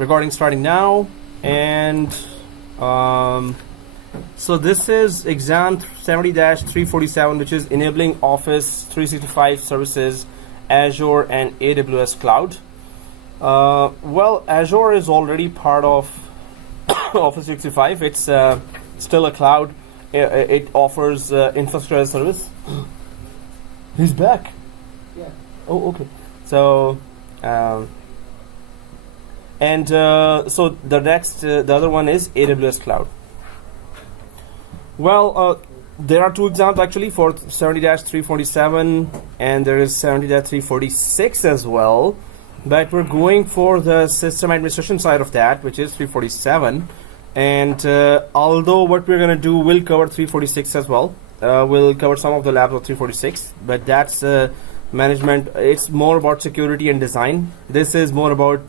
Recording starting now, and so this is exam 70-347, which is enabling Office 365 services, Azure and AWS cloud. Well, Azure is already part of Office 365. It's still a cloud. It offers infrastructure as a service. He's back. Yeah. Oh, okay. So, so the next, the other one is AWS cloud. Well, there are two exams actually for 70-347, and there is 70-346 as well. But we're going for the system administration side of that, which is 347. And although what we're going to do will cover 346 as well, we'll cover some of the labs of 346, but that's management. It's more about security and design. This is more about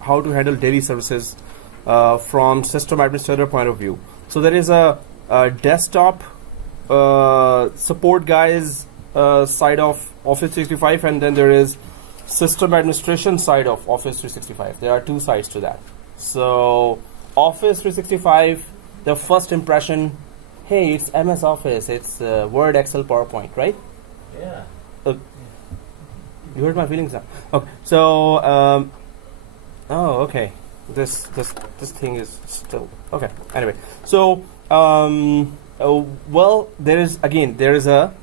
how to handle daily services from system administrator point of view. So there is a desktop support guys side of Office 365, and then there is system administration side of Office 365. There are two sides to that. So Office 365, the first impression, hey, it's MS Office, it's Word, Excel, PowerPoint, right? Yeah. You hurt my feelings now. Okay, so oh, okay. This thing is still okay. Anyway, so well, there is a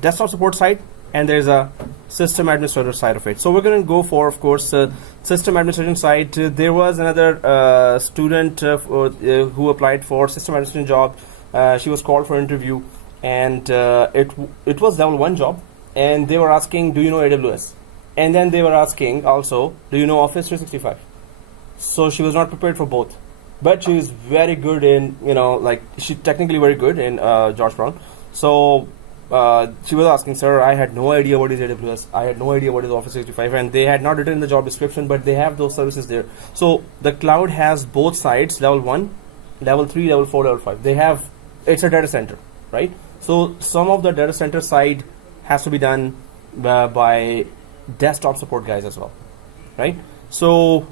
desktop support side, and there's a system administrator side of it. So we're going to go for, of course, system administration side. There was another student who applied for system administration job. She was called for interview, and it was level 1 job, and they were asking, do you know AWS? And then they were asking also, do you know Office 365? So she was not prepared for both, but she is very good in, she's technically very good in George Brown. So she was asking, sir, I had no idea what is AWS. I had no idea what is Office 365, and they had not written in the job description, but they have those services there. So the cloud has both sides, level 1, level 3, level 4, level 5. It's a data center, right? So some of the data center side has to be done by desktop support guys as well, right? So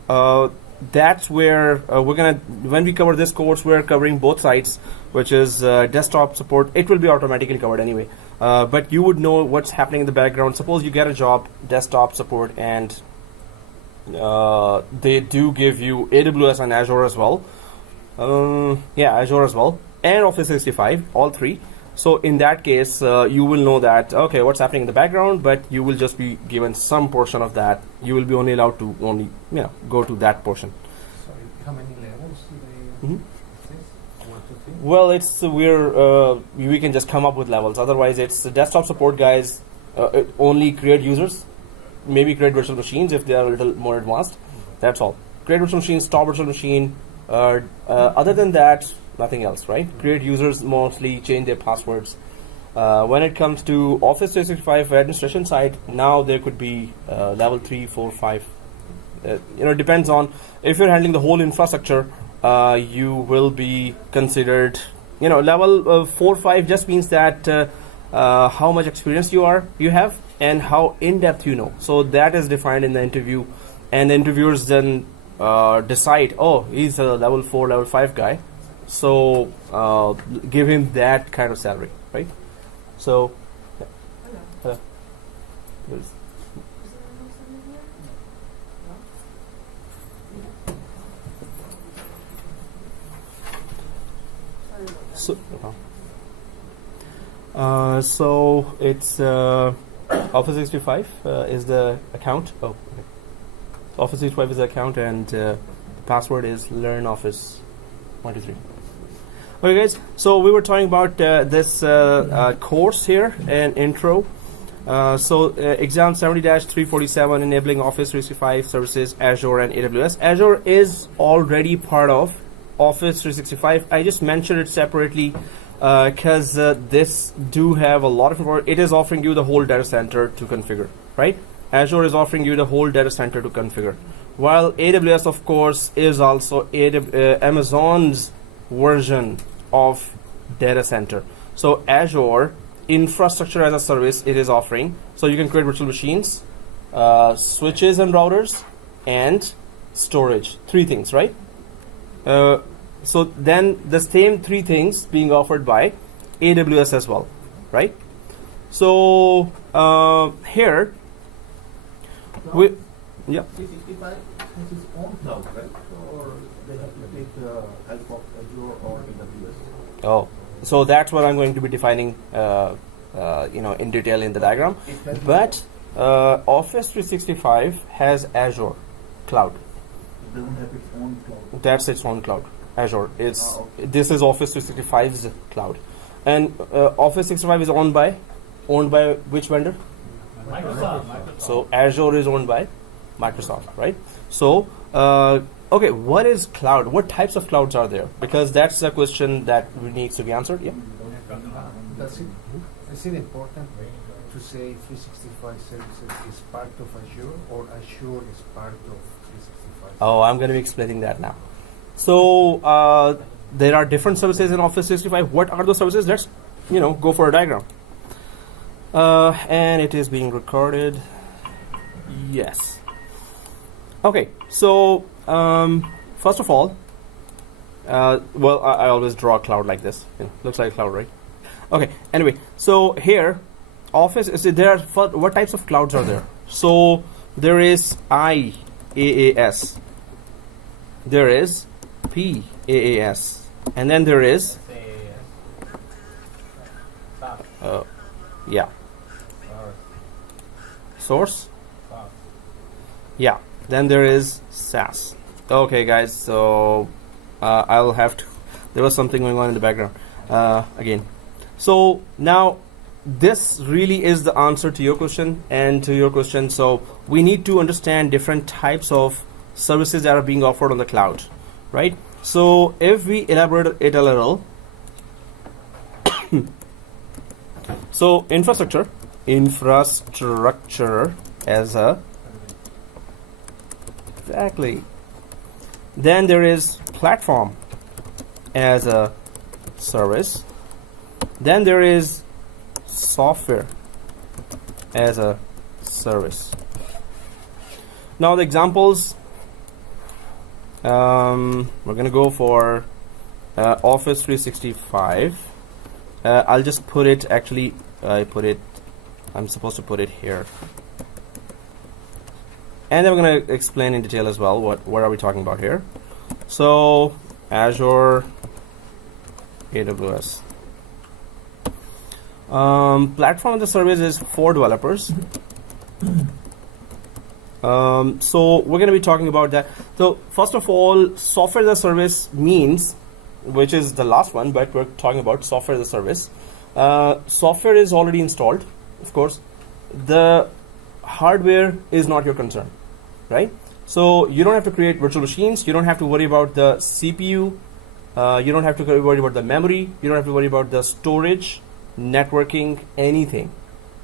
that's where when we cover this course, we're covering both sides, which is desktop support. It will be automatically covered anyway, but you would know what's happening in the background. Suppose you get a job, desktop support, and they do give you AWS and Azure as well. Azure as well, and Office 365, all three. So in that case, you will know that, okay, what's happening in the background, but you will just be given some portion of that. You will be only allowed to go to that portion. Sorry, how many levels do they exist? 1, 2, 3? Well, we can just come up with levels. Otherwise, it's the desktop support guys only create users, maybe create virtual machines if they are a little more advanced. That's all. Create virtual machines, stop virtual machine. Other than that, nothing else, right? Create users, mostly change their passwords. When it comes to Office 365 administration side, now there could be level 3, 4, 5. Depends on if you're handling the whole infrastructure. You will be considered. Level 4, 5 just means that how much experience you have, and how in depth you know. So that is defined in the interview, and the interviewers then decide. Oh, he's a level 4, level 5 guy. So give him that kind of salary, right? So, hello. So it's Office 365 is the account. Oh, okay. Office 365 is the account, and the password is Learn Office 1, 2, 3. Okay, guys. So we were talking about this course here, an intro. Exam 70-347, enabling Office 365 services, Azure and AWS. Azure is already part of Office 365. I just mentioned it separately because this do have a lot of information. It is offering you the whole data center to configure, right? Azure is offering you the whole data center to configure, while AWS, of course, is also Amazon's version of data center. So Azure infrastructure as a service it is offering, so you can create virtual machines, switches and routers, and storage. Three things, right? So then the same three things being offered by AWS as well, right? So here we, yeah. 365 has its own cloud, right? Or they have to take the help of Azure or AWS? Oh, so that's what I'm going to be defining, in detail in the diagram. But Office 365 has Azure cloud. It doesn't have its own cloud. That's its own cloud. Azure. It's okay. This is Office 365's cloud, and Office 365 is owned by which vendor? Microsoft. So Azure is owned by Microsoft, right? So okay, what is cloud? What types of clouds are there? Because that's a question that needs to be answered. Yeah. Is it important to say 365 services is part of Azure or Azure is part of 365? Oh, I'm going to be explaining that now. So there are different services in Office 365. What are those services? Let's go for a diagram. And it is being recorded. Yes. Okay. So first of all, well, I always draw a cloud like this. Looks like a cloud, right? Okay. Anyway, so here, Office is there. What types of clouds are there? So there is IaaS. There is PaaS, and then there is yeah, source, yeah, then there is SaaS. Okay guys, so I'll have to, there was something going on in the background again. So now this really is the answer to your question and to your question. So we need to understand different types of services that are being offered on the cloud, right? So if we elaborate it a little, so infrastructure as a, exactly. Then there is platform as a service. Then there is software as a service. Now the examples, we're going to go for Office 365. I'll just put it, actually I'm supposed to put it here, and then we're going to explain in detail as well what are we talking about here. So Azure, AWS. Platform as a service is for developers. So we're going to be talking about that. So first of all, software as a service means, which is the last one, but we're talking about software as a service. Software is already installed, of course. The hardware is not your concern, right? So you don't have to create virtual machines. You don't have to worry about the CPU. You don't have to worry about the memory. You don't have to worry about the storage, networking, anything.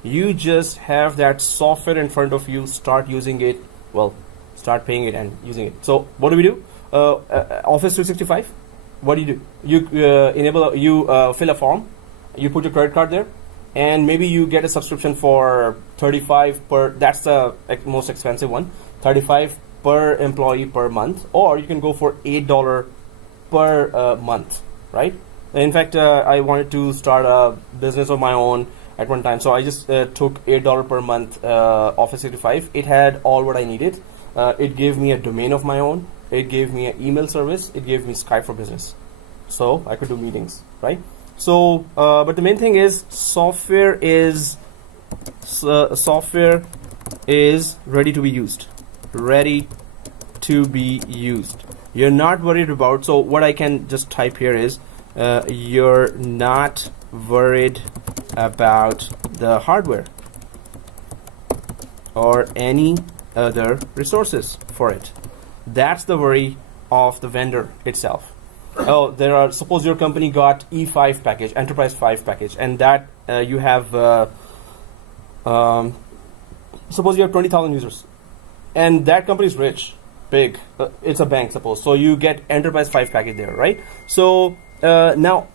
You just have that software in front of you, start using it, well, start paying it and using it. So what do we do? Office 365, what do? You fill a form, you put your credit card there, and maybe you get a subscription for 35 per, that's the most expensive one, 35 per employee per month, or you can go for $8 per month, right? In fact, I wanted to start a business of my own at one time, so I just took $8 per month Office 365. It had all what I needed. It gave me a domain of my own. It gave me an email service. It gave me Skype for Business, so I could do meetings, right? So, but the main thing is software is ready to be used. Ready to be used. You're not worried about. So what I can just type here is you're not worried about the hardware or any other resources for it. That's the worry of the vendor itself. Oh, suppose your company got E5 package, Enterprise 5 package, and that you have suppose you have 20,000 users, and that company is rich, big, it's a bank, suppose, so you get Enterprise 5 package there, right? So now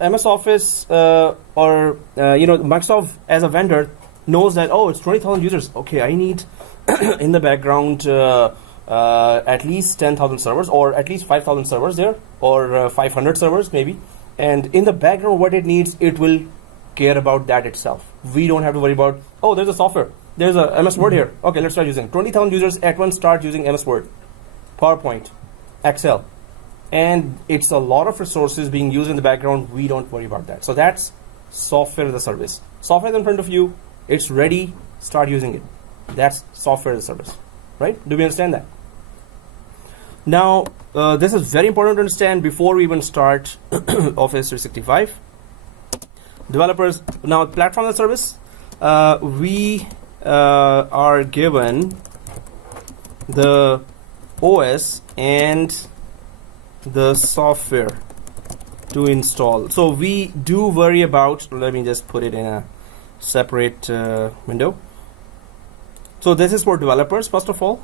MS Office or Microsoft as a vendor knows that, oh, it's 20,000 users. Okay, I need in the background at least 10,000 servers, or at least 5,000 servers there, or 500 servers maybe. And in the background, what it needs, it will care about that itself. We don't have to worry about, oh, there's a software, there's a MS Word here. Okay, let's start using 20,000 users at once start using MS Word, PowerPoint, Excel. And it's a lot of resources being used in the background. We don't worry about that. So that's software as a service. Software is in front of you. It's ready. Start using it. That's software as a service, right? Do we understand that? Now, this is very important to understand before we even start Office 365. Developers, now platform as a service, we are given the OS and the software to install. So we do worry about, let me just put it in a separate window. So this is for developers, first of all.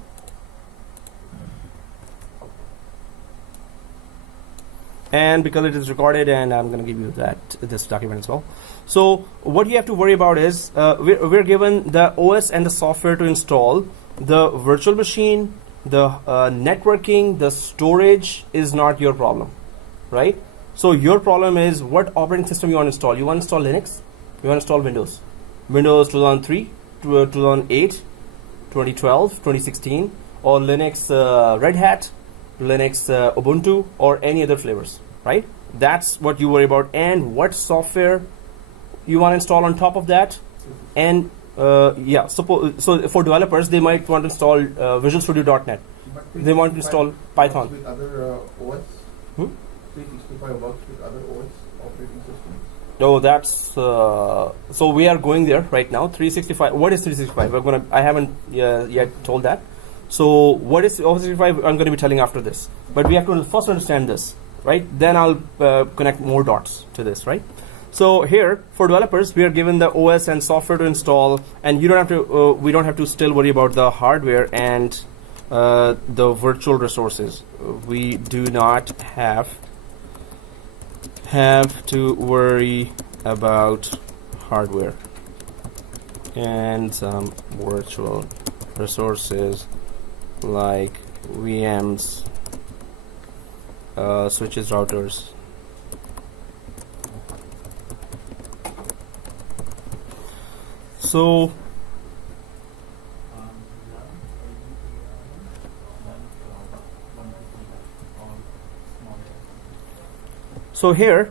And because it is recorded, and I'm going to give you this document as well. So what you have to worry about is we're given the OS and the software to install. The virtual machine, the networking, the storage is not your problem, right? So your problem is what operating system you want to install. You want to install Linux, you want to install Windows 2003, 2008, 2012, 2016, or Linux Red Hat, Linux Ubuntu, or any other flavors, right? That's what you worry about, and what software you want to install on top of that. And yeah, so for developers, they might want to install Visual Studio.net. They want to install Python. With other OS? 365 works with other OS operating systems? Oh, that's so we are going there right now. 365. What is 365? I haven't yet told that. So what is Office 365? I'm going to be telling after this. But we have to first understand this, right? Then I'll connect more dots to this, right? So here for developers, we are given the OS and software to install, and you don't have to. We don't have to still worry about the hardware and the virtual resources. We do not have to worry about hardware and some virtual resources like VMs, switches, routers. So here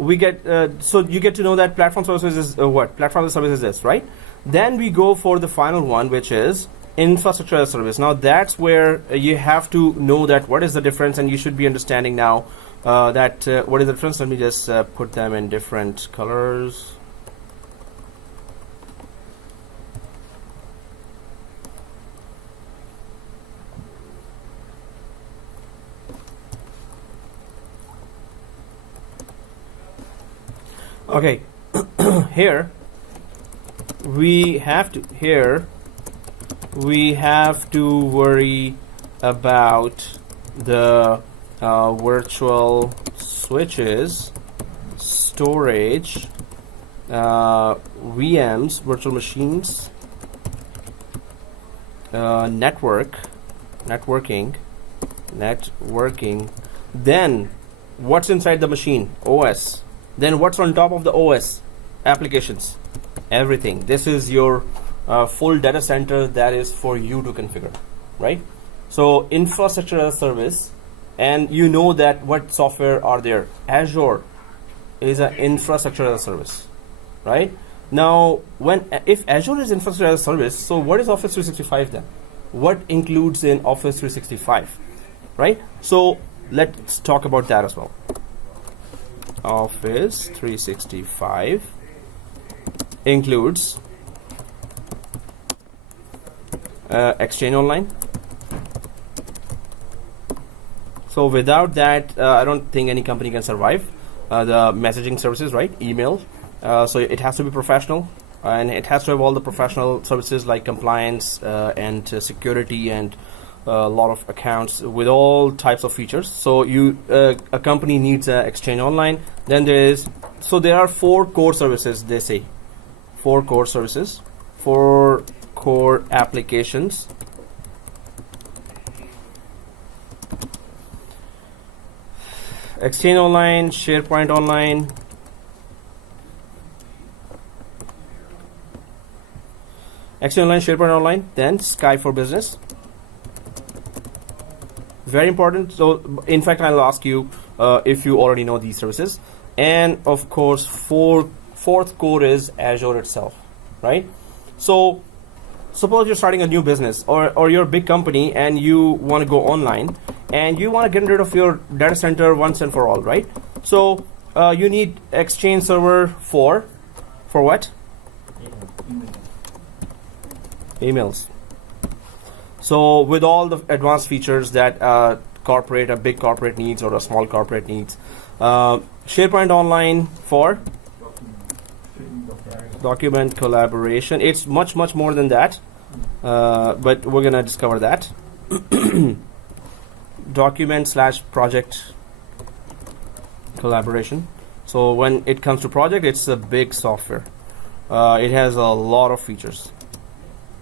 we get so you get to know that platform services is what platform service is this, right? Then we go for the final one, which is infrastructure as a service. Now that's where you have to know that what is the difference, and you should be understanding now that what is the difference. Let me just put them in different colors. Okay, here we have to worry about the virtual switches, storage, VMs, virtual machines, networking. Then what's inside the machine? OS. Then what's on top of the OS? Applications. Everything. This is your full data center that is for you to configure, right? So infrastructure as a service, and you know that what software are there. Azure is an infrastructure as a service, right? Now, if Azure is infrastructure as a service, so what is Office 365 then? What includes in Office 365, right? So let's talk about that as well. Office 365 includes Exchange Online. So without that, I don't think any company can survive. The messaging services, right? Email. So it has to be professional, and it has to have all the professional services like compliance and security and a lot of accounts with all types of features. So a company needs Exchange Online. Then there are 4 core services. They say 4 core services, 4 core applications, Exchange Online, SharePoint Online. Exchange Online, SharePoint Online, then Sky for Business. Very important. So, in fact, I'll ask you if you already know these services. And of course, fourth core is Azure itself, right? So, suppose you're starting a new business or you're a big company and you want to go online and you want to get rid of your data center once and for all, right? So, you need Exchange Server for what? Emails. So with all the advanced features that a big corporate needs or a small corporate needs, SharePoint Online for document collaboration. It's much more than that, but we're gonna discover that. Document/project collaboration. So when it comes to project, it's a big software. It has a lot of features.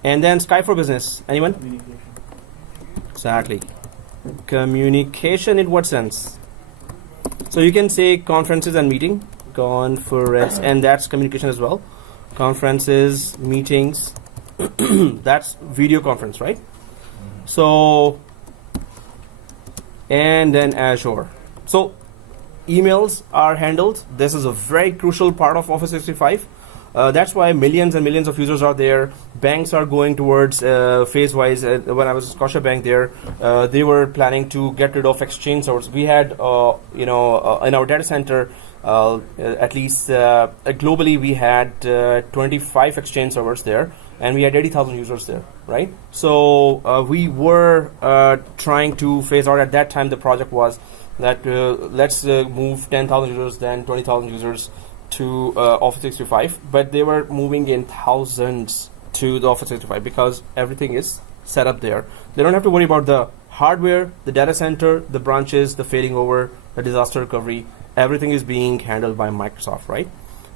And then Sky for Business. Anyone? Communication. Exactly. Communication in what sense? So you can say conferences and meeting. Conference, and that's communication as well. Conferences, meetings. That's video conference, right? So, and then Azure. So emails are handled. This is a very crucial part of Office 365. That's why millions and millions of users are there. Banks are going towards phase-wise. When I was at Scotiabank there, they were planning to get rid of Exchange servers. We had, in our data center, at least globally, we had 25 Exchange servers there, and we had 80,000 users there, right? So we were trying to phase out. At that time, the project was that let's move 10,000 users, then 20,000 users to Office 365, but they were moving in thousands to the Office 365 because everything is set up there. They don't have to worry about the hardware, the data center, the branches, the failing over, the disaster recovery. Everything is being handled by Microsoft, right?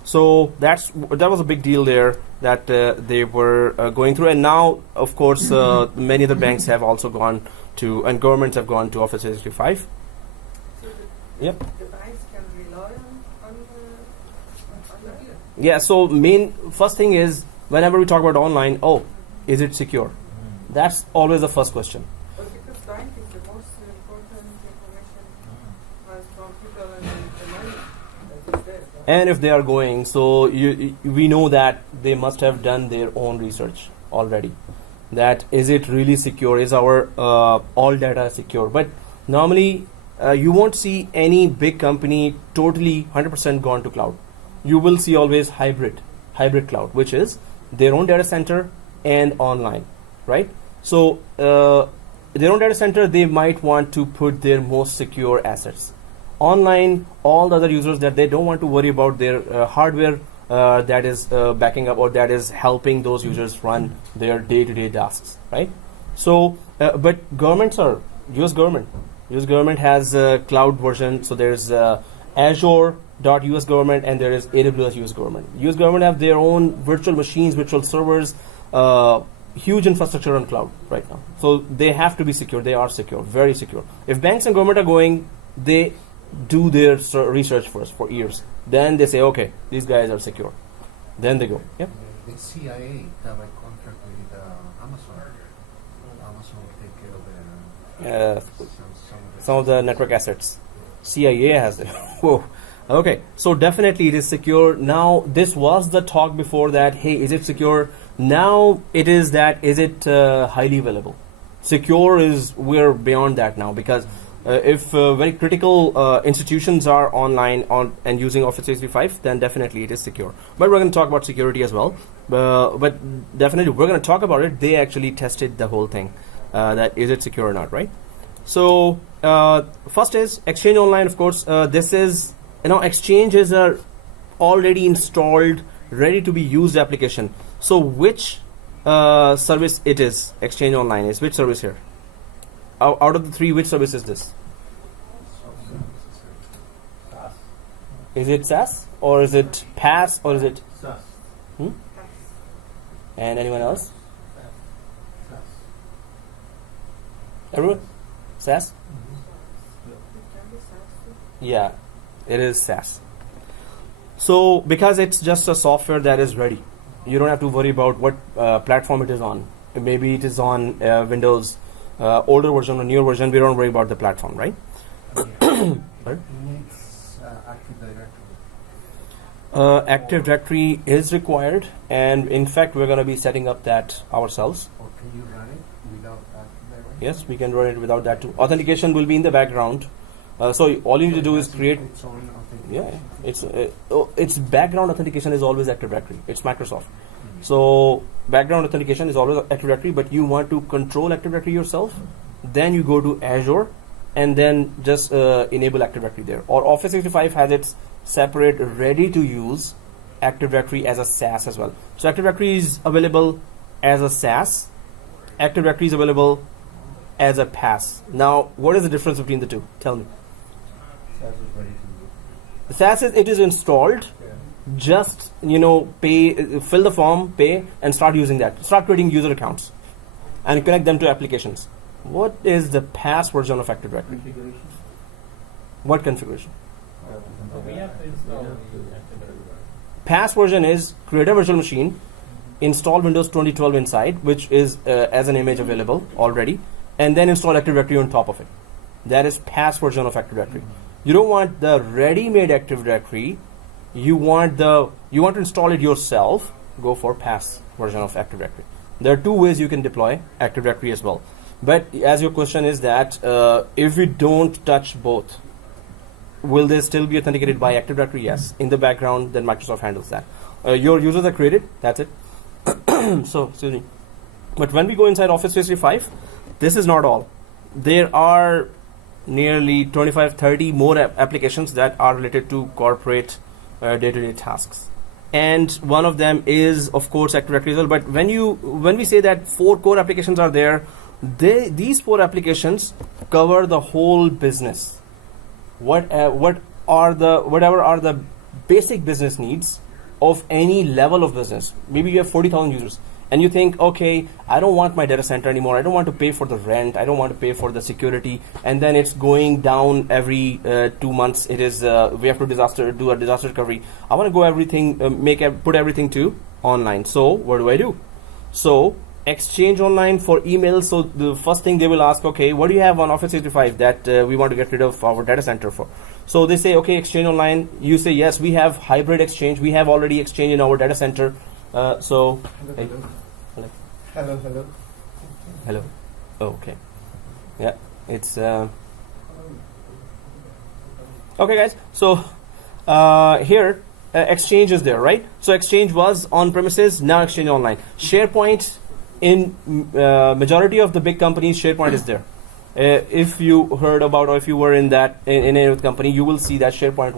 So that was a big deal there that they were going through. And now, of course, many other banks have also gone to, and governments have gone to Office 365. So Yep. the banks can rely on that? Yeah, so first thing is, whenever we talk about online, is it secure? That's always the first question. But because bank is the most important information has from people and the money that is there. Right? And if they are going, so we know that they must have done their own research already. That is it really secure? Is our all data secure? But normally, you won't see any big company totally 100% gone to cloud. You will see always hybrid cloud, which is their own data center and online, right? So their own data center, they might want to put their most secure assets. Online, all the other users that they don't want to worry about their hardware that is backing up or that is helping those users run their day-to-day tasks, right? So, but governments are, US government has a cloud version. So there's Azure.US government and there is AWS US government. US government have their own virtual machines, virtual servers, huge infrastructure on cloud right now. So they have to be secure. They are secure, very secure. If banks and government are going, they do their research first for years. Then they say, okay, these guys are secure. Then they go. Yep. The CIA have a contract with Amazon. Amazon will take care of Some of the network assets. CIA has it. Whoa. Okay, so definitely it is secure. Now, this was the talk before that, hey, is it secure? Now it is that, is it highly available? Secure is, we're beyond that now, because if very critical institutions are online and using Office 365, then definitely it is secure. But we're going to talk about security as well. But definitely we're going to talk about it. They actually tested the whole thing, that is it secure or not, right? So first is Exchange Online, of course. This is, Exchange is a already installed, ready to be used application. So which service it is? Exchange Online is which service here? Out of the three, which service is this? Is it SaaS or is it PaaS or is it? SaaS. And anyone else? SaaS. Everyone? SaaS? It can be SaaS too. Yeah, it is SaaS. So because it's just a software that is ready, you don't have to worry about what platform it is on. Maybe it is on Windows older version or newer version. We don't worry about the platform, right? It Sorry? needs Active Directory. Active Directory is required, and in fact, we're going to be setting up that ourselves. Or can you run it without Active Directory? Yes, we can run it without that too. Authentication will be in the background. So all you need to do is create. Its own Yeah, authentication. it's background authentication is always Active Directory. It's Microsoft. So background authentication is always Active Directory, but you want to control Active Directory yourself, then you go to Azure and then just enable Active Directory there. Or Office 365 has its separate ready to use Active Directory as a SaaS as well. So Active Directory is available as a SaaS. Active Directory is available as a PaaS. Now, what is the difference between the two? Tell me. SaaS is ready to The SaaS is it is installed. Just pay, fill the form, pay, and start using that. Start creating user accounts, and connect them to applications. What is the PaaS version of Active Directory? configuration. What configuration? We have to install the Active Directory. PaaS version is create a virtual machine, install Windows 2012 inside, which is as an image available already, and then install Active Directory on top of it. That is PaaS version of Active Directory. You don't want the ready-made Active Directory. You want to install it yourself. Go for PaaS version of Active Directory. There are two ways you can deploy Active Directory as well. But as your question is that if we don't touch both, will they still be authenticated by Active Directory? Yes. In the background, then Microsoft handles that. Your users are created. That's it. So, excuse me. But when we go inside Office 365, this is not all. There are nearly 25-30 more applications that are related to corporate day-to-day tasks, and one of them is of course Active Directory as well. But when we say that 4 core applications are there, these 4 applications cover the whole business. Whatever are the basic business needs of any level of business. Maybe you have 40,000 users and you think, okay, I don't want my data center anymore. I don't want to pay for the rent. I don't want to pay for the security. And then it's going down every 2 months. It is we have to do a disaster recovery. I want to go put everything to online. So what do? So Exchange Online for email. So the first thing they will ask, okay, what do you have on Office 365 that we want to get rid of our data center for? So they say, okay, Exchange Online. You say, yes, we have hybrid Exchange. We have already Exchange in our data center. So, hey. Hello. Oh, okay. Yeah, it's okay, guys. So here, Exchange is there, right? So Exchange was on premises. Now Exchange Online. SharePoint in majority of the big companies, SharePoint is there. If you heard about or if you were in any company, you will see that SharePoint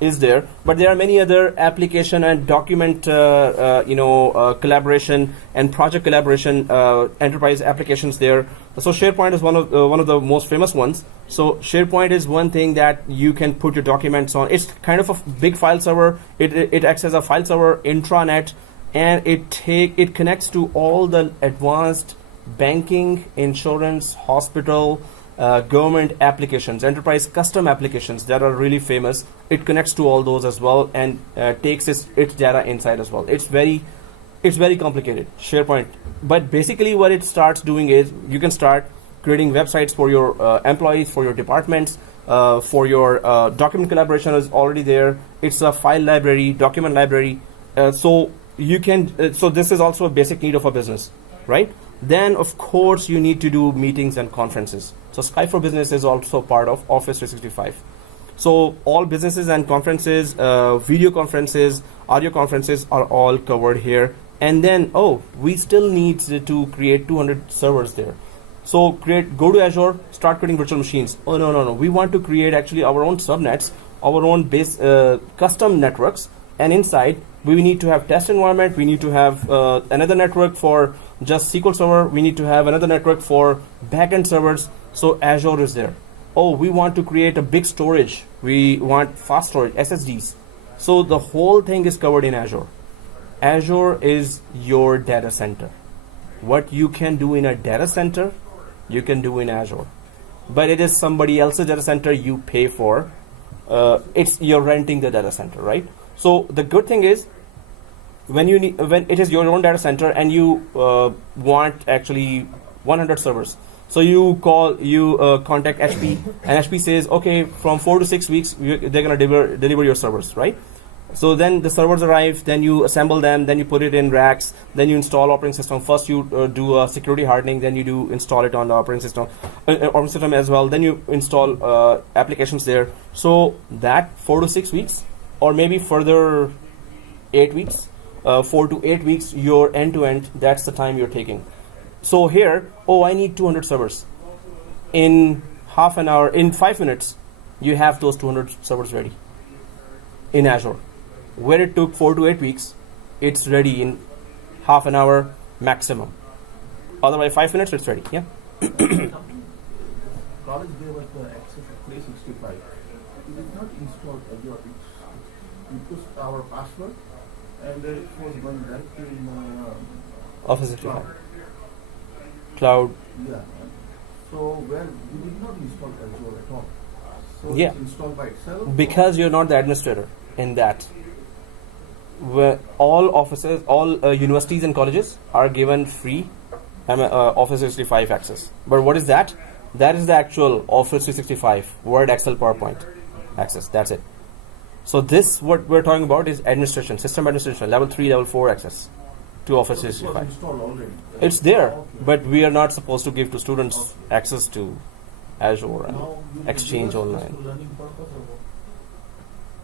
is there. But there are many other application and document collaboration and project collaboration enterprise applications there. So SharePoint is one of the most famous ones. So SharePoint is one thing that you can put your documents on. It's kind of a big file server. It acts as a file server intranet, and it connects to all the advanced banking, insurance, hospital, government applications, enterprise custom applications that are really famous. It connects to all those as well and takes its data inside as well. It's very complicated, SharePoint. But basically what it starts doing is you can start creating websites for your employees, for your departments, for your document collaboration is already there. It's a file library, document library. So you can. So this is also a basic need of a business, right? Then, of course, you need to do meetings and conferences. So Skype for Business is also part of Office 365. So all businesses and conferences, video conferences, audio conferences are all covered here. And then, we still need to create 200 servers there. So go to Azure, start creating virtual machines. Oh, no. We want to create actually our own subnets, our own base custom networks. And inside, we need to have test environment. We need to have another network for just SQL Server. We need to have another network for backend servers. So Azure is there. We want to create a big storage. We want fast storage, SSDs. So the whole thing is covered in Azure. Azure is your data center. What you can do in a data center, you can do in Azure. But it is somebody else's data center you pay for. you're renting the data center, right? So the good thing is when it is your own data center and you want actually 100 servers. So you contact HP, and HP says, okay, from 4 to 6 weeks they're gonna deliver your servers, right? So then the servers arrive, then you assemble them, then you put it in racks, then you install operating system. First you do a security hardening, then you do install it on the operating system as well. Then you install applications there. So that 4 to 6 weeks, or maybe further 8 weeks, 4 to 8 weeks, your end-to-end, that's the time you're taking. So here, I need 200 servers. In half an hour, in 5 minutes, you have those 200 servers ready in Azure. Where it took 4 to 8 weeks, it's ready in half an hour maximum. Otherwise, 5 minutes, it's ready. Yeah. College gave us the access to 365. We did not install Azure. We pushed our password, and it was going right in Office 365. Cloud. Yeah. So where we did not install Azure at all. So Yeah. it's installed by itself. Because you're not the administrator in that. Where all offices, all universities and colleges are given free Office 365 access. But what is that? That is the actual Office 365, Word, Excel, PowerPoint access. That's it. So this, what we're talking about, is administration, system administration, level 3, level 4 access to Office So it was 365. installed already. It's there, Okay. but we are not supposed to give to students access to Azure and Now, you Exchange give us Online. just for learning purpose or what?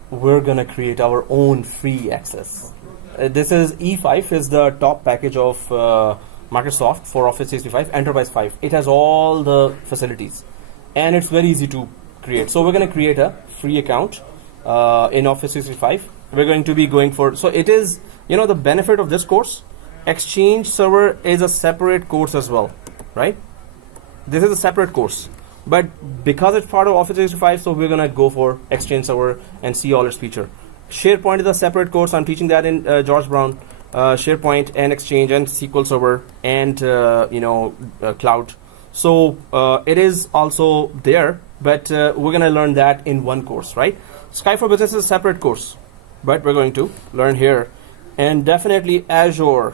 We're gonna create our own free access. This is E5 is the top package of Microsoft for Office 365 Enterprise 5. It has all the facilities, and it's very easy to create. So we're gonna create a free account in Office 365. We're going to be going for, so it is, the benefit of this course. Exchange Server is a separate course as well, right? This is a separate course. But because it's part of Office 365, so we're gonna go for Exchange Server and see all its feature. SharePoint is a separate course. I'm teaching that in George Brown. SharePoint and Exchange and SQL Server and Cloud. So it is also there, but we're gonna learn that in one course, right? Sky for Business is a separate course, but we're going to learn here, and definitely Azure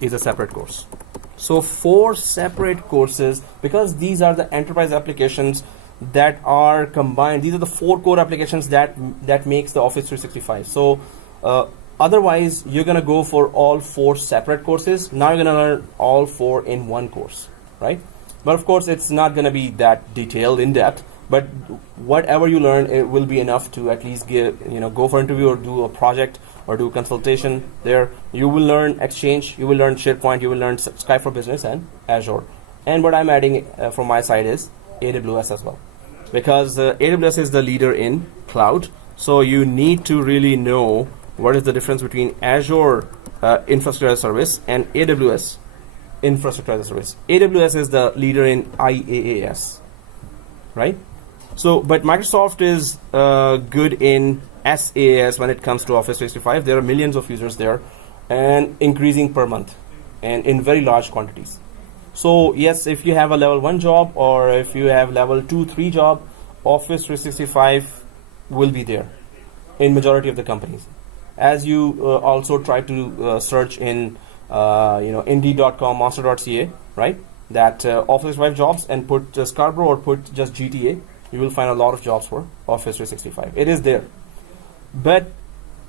is a separate course. So 4 separate courses, because these are the enterprise applications that are combined. These are the 4 core applications that makes the Office 365. So otherwise, you're gonna go for all 4 separate courses. Now you're gonna learn all 4 in one course, right? But of course, it's not gonna be that detailed in depth. But whatever you learn, it will be enough to at least go for interview or do a project or do consultation there. You will learn Exchange, you will learn SharePoint, you will learn Sky for Business and Azure. And what I'm adding from my side is AWS as well, because AWS is the leader in cloud. So you need to really know what is the difference between Azure Infrastructure as a Service and AWS Infrastructure as a Service. AWS is the leader in IaaS, right? So, but Microsoft is good in SaaS when it comes to Office 365. There are millions of users there and increasing per month and in very large quantities. So yes, if you have a level 1 job or if you have level 2, 3 job, Office 365 will be there in majority of the companies. As you also try to search in Indeed.com, Monster.ca, right? That Office 365 jobs, and put Scarborough or put just GTA, you will find a lot of jobs for Office 365. It is there. But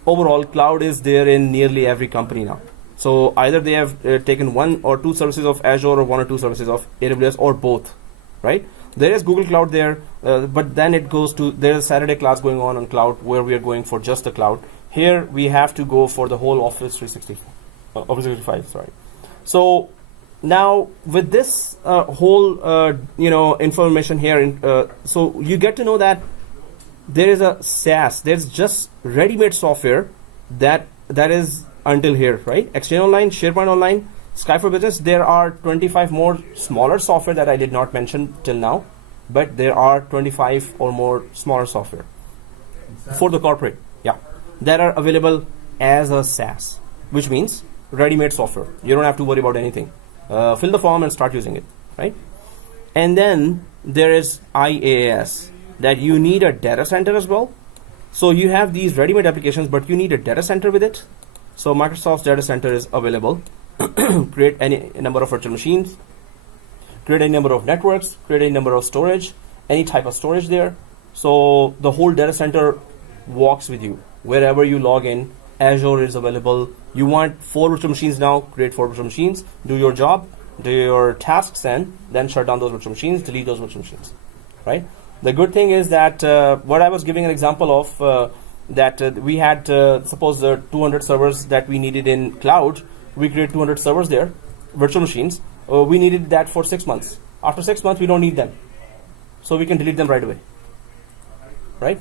overall, cloud is there in nearly every company now. So either they have taken 1 or 2 services of Azure or 1 or 2 services of AWS or both, right? There is Google Cloud there, but then it goes to, there's a Saturday class going on cloud where we are going for just the cloud. Here we have to go for the whole Office 365, sorry. So now with this whole information here, so you get to know that there is a SaaS. There's just ready-made software that is until here, right? Exchange Online, SharePoint Online, Sky for Business. There are 25 more smaller software that I did not mention till now, but there are 25 or more smaller software for the corporate, that are available as a SaaS, which means ready-made software. You don't have to worry about anything. Fill the form and start using it, right? And then there is IaaS. that you need a data center as well. So you have these ready-made applications, but you need a data center with it. So Microsoft's data center is available. Create any number of virtual machines, create any number of networks, create any number of storage, any type of storage there. So the whole data center walks with you. Wherever you log in, Azure is available. You want 4 virtual machines now, create 4 virtual machines, do your job, do your tasks, and then shut down those virtual machines, delete those virtual machines, right? The good thing is that what I was giving an example of, we had, suppose the 200 servers that we needed in cloud, we create 200 servers there, virtual machines. We needed that for 6 months. After 6 months, we don't need them. So we can delete them right away, right?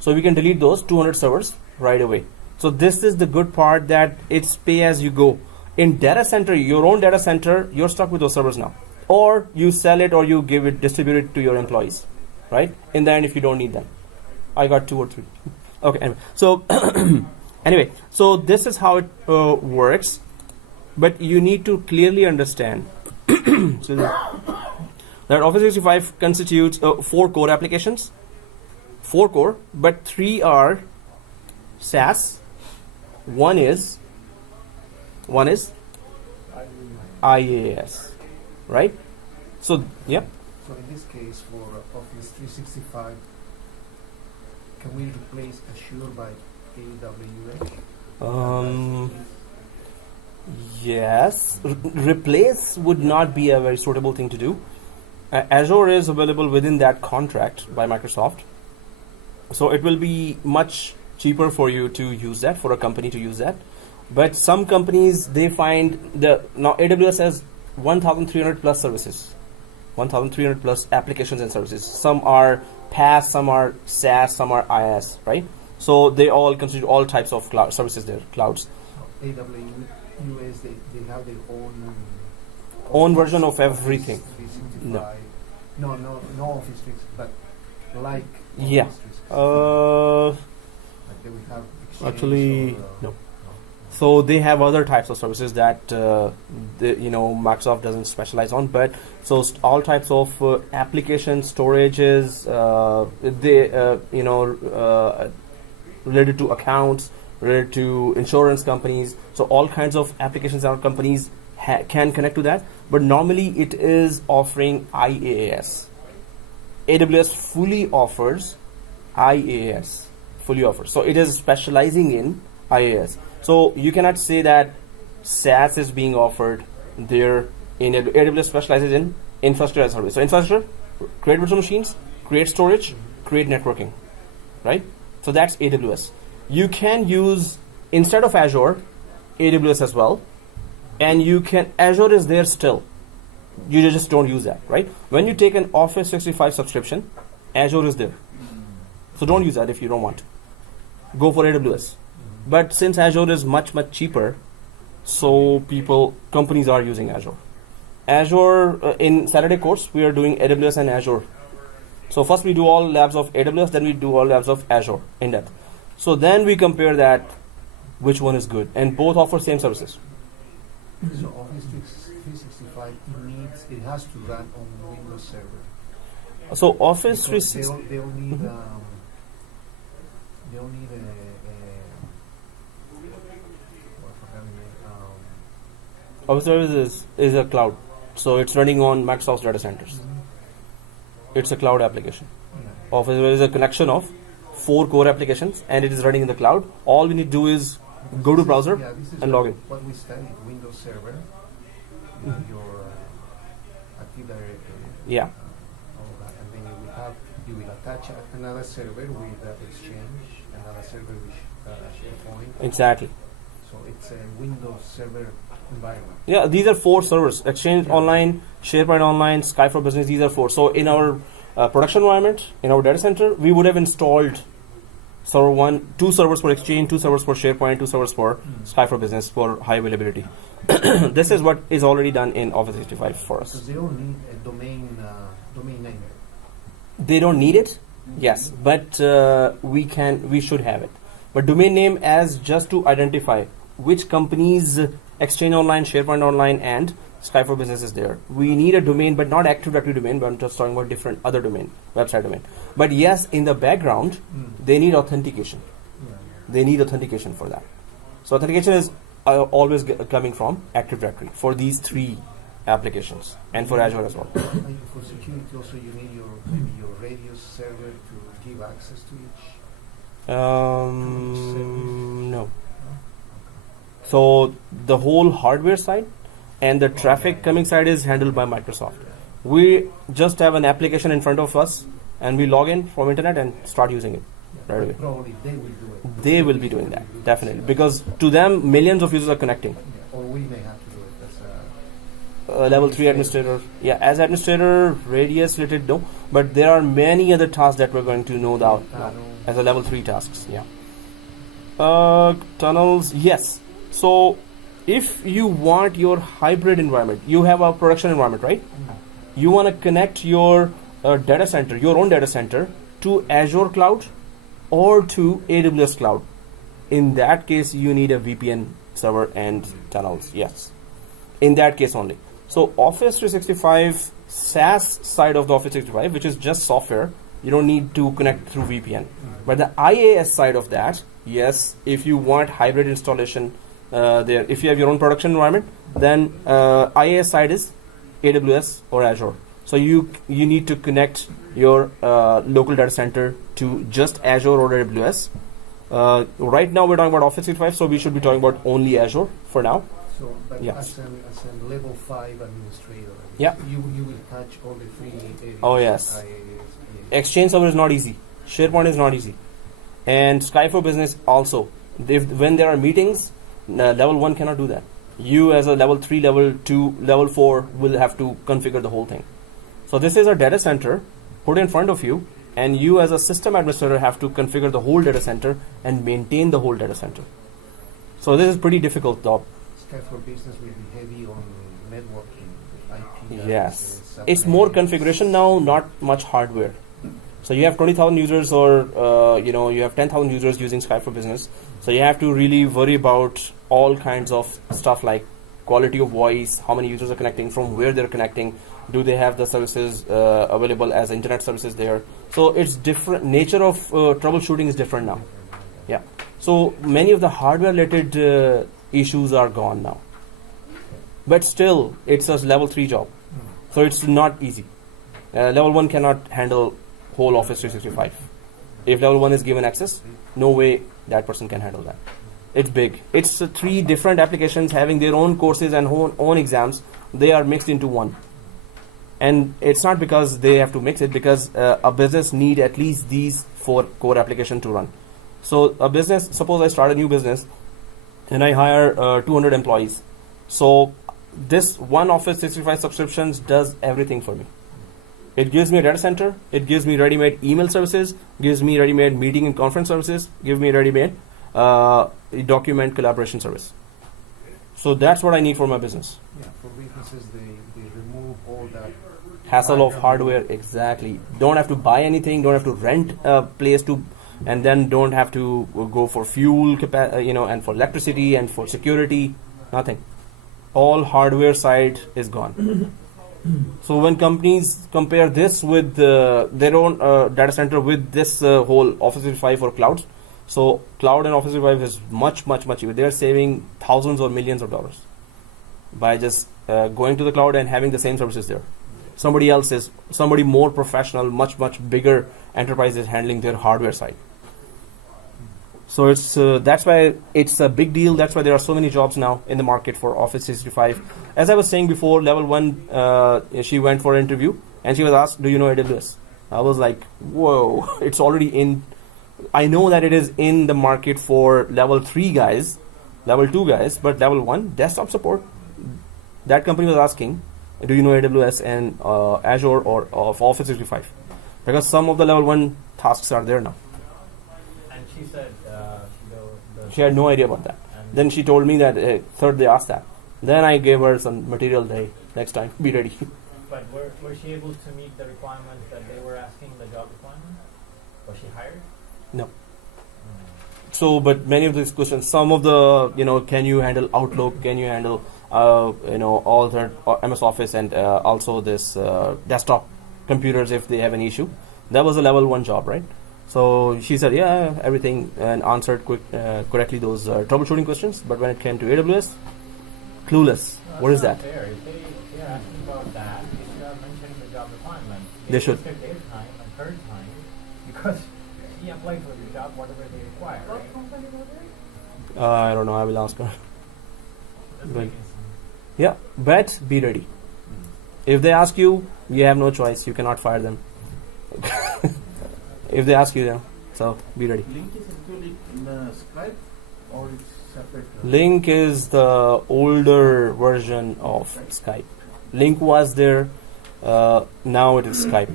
So we can delete those 200 servers right away. So this is the good part, that it's pay as you go. In data center, your own data center, you're stuck with those servers now. Or you sell it, or you give it, distribute it to your employees, right? In the end, if you don't need them. I got 2 or 3. Okay, anyway. So, anyway, so this is how it works. But you need to clearly understand so that Office 365 constitutes 4 core applications. 4 core, but 3 are SaaS. One is IaaS, right? So, yeah. So in this case, for Office 365, can we replace Azure by AWS? Yes. Replace would not be a very suitable thing to do. Azure is available within that contract by Microsoft. So it will be much cheaper for you to use that, for a company to use that. But some companies, they find now AWS has 1,300 plus services, 1,300 plus applications and services. Some are PaaS, some are SaaS, some are IaaS, right? So they all constitute all types of cloud services there, clouds. AWS, they have their Own version of everything. 365. No Office 365, but like Yeah. Office 365. Like they will have Exchange Actually, or, no. So they have other types of services that Microsoft doesn't specialize on. But so all types of application storages, related to accounts, related to insurance companies. So all kinds of applications and companies can connect to that. But normally it is offering IaaS. AWS fully offers IaaS. So it is specializing in IaaS. So you cannot say that SaaS is being offered there. In AWS specializes in infrastructure as a service. So infrastructure, create virtual machines, create storage, create networking, right? So that's AWS. You can use, instead of Azure, AWS as well. And Azure is there still. You just don't use that, right? When you take an Office 365 subscription, Azure is there. So don't use that if you don't want to. Go for AWS. But since Azure is much, much cheaper, so companies are using Azure. Azure, in Saturday course, we are doing AWS and Azure. So first we do all labs of AWS, then we do all labs of Azure in depth. So then we compare that, which one is good. And both offer same services. So Office 365, it has to run on Windows Server. So Office Because 365. they'll need Office Services is a cloud. So it's running on Microsoft's data centers. It's a cloud application. Office Services is a collection of 4 core applications, and it is running in the cloud. All we need to do is go to browser this is and log in. What we studied, Windows Server, your Active Directory, Yeah. all that, and then you will attach another server with Exchange, another server with SharePoint. Exactly. So it's a Windows Server environment. Yeah, these are 4 servers: Exchange Online, SharePoint Online, Sky for Business. These are 4. So in our production environment, in our data center, we would have installed server 1, 2 servers for Exchange, 2 servers for SharePoint, 2 servers for Sky for Business for high availability. This is what is already done in Office 365 for us. So they don't need a domain name. They don't need it, yes, but we should have it. But domain name as just to identify which companies Exchange Online, SharePoint Online, and Skype for Business is there. We need a domain, but not Active Directory domain, but I'm just talking about different other domain, website domain. But yes, in the background, they need authentication. They need authentication for that. So authentication is always coming from Active Directory for these three applications, and for Azure as well. And for security also you need maybe your Radius server to give access to each. No. So the whole hardware side and the traffic coming side is handled by Microsoft. We just have an application in front of us and we log in from internet and start using it right away. Probably they will do it. They will be doing that, definitely, because to them millions of users are connecting. Or we may have to do it as Level 3 administrator, yeah, as administrator, Radius related, no, but there are many other tasks that we're going to know now as a level 3 tasks, yeah. Tunnels, yes. So if you want your hybrid environment, you have a production environment, right? You want to connect your data center, your own data center, to Azure cloud or to AWS cloud. In that case, you need a VPN server and tunnels, yes. In that case only. So Office 365 SaaS side of the Office 365, which is just software, you don't need to connect through VPN. But the IaaS side of that, yes, if you want hybrid installation there, if you have your own production environment, then IaaS side is AWS or Azure. So you need to connect your local data center to just Azure or AWS. Right now we're talking about Office 365, so we should be talking about only Azure for now. So, but Yes. as a level 5 administrator, Yeah. you will touch all the three areas. Oh, yes. IaaS, Exchange server is not easy. SharePoint is not easy. And Skype for Business also. When there are meetings, level 1 cannot do that. You as a level 3, level 2, level 4 will have to configure the whole thing. So this is a data center put in front of you, and you as a system administrator have to configure the whole data center and maintain the whole data center. So this is pretty difficult job. Skype for Business will be heavy on networking, IP. Yes. addresses, It's more subnets. configuration now, not much hardware. So you have 20,000 users or you have 10,000 users using Skype for Business. So you have to really worry about all kinds of stuff like quality of voice, how many users are connecting, from where they're connecting, do they have the services available as internet services there. So it's different. Nature of troubleshooting is different now. Yeah. So many of the hardware related issues are gone now. But still, it's a level 3 job. So it's not easy. Level 1 cannot handle whole Office 365. If level 1 is given access, no way that person can handle that. It's big. It's 3 different applications having their own courses and own exams. They are mixed into one. And it's not because they have to mix it, because a business need at least these 4 core applications to run. So a business, suppose I start a new business and I hire 200 employees. So this one Office 365 subscriptions does everything for me. It gives me a data center, it gives me ready-made email services, gives me ready-made meeting and conference services, gives me ready-made document collaboration service. So that's what I need for my business. Yeah, for businesses, they remove all that Hassle of hardware, exactly. Don't have to buy anything, don't have to rent a place to, and then don't have to go for fuel, and for electricity and for security, nothing. All hardware side is gone. So when companies compare this with their own data center with this whole Office 365 for clouds, so cloud and Office 365 is much cheaper. They are saving thousands or millions of dollars by just going to the cloud and having the same services there. Somebody more professional, much bigger enterprise is handling their hardware side. So it's that's why it's a big deal. That's why there are so many jobs now in the market for Office 365. As I was saying before, level 1, she went for an interview and she was asked, "Do you know AWS?" I was like, "Whoa!" It's already in. I know that it is in the market for level 3 guys, level 2 guys, but level 1 desktop support. That company was asking, "Do you know AWS and Azure or of Office 365?" Because some of the level 1 tasks are there now. And she said She had no idea about that. Then she told me that third they asked that. Then I gave her some material. Next time, be ready. But were she able to meet the requirements that they were asking, the job requirement? Was she hired? No. So, but many of these questions, some of the, can you handle Outlook? Can you handle, all the MS Office and also this desktop computers if they have an issue? That was a level 1 job, right? So she said, yeah, everything, and answered correctly those troubleshooting questions. But when it came to AWS, clueless. What is that? Fair. If they're asking about that, they should have mentioned the job requirement. They should. Wasted their time and her time because she applied for the job, whatever they require. What Right? company was it? I don't know. I will ask her. That's Right. making sense. Yeah, but be ready. If they ask you, you have no choice. You cannot fire them. If they ask you, yeah. So be ready. Link is actually in Skype or it's separate? Link is the older version of Skype. Link was there. Now it is Skype.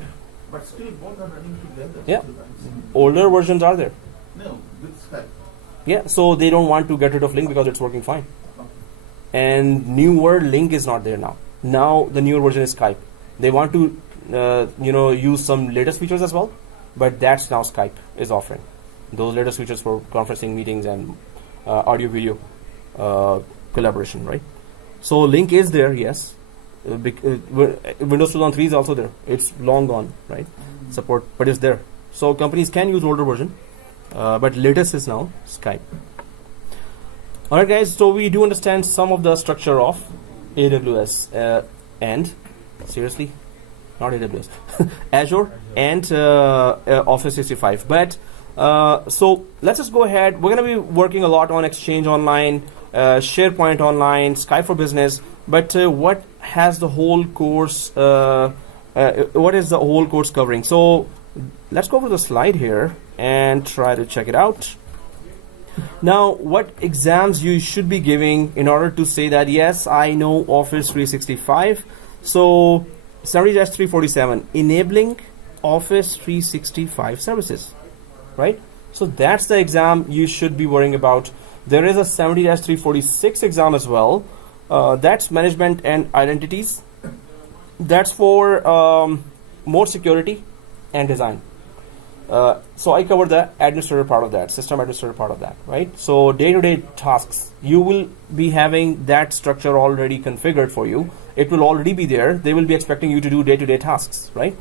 But still both are running together. Yeah. Still runs. Older versions are there. No, with Skype. Yeah, so they don't want to get rid of Link because it's working fine. Okay. And newer Link is not there now. Now the newer version is Skype. They want to, use some latest features as well, but that's now Skype is offering those latest features for conferencing, meetings, and audio video collaboration, right? So Link is there, yes. Windows 2003 is also there. It's long gone, right? Support, but it's there. So companies can use older version, but latest is now Skype. Alright guys, so we do understand some of the structure of AWS and seriously, not AWS, Azure and Office 365. But so let's just go ahead. We're going to be working a lot on Exchange Online, SharePoint Online, Skype for Business. But what has the whole course? What is the whole course covering? So let's go over the slide here and try to check it out. Now, what exams you should be giving in order to say that yes, I know Office 365. So 70-347, enabling Office 365 services, right? So that's the exam you should be worrying about. There is a 70-346 exam as well. That's management and identities. That's for more security and design. So I covered the administrator part of that, system administrator part of that, right? So day-to-day tasks, you will be having that structure already configured for you. It will already be there. They will be expecting you to do day-to-day tasks, right?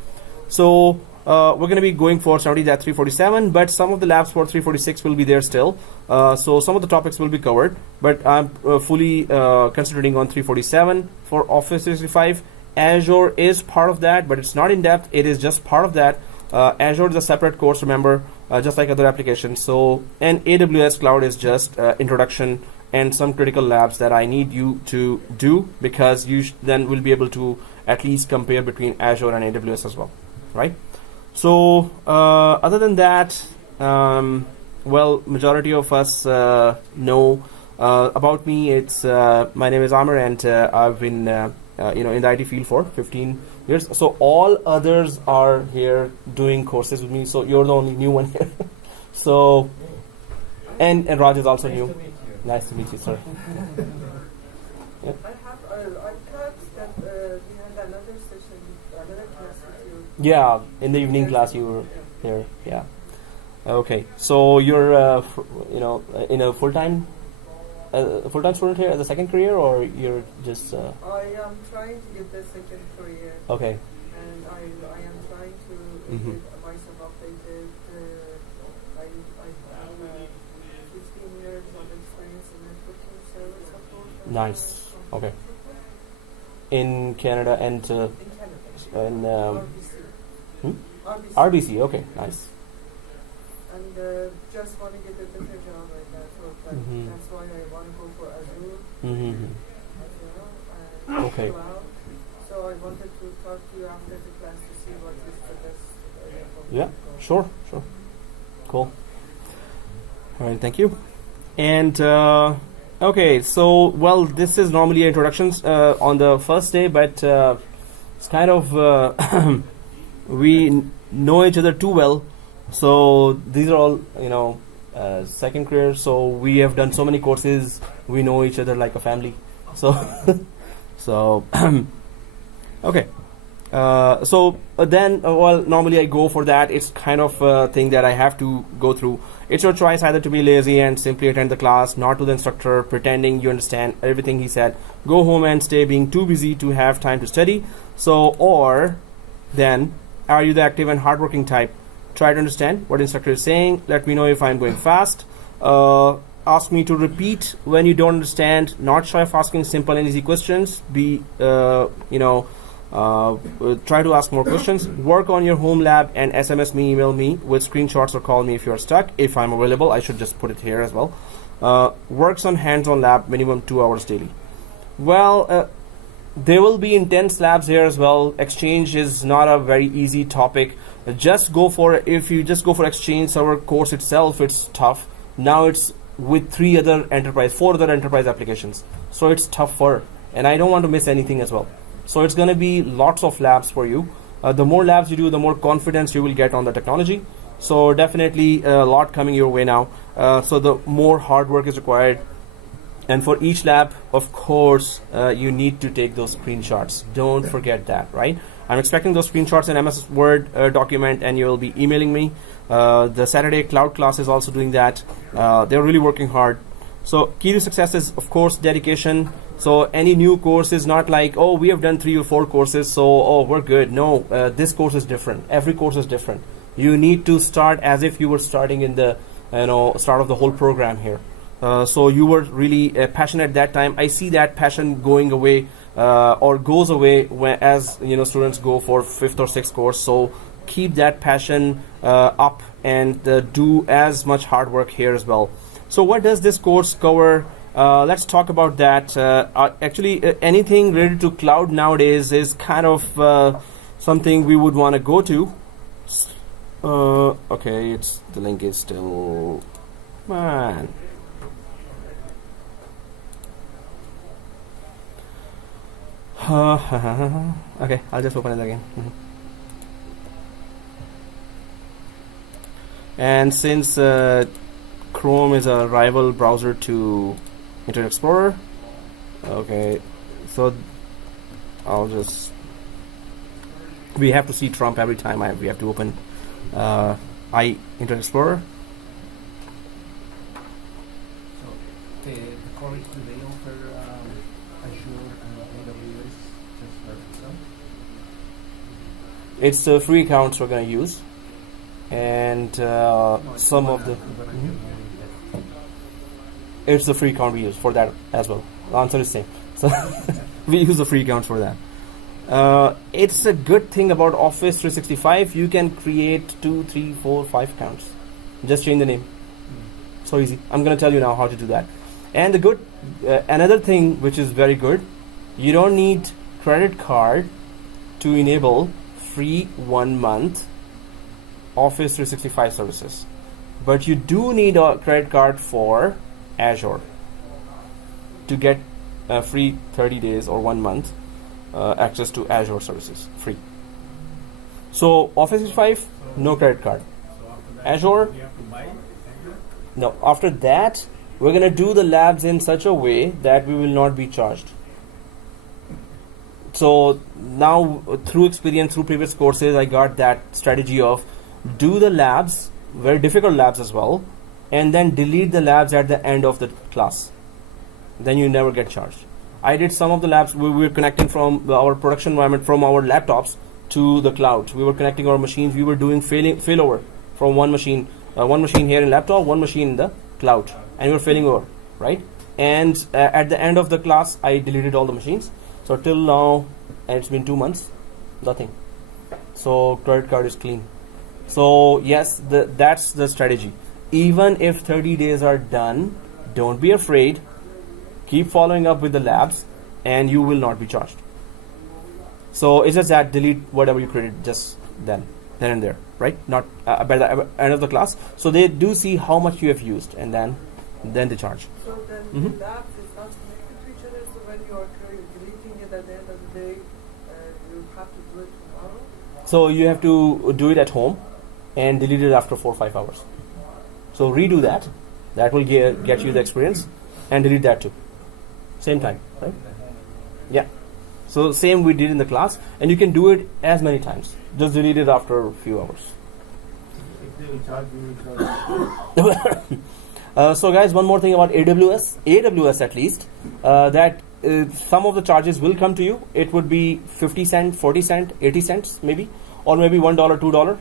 So we're going to be going for 70-347, but some of the labs for 346 will be there still. So some of the topics will be covered, but I'm fully concentrating on 347 for Office 365. Azure is part of that, but it's not in depth. It is just part of that. Azure is a separate course, remember, just like other applications. So, and AWS Cloud is just introduction and some critical labs that I need you to do, because you then will be able to at least compare between Azure and AWS as well, right? So, other than that, well, majority of us know about me. It's my name is Amir, and I've been in the IT field for 15 years. So all others are here doing courses with me. So you're the only new one here. So, and Raj is also Nice new. to meet you. Nice to meet you, sir. I thought that we had another session, another class with you. Yeah, in the evening class you were here. Yeah. Okay. So you're in a full-time student here as a second career, or you're just I am trying to get the second career, okay. and I am trying to Mhm. get myself updated. I have 15 years of experience in networking service support. and, Nice. software Okay. support In Canada and in Canada. in RBC. hmm? RBC. RBC. Okay, nice. And just want to get a better job like that. So Mhm. that's why I want to go for Azure Mm-hmm. as well. And Okay. cloud. So I wanted to talk to you after the class to see what is the best. Yeah, sure. Cool. All right, thank you. And okay, so well, this is normally introductions on the first day, but it's kind of we know each other too well. So these are all second career. So we have done so many courses. We know each other like a family. So so okay. Well, normally I go for that. It's kind of a thing that I have to go through. It's your choice either to be lazy and simply attend the class, not to the instructor, pretending you understand everything he said, go home and stay being too busy to have time to study. So, or then, are you the active and hardworking type? Try to understand what instructor is saying. Let me know if I'm going fast. Ask me to repeat when you don't understand. Not shy of asking simple and easy questions. Try to ask more questions. Work on your home lab and SMS me, email me with screenshots or call me if you're stuck. If I'm available, I should just put it here as well. Works on hands-on lab, minimum 2 hours daily. Well, there will be intense labs here as well. Exchange is not a very easy topic. If you just go for Exchange server course itself, it's tough. Now it's with 4 other enterprise applications. So it's tougher, and I don't want to miss anything as well. So it's going to be lots of labs for you. The more labs you do, the more confidence you will get on the technology. So definitely a lot coming your way now. So the more hard work is required. And for each lab, of course, you need to take those screenshots. Don't forget that, right? I'm expecting those screenshots in MS Word document, and you will be emailing me. The Saturday cloud class is also doing that. They're really working hard. So key to success is, of course, dedication. So any new course is not like, oh, we have done 3 or 4 courses, so oh, we're good. No, this course is different. Every course is different. You need to start as if you were starting in the start of the whole program here. So you were really passionate at that time. I see that passion going away or goes away as students go for 5th or 6th course. So keep that passion up and do as much hard work here as well. So what does this course cover? Let's talk about that. Actually, anything related to cloud nowadays is kind of something we would want to go to. Okay, the link is still, man. Okay, I'll just open it again. And since Chrome is a rival browser to Internet Explorer, okay, so we have to see Trump every time we have to open Internet Explorer. So the college, do they offer Azure and AWS just for them? It's the free accounts we're going to use, and some of the it's the free account we use for that as well. The answer is same. So we use the free accounts for that. It's a good thing about Office 365. You can create 2, 3, 4, 5 accounts. Just change the name. So easy. I'm going to tell you now how to do that. And the good, another thing which is very good, you don't need credit card to enable free 1 month Office 365 services. But you do need a credit card for Azure to get free 30 days or 1 month access to Azure services, free. So Office 365, no credit card. Azure, no. After that, we're going to do the labs in such a way that we will not be charged. So now through experience, through previous courses, I got that strategy of do the labs, very difficult labs as well, and then delete the labs at the end of the class. Then you never get charged. I did some of the labs. We were connecting from our production environment, from our laptops to the cloud. We were connecting our machines. We were doing failover from one machine here in laptop, one machine in the cloud, and we were failing over, right? And at the end of the class, I deleted all the machines. So till now, and it's been 2 months, nothing. So credit card is clean. So yes, that's the strategy. Even if 30 days are done, don't be afraid. Keep following up with the labs, and you will not be charged. So it's just that delete whatever you created just then and there, right? Not by the end of the class. So they do see how much you have used, and then they charge. So then the labs is not connected to each other. So when you are deleting it at the end of the day, you have to do it tomorrow. So you have to do it at home and delete it after 4 or 5 hours. So redo that. That will get you the experience, and delete that too. Same time, right? Yeah. So same we did in the class, and you can do it as many times. Just delete it after a few hours. If they will charge, we will charge. So guys, one more thing about AWS at least, that some of the charges will come to you. It would be 50 cent, 40 cent, 80 cents maybe, or maybe $1, $2.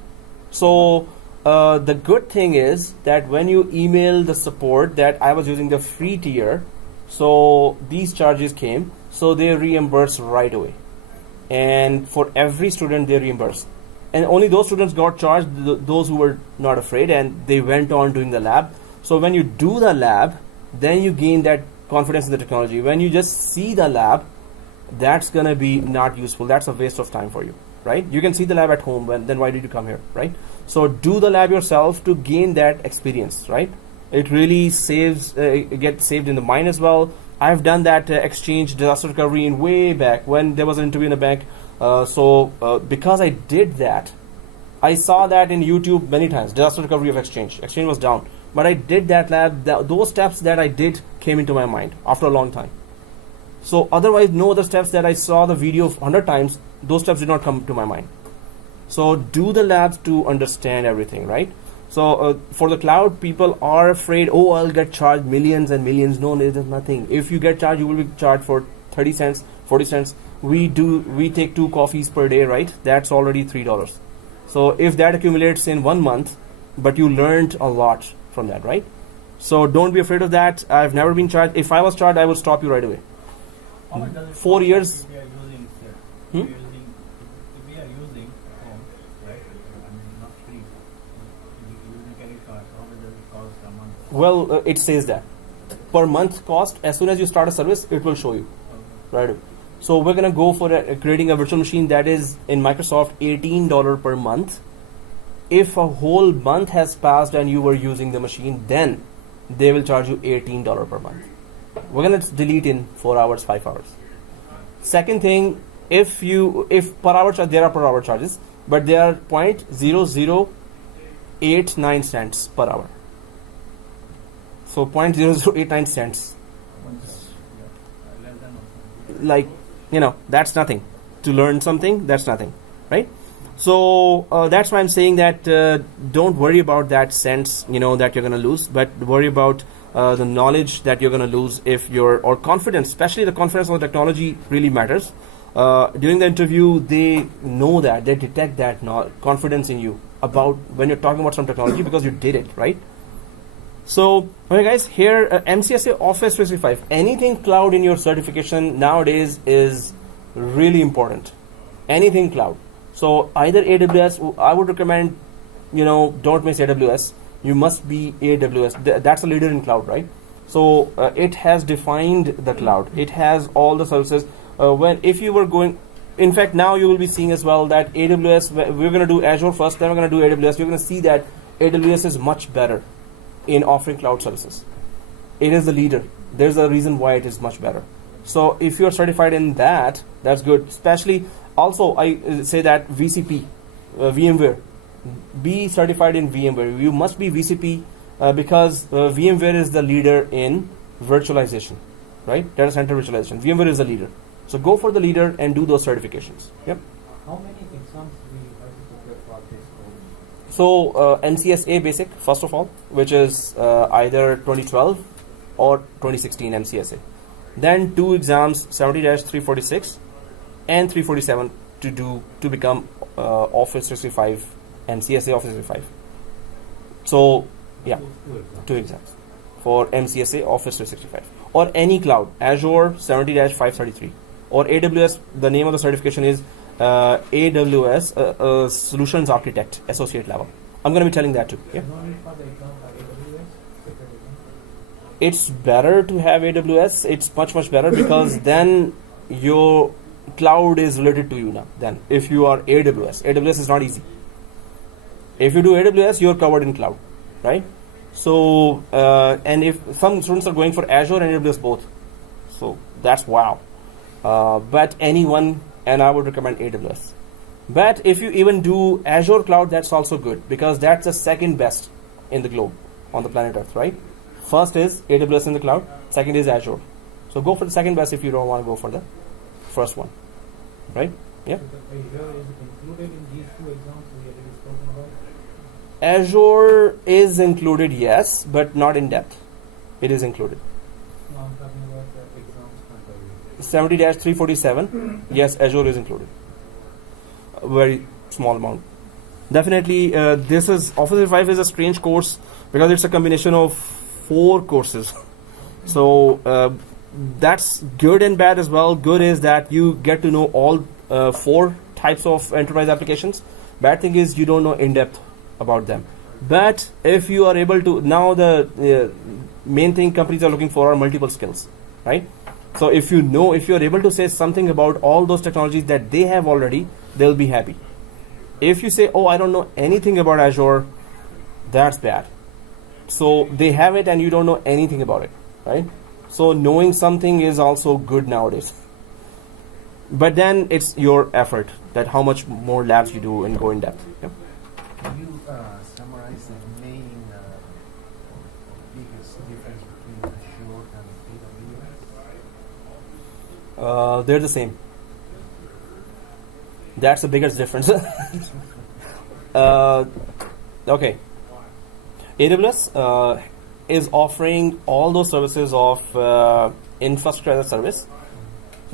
So the good thing is that when you email the support that I was using the free tier, so these charges came, so they reimburse right away. And for every student they reimburse. And only those students got charged, those who were not afraid, and they went on doing the lab. So when you do the lab, then you gain that confidence in the technology. When you just see the lab, that's gonna be not useful. That's a waste of time for you, right? You can see the lab at home, then why did you come here, right? So do the lab yourself to gain that experience, right? It really saves, gets saved in the mind as well. I've done that exchange disaster recovery in way back when there was an interview in a bank. Because I did that, I saw that in YouTube many times, disaster recovery of Exchange. Exchange was down. But I did that lab, those steps that I did came into my mind after a long time. So otherwise, no other steps that I saw the video 100 times, those steps did not come to my mind. So do the labs to understand everything, right? So for the cloud, people are afraid, oh, I'll get charged millions and millions. No, there's nothing. If you get charged, you will be charged for 30 cents, 40 cents. We take 2 coffees per day, right? That's already $3. So if that accumulates in 1 month, but you learned a lot from that, right? So don't be afraid of that. I've never been charged. If I was charged, I would stop you right away. How much does it 4 cost years. if we are using, sir? Hmm? If we are using home, right? I mean, not free. Using credit card, how much does it cost a month? Well, it says that per month cost. As soon as you start a service, it will show you right away. So we're gonna go for creating a virtual machine that is in Microsoft $18 per month. If a whole month has passed and you were using the machine, then they will charge you $18 per month. We're gonna delete in 4 hours, 5 hours. Second thing, if per hour there are per hour charges, but they are 0.0089 cents per hour. So 0.0089 cents. Less than Like, that's nothing. To learn something, that's nothing, right? So that's why I'm saying that don't worry about that cents, that you're going to lose, but worry about the knowledge that you're going to lose or confidence, especially the confidence on the technology really matters. During the interview, they know that, they detect that confidence in you about when you're talking about some technology because you did it, right? So, okay guys, here MCSA Office 365, anything cloud in your certification nowadays is really important. Anything cloud. So either AWS, I would recommend, don't miss AWS. You must be AWS. That's a leader in cloud, right? So it has defined the cloud. It has all the services. If you were going, in fact, now you will be seeing as well that AWS, we're going to do Azure first, then we're going to do AWS. You're going to see that AWS is much better in offering cloud services. It is the leader. There's a reason why it is much better. So if you're certified in that, that's good. Especially, also I say that VCP, VMware, be certified in VMware. You must be VCP because VMware is the leader in virtualization, right? Data center virtualization. VMware is the leader. So go for the leader and do those certifications. Yep. How many exams do you have to prepare for this course? So MCSA Basic, first of all, which is either 2012 or 2016 MCSA. Then 2 exams, 70-346 and 347 to become Office 365, MCSA Office 365. So yeah, 2 exams for MCSA Office 365 or any cloud, Azure 70-533 or AWS. The name of the certification is AWS Solutions Architect Associate level. I'm going to be telling that too. Yeah. No need for the exam for AWS, separate exam. It's better to have AWS. It's much better because then your cloud is related to you now. Then if you are AWS is not easy. If you do AWS, you're covered in cloud, right? So and if some students are going for Azure and AWS both, so that's wow. But anyone, and I would recommend AWS. But if you even do Azure cloud, that's also good because that's the second best in the globe on the planet Earth, right? First is AWS in the cloud, second is Azure. So go for the second best if you don't want to go for the first one. right? Yeah. So the Azure is included in these two exams we already spoken about? Azure is included, yes, but not in depth. It is included. No, I'm talking about the exams point of view. 70-347, yes, Azure is included. A very small amount. Definitely, this is Office 365 is a strange course because it's a combination of 4 courses. So that's good and bad as well. Good is that you get to know all 4 types of enterprise applications. Bad thing is you don't know in depth about them. But if you are able to, now the main thing companies are looking for are multiple skills, right? So if you know, if you are able to say something about all those technologies that they have already, they'll be happy. If you say, oh, I don't know anything about Azure, that's bad. So they have it and you don't know anything about it, right? So knowing something is also good nowadays. But then it's your effort, that how much more labs you do and go in depth. Yeah? Can you summarize the main biggest difference between Azure and AWS? They're the same. That's the biggest difference. Okay. AWS is offering all those services of infrastructure as a service,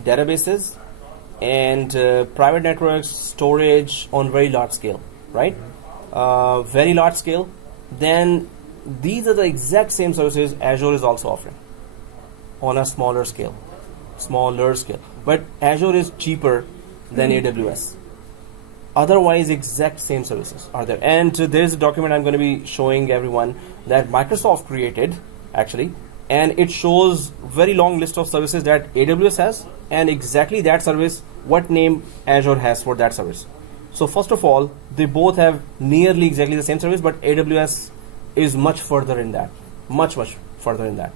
databases, and private networks, storage on very large scale, right? Very large scale. Then these are the exact same services Azure is also offering on a smaller scale. But Azure is cheaper than AWS. Otherwise, exact same services are there. And there is a document I'm going to be showing everyone that Microsoft created, actually, and it shows very long list of services that AWS has, and exactly that service, what name Azure has for that service. So first of all, they both have nearly exactly the same service, but AWS is much further in that. Much further in that.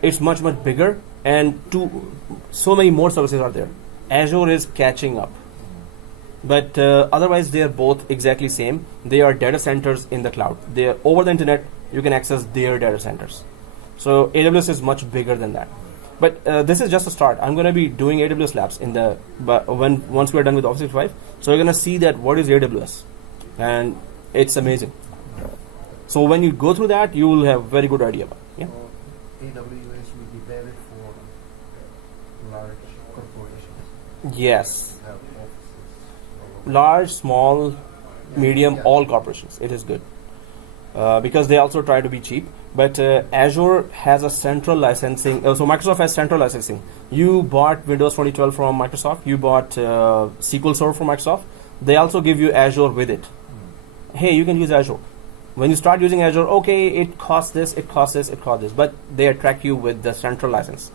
It's much bigger, and so many more services are there. Azure is catching up. But otherwise, they are both exactly same. They are data centers in the cloud. They are over the internet. You can access their data centers. So AWS is much bigger than that. But this is just a start. I'm going to be doing AWS labs in the once we're done with Office 365. So you're going to see that what is AWS, and it's amazing. So when you go through that, you will have very good idea about it. Yeah. Or AWS will be better for large corporations. Yes. That have offices. Large, small, medium, Yeah. all corporations. It is good because they also try to be cheap. But Azure has a central licensing. So Microsoft has central licensing. You bought Windows 2012 from Microsoft. You bought SQL Server from Microsoft. They also give you Azure with it. Hey, you can use Azure. When you start using Azure, okay, it costs this, it costs this, it costs this. But they attract you with the central license.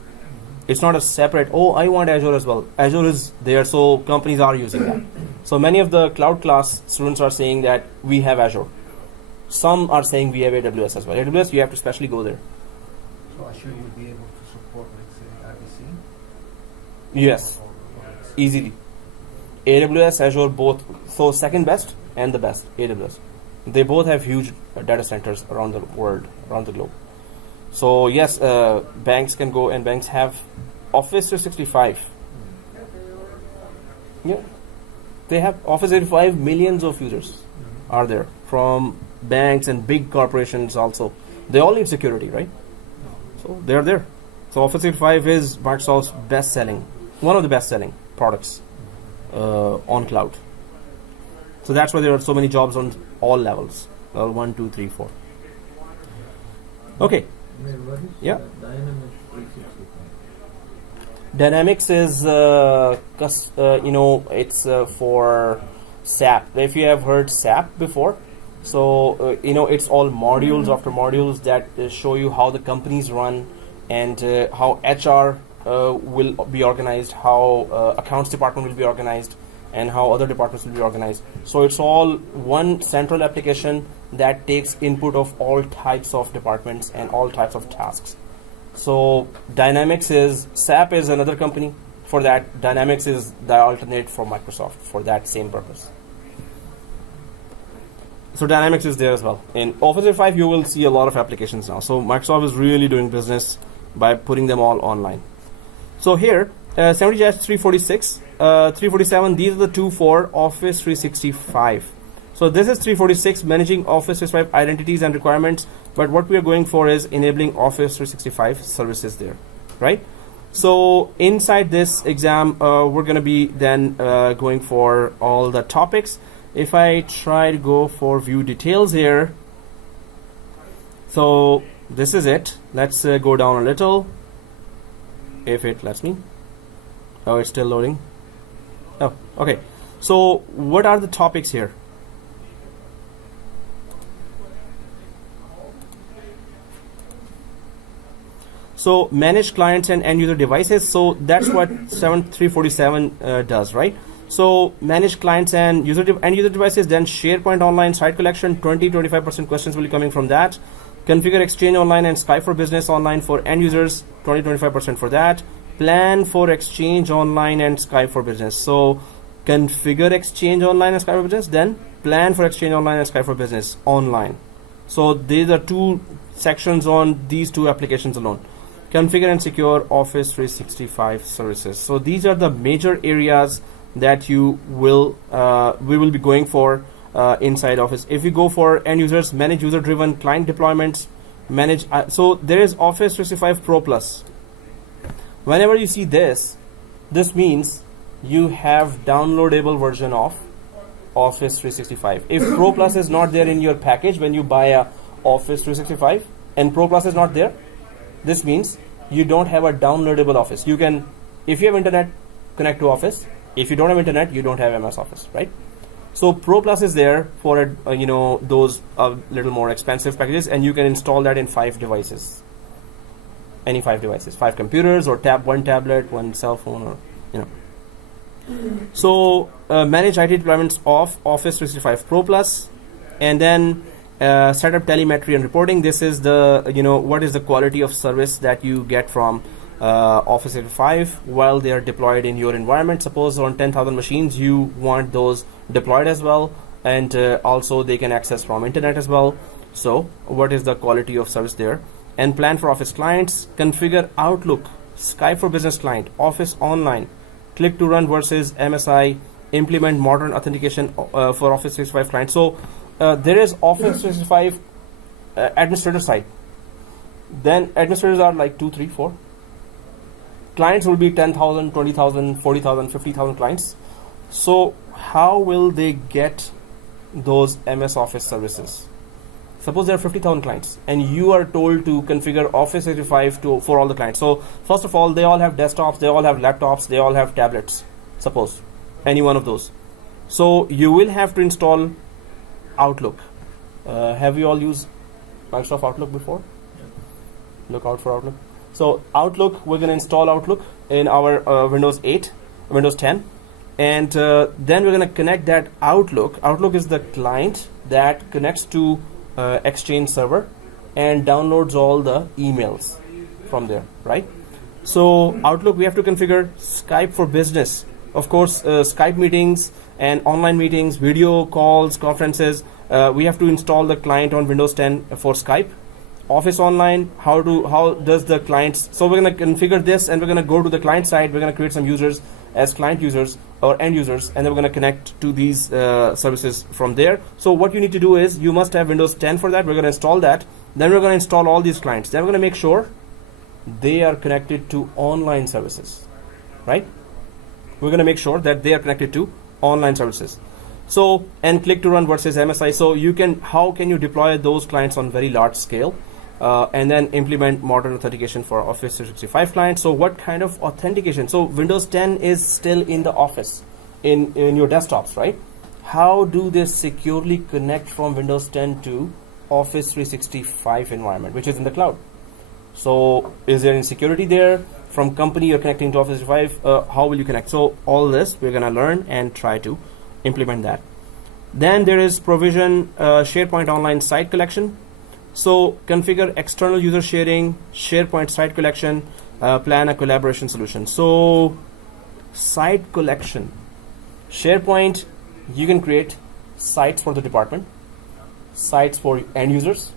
It's not a separate, oh, I want Azure as well. Azure is there, so companies are using that. So many of the cloud class students are saying that we have Azure. Some are saying we have AWS as well. AWS, you have to specially go there. So Azure will be able to support, let's say, RDC? Yes, easily. AWS, Azure, both. So second best and the best, AWS. They both have huge data centers around the world, around the globe. So yes, banks can go, and banks have Office 365. Yeah, they have Office 365. Millions of users are there from banks and big corporations also. They all need security, right? So they are there. So Office 365 is Microsoft's best selling, one of the best selling products on cloud. So that's why there are so many jobs on all levels. Level 1, 2, 3, 4. Okay. What is Yeah. Dynamics 365? Dynamics is, it's for SAP. If you have heard SAP before, so it's all modules after modules that show you how the companies run and how HR will be organized, how accounts department will be organized, and how other departments will be organized. So it's all one central application that takes input of all types of departments and all types of tasks. So Dynamics is, SAP is another company for that. Dynamics is the alternate for Microsoft for that same purpose. So Dynamics is there as well. In Office 365, you will see a lot of applications now. So Microsoft is really doing business by putting them all online. So here, 70-346, 347. These are the two for Office 365. So this is 346, managing Office 365 identities and requirements. But what we are going for is enabling Office 365 services there, right? So inside this exam, we're going to be then going for all the topics. If I try to go for view details here, so this is it. Let's go down a little, if it lets me. Oh, it's still loading. Oh, okay. So what are the topics here? So manage clients and end user devices. So that's what 7347 does, right? So manage clients and end user devices, then SharePoint Online, site collection, 25% questions will be coming from that. Configure Exchange Online and Skype for Business Online for end users, 25% for that. Plan for Exchange Online and Skype for Business. So configure Exchange Online and Skype for Business, then plan for Exchange Online and Skype for Business online. So these are two sections on these two applications alone. Configure and secure Office 365 services. So these are the major areas that you will we will be going for inside Office. If you go for end users, manage user driven client deployments, manage so there is Office 365 Pro Plus. Whenever you see this means you have downloadable version of Office 365. If Pro Plus is not there in your package when you buy a Office 365 and Pro Plus is not there, this means you don't have a downloadable Office. You can, if you have internet, connect to Office. If you don't have internet, you don't have MS Office, right? So Pro Plus is there for those little more expensive packages, and you can install that in 5 devices. Any 5 devices, 5 computers, or one tablet, one cell phone, or So manage IT deployments of Office 365 Pro Plus, and then set up telemetry and reporting. This is the what is the quality of service that you get from Office 365 while they are deployed in your environment. Suppose on 10,000 machines you want those deployed as well, and also they can access from internet as well. So what is the quality of service there? And plan for Office clients. Configure Outlook, Skype for Business client, Office Online, click to run versus MSI. Implement modern authentication for Office 365 clients. So there is Office 365 administrator side. Then administrators are like 2, 3, 4. Clients will be 10,000, 20,000, 40,000, 50,000 clients. So how will they get those MS Office services? Suppose there are 50,000 clients and you are told to configure Office 365 for all the clients. So first of all, they all have desktops, they all have laptops, they all have tablets. Suppose any one of those. So you will have to install Outlook. Have you all used Microsoft Outlook before? Look out for Outlook. So Outlook, we're going to install Outlook in our Windows 8, Windows 10, and then we're going to connect that Outlook. Outlook is the client that connects to Exchange server and downloads all the emails from there, right? So Outlook, we have to configure Skype for Business. Of course, Skype meetings and online meetings, video calls, conferences. We have to install the client on Windows 10 for Skype. Office Online, how does the clients? So we're going to configure this, and we're going to go to the client side. We're going to create some users as client users or end users, and then we're going to connect to these services from there. So what you need to do is you must have Windows 10 for that. We're going to install that. Then we're going to install all these clients. Then we're going to make sure they are connected to online services, right? We're going to make sure that they are connected to online services. So, and click to run versus MSI. So how can you deploy those clients on very large scale? And then implement modern authentication for Office 365 clients. So what kind of authentication? So Windows 10 is still in the office, in your desktops, right? How do they securely connect from Windows 10 to Office 365 environment, which is in the cloud? So is there any security there? From company you're connecting to Office 365, how will you connect? So all this we're going to learn and try to implement that. Then there is provision SharePoint Online site collection. So configure external user sharing, SharePoint site collection, plan a collaboration solution. So site collection, SharePoint, you can create sites for the department, sites for end users,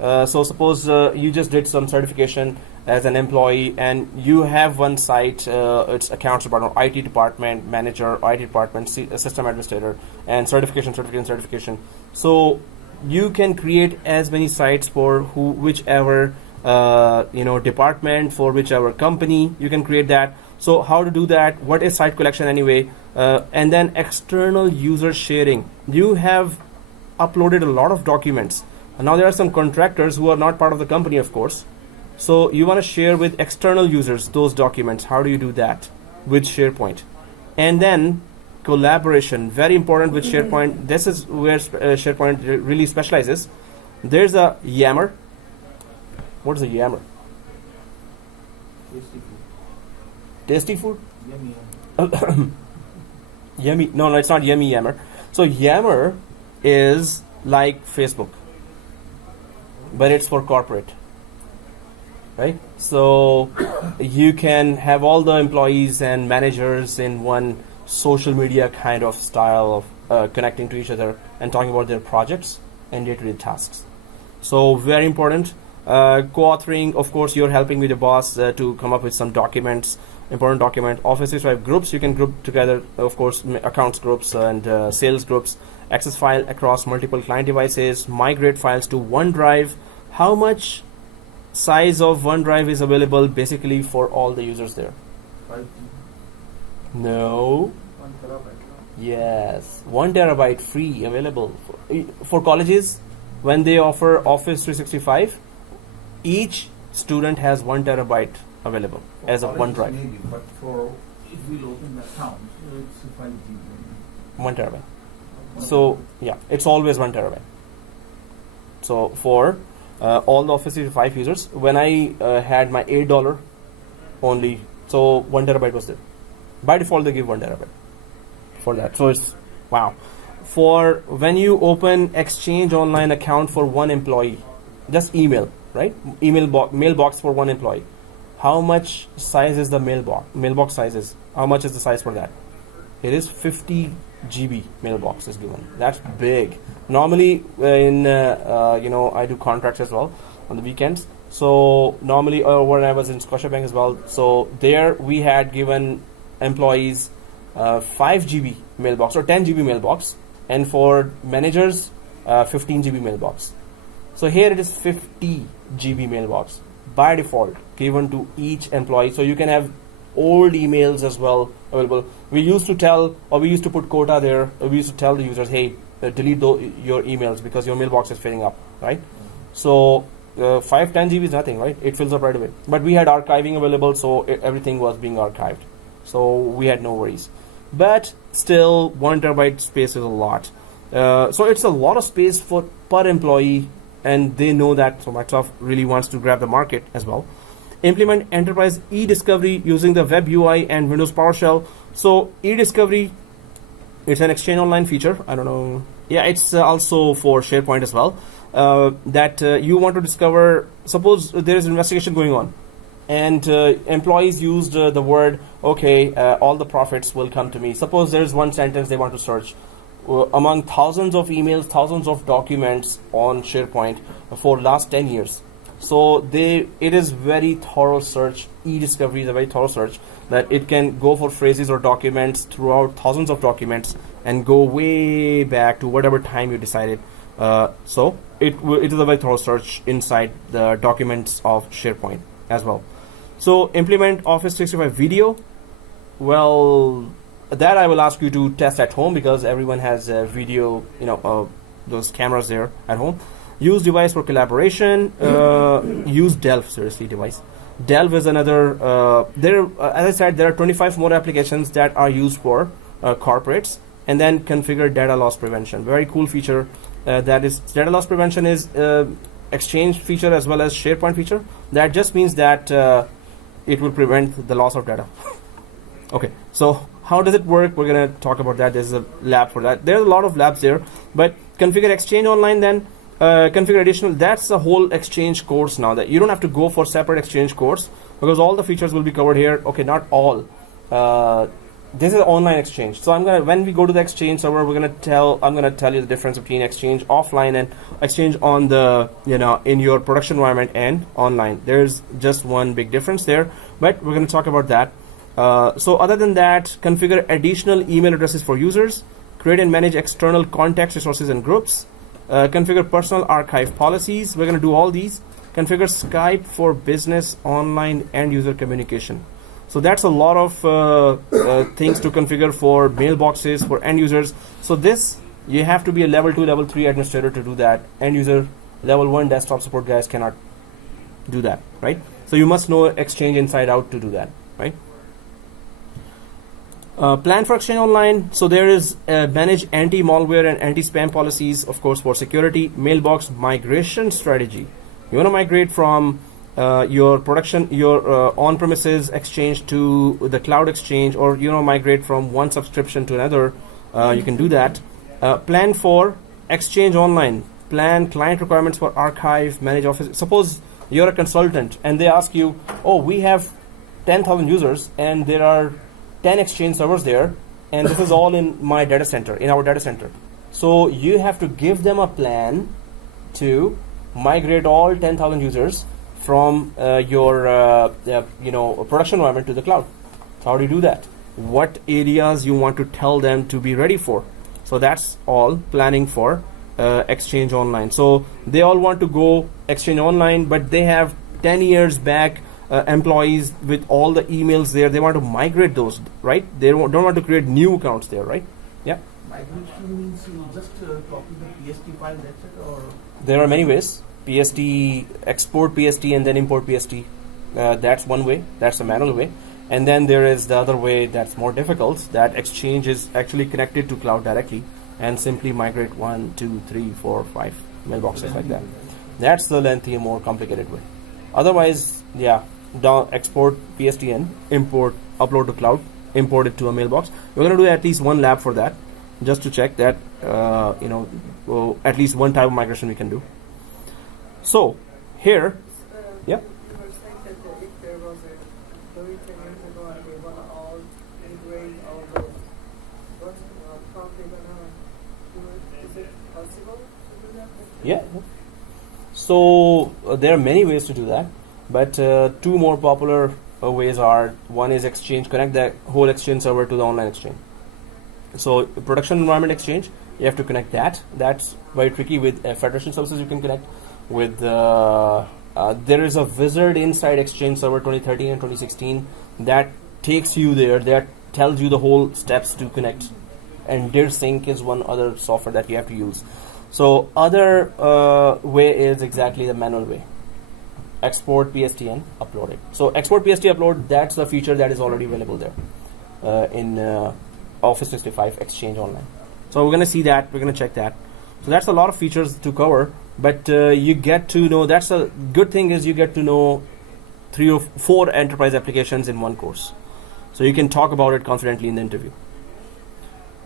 So suppose you just did some certification as an employee, and you have one site, it's accounts department, IT department manager, IT department, system administrator, and certification. So you can create as many sites for whichever department, for whichever company. You can create that. So how to do that? What is site collection anyway? And then external user sharing. You have uploaded a lot of documents. And now there are some contractors who are not part of the company, of course. So you want to share with external users those documents. How do you do that? With SharePoint. And then collaboration, very important with SharePoint. This is where SharePoint really specializes. There's a Yammer. What is a Yammer? Tasty food. Tasty food? Yummy. Yummy. No, it's not Yummy Yammer. So Yammer is like Facebook, but it's for corporate, right? So you can have all the employees and managers in one social media kind of style of connecting to each other and talking about their projects and day-to-day tasks. So very important. Co-authoring, of course, you're helping with your boss to come up with some documents, important document. Office 365 groups, you can group together, of course, accounts groups and sales groups. Access file across multiple client devices. Migrate files to OneDrive. How much size of OneDrive is available basically for all the users there? 5G. No. 1 terabyte. Yes, 1 terabyte free available for colleges. When they offer Office 365, each student has 1 terabyte available For as a colleges OneDrive. maybe, but for if we open the account, it's 5G. 1 terabyte. So yeah, it's always 1 terabyte. So for all the Office 365 users, when I had my $8 only, so 1 terabyte was there. By default, they give 1 terabyte for that. So it's wow. For when you open Exchange Online account for one employee, just email, right? Mailbox for one employee. How much size is the mailbox? Mailbox sizes. How much is the size for that? It is 50 GB mailbox is given. That's big. Normally, in I do contracts as well on the weekends. So normally, when I was in Scotiabank as well, so there we had given employees 5 GB mailbox or 10 GB mailbox, and for managers 15 GB mailbox. So here it is 50 GB mailbox by default given to each employee. So you can have old emails as well available. We used to put quota there. We used to tell the users, hey, delete your emails because your mailbox is filling up, right? So 10 GB is nothing, right? It fills up right away. But we had archiving available, so everything was being archived. So we had no worries. But still, 1 terabyte space is a lot. So it's a lot of space per employee, and they know that. So Microsoft really wants to grab the market as well. Implement enterprise e-discovery using the web UI and Windows PowerShell. So e-discovery, it's an Exchange Online feature. I don't know. Yeah, it's also for SharePoint as well. That you want to discover. Suppose there is an investigation going on, and employees used the word, okay, all the profits will come to me. Suppose there is one sentence they want to search among thousands of emails, thousands of documents on SharePoint for last 10 years. So it is very thorough search. E-discovery is a very thorough search that it can go for phrases or documents throughout thousands of documents and go way back to whatever time you decided. So it is a very thorough search inside the documents of SharePoint as well. So implement Office 365 video. Well, that I will ask you to test at home because everyone has a video, those cameras there at home. Use device for collaboration. Use Delve, seriously, device. Delve is another, as I said, there are 25 more applications that are used for corporates. And then configure data loss prevention. Very cool feature. That is, data loss prevention is Exchange feature as well as SharePoint feature. That just means that it will prevent the loss of data. Okay, so how does it work? We're going to talk about that. There's a lab for that. There's a lot of labs there. But configure Exchange Online, then configure additional. That's the whole Exchange course now. That you don't have to go for separate Exchange course because all the features will be covered here. Okay, not all. this is online exchange. So when we go to the exchange server, I'm gonna tell you the difference between exchange offline and exchange on the, in your production environment and online. There's just one big difference there, but we're gonna talk about that. So other than that, configure additional email addresses for users, create and manage external context resources and groups, configure personal archive policies. We're gonna do all these. Configure Skype for business, online, and user communication. So that's a lot of things to configure for mailboxes, for end users. So this, you have to be a level 2, level 3 administrator to do that. End user, level 1 desktop support guys cannot do that, right? So you must know Exchange inside out to do that, right? Plan for Exchange Online. So there is manage anti-malware and anti-spam policies, of course, for security. Mailbox migration strategy. You want to migrate from your on-premises exchange to the cloud exchange, or migrate from one subscription to another. You can do that. Plan for Exchange Online. Plan client requirements for archive, manage office. Suppose you're a consultant and they ask you, oh, we have 10,000 users and there are 10 Exchange servers there, and this is all in my data center, in our data center. So you have to give them a plan to migrate all 10,000 users from your production environment to the cloud. So how do you do that? What areas you want to tell them to be ready for? So that's all planning for Exchange Online. So they all want to go Exchange Online, but they have 10 years back employees with all the emails there. They want to migrate those, right? They don't want to create new accounts there, right? Yeah. Migration means you just copy the PST file, that's it, or? There are many ways. PST, export PST and then import PST. That's one way. That's the manual way. And then there is the other way that's more difficult. That Exchange is actually connected to cloud directly and simply migrate 1, 2, 3, 4, 5 mailboxes like that. That's the lengthy and more complicated way. Otherwise, yeah, export PST and import, upload to cloud, import it to a mailbox. We're going to do at least one lab for that, just to check that at least one type of migration we can do. So here, yeah. You were saying that if there was a 30 years ago and they want to all integrate all those probably gonna do it. Is it possible to do that? Yeah. So there are many ways to do that, but two more popular ways are, one is Exchange, connect the whole Exchange server to the online Exchange. So production environment Exchange, you have to connect that. That's very tricky. With Federation services you can connect. With there is a wizard inside Exchange Server 2013 and 2016 that takes you there, that tells you the whole steps to connect, and DirSync is one other software that you have to use. So other way is exactly the manual way. Export PST and upload it. So export PST upload, that's the feature that is already available there in Office 365 Exchange Online. So we're going to see that, we're going to check that. So that's a lot of features to cover. But you get to know, that's a good thing, is you get to know 3 or 4 enterprise applications in one course. So you can talk about it confidently in the interview.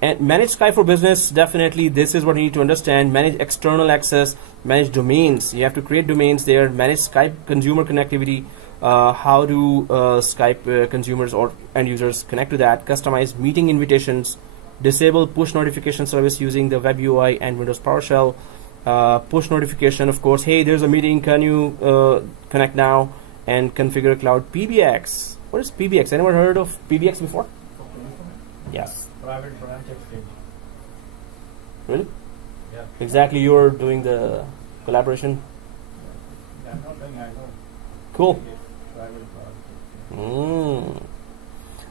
And manage Skype for business, definitely this is what you need to understand. Manage external access, manage domains. You have to create domains there, manage Skype consumer connectivity, how do Skype consumers or end users connect to that, customize meeting invitations, disable push notification service using the web UI and Windows PowerShell. Push notification, of course, hey, there's a meeting, can you connect now, and configure cloud PBX. What is PBX? Anyone heard of PBX before? Yes. Private branch exchange. Really? Yeah. Exactly, you're doing the collaboration. I'm not saying I know. Cool. Private branch exchange.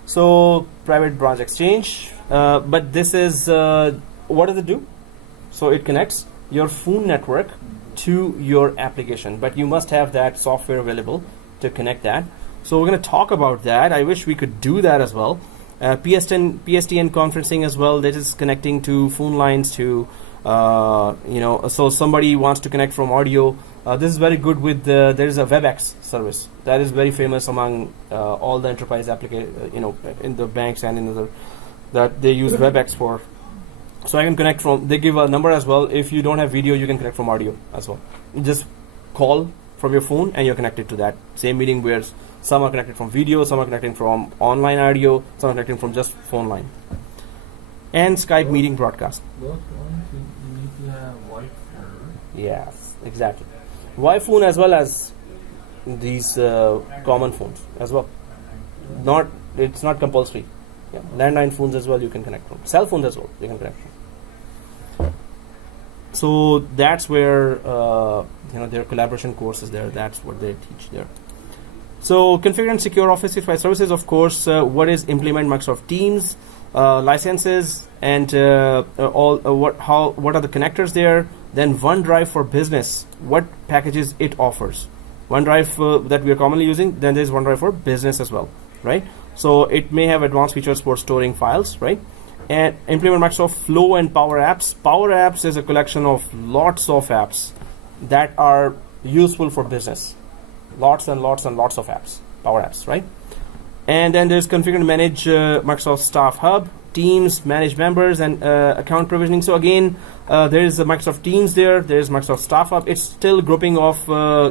So private branch exchange, but this is what does it do? So it connects your phone network to your application, but you must have that software available to connect that. So we're going to talk about that. I wish we could do that as well. PSTN conferencing as well. That is connecting to phone lines to, so somebody wants to connect from audio. This is very good with there is a WebEx service that is very famous among all the enterprise in the banks and in other that they use WebEx for. So I can connect from, they give a number as well. If you don't have video, you can connect from audio as well. You just call from your phone and you're connected to that same meeting where Some are connected from video, some are connected from online audio, some are connected from just phone line. And Skype meeting broadcast. Those ones you need to have Wi-Fi. Yes, exactly. Wi-Phone as well as these common phones as well. It's not compulsory. Yeah. Landline phones as well you can connect from. Cell phones as well you can connect from. So that's where their collaboration course is there. That's what they teach there. So configure and secure Office 365 services. Of course, what is implement Microsoft Teams, licenses, and what are the connectors there. Then OneDrive for Business, what packages it offers. OneDrive that we are commonly using. Then there's OneDrive for Business as well, right? So it may have advanced features for storing files, right? And implement Microsoft Flow and Power Apps. Power Apps is a collection of lots of apps that are useful for business. Lots and lots and lots of apps, Power Apps, right? And then there's configure and manage Microsoft Staff Hub, Teams, manage members, and account provisioning. So again, there is Microsoft Teams there. There is Microsoft Staff Hub. It's still grouping of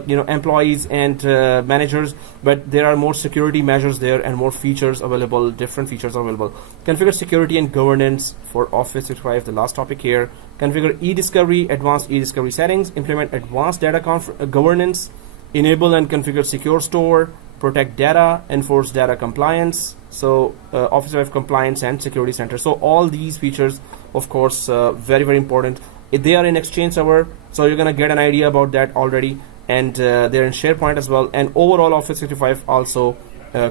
employees and managers, but there are more security measures there and more features available. Different features available. Configure security and governance for Office 365. The last topic here. Configure e-discovery, advanced e-discovery settings. Implement advanced data governance. Enable and configure secure store. Protect data. Enforce data compliance. So Office 365 compliance and security center. So all these features, of course, very, very important. They are in Exchange server, so you're gonna get an idea about that already. And they're in SharePoint as well. And overall, Office 365 also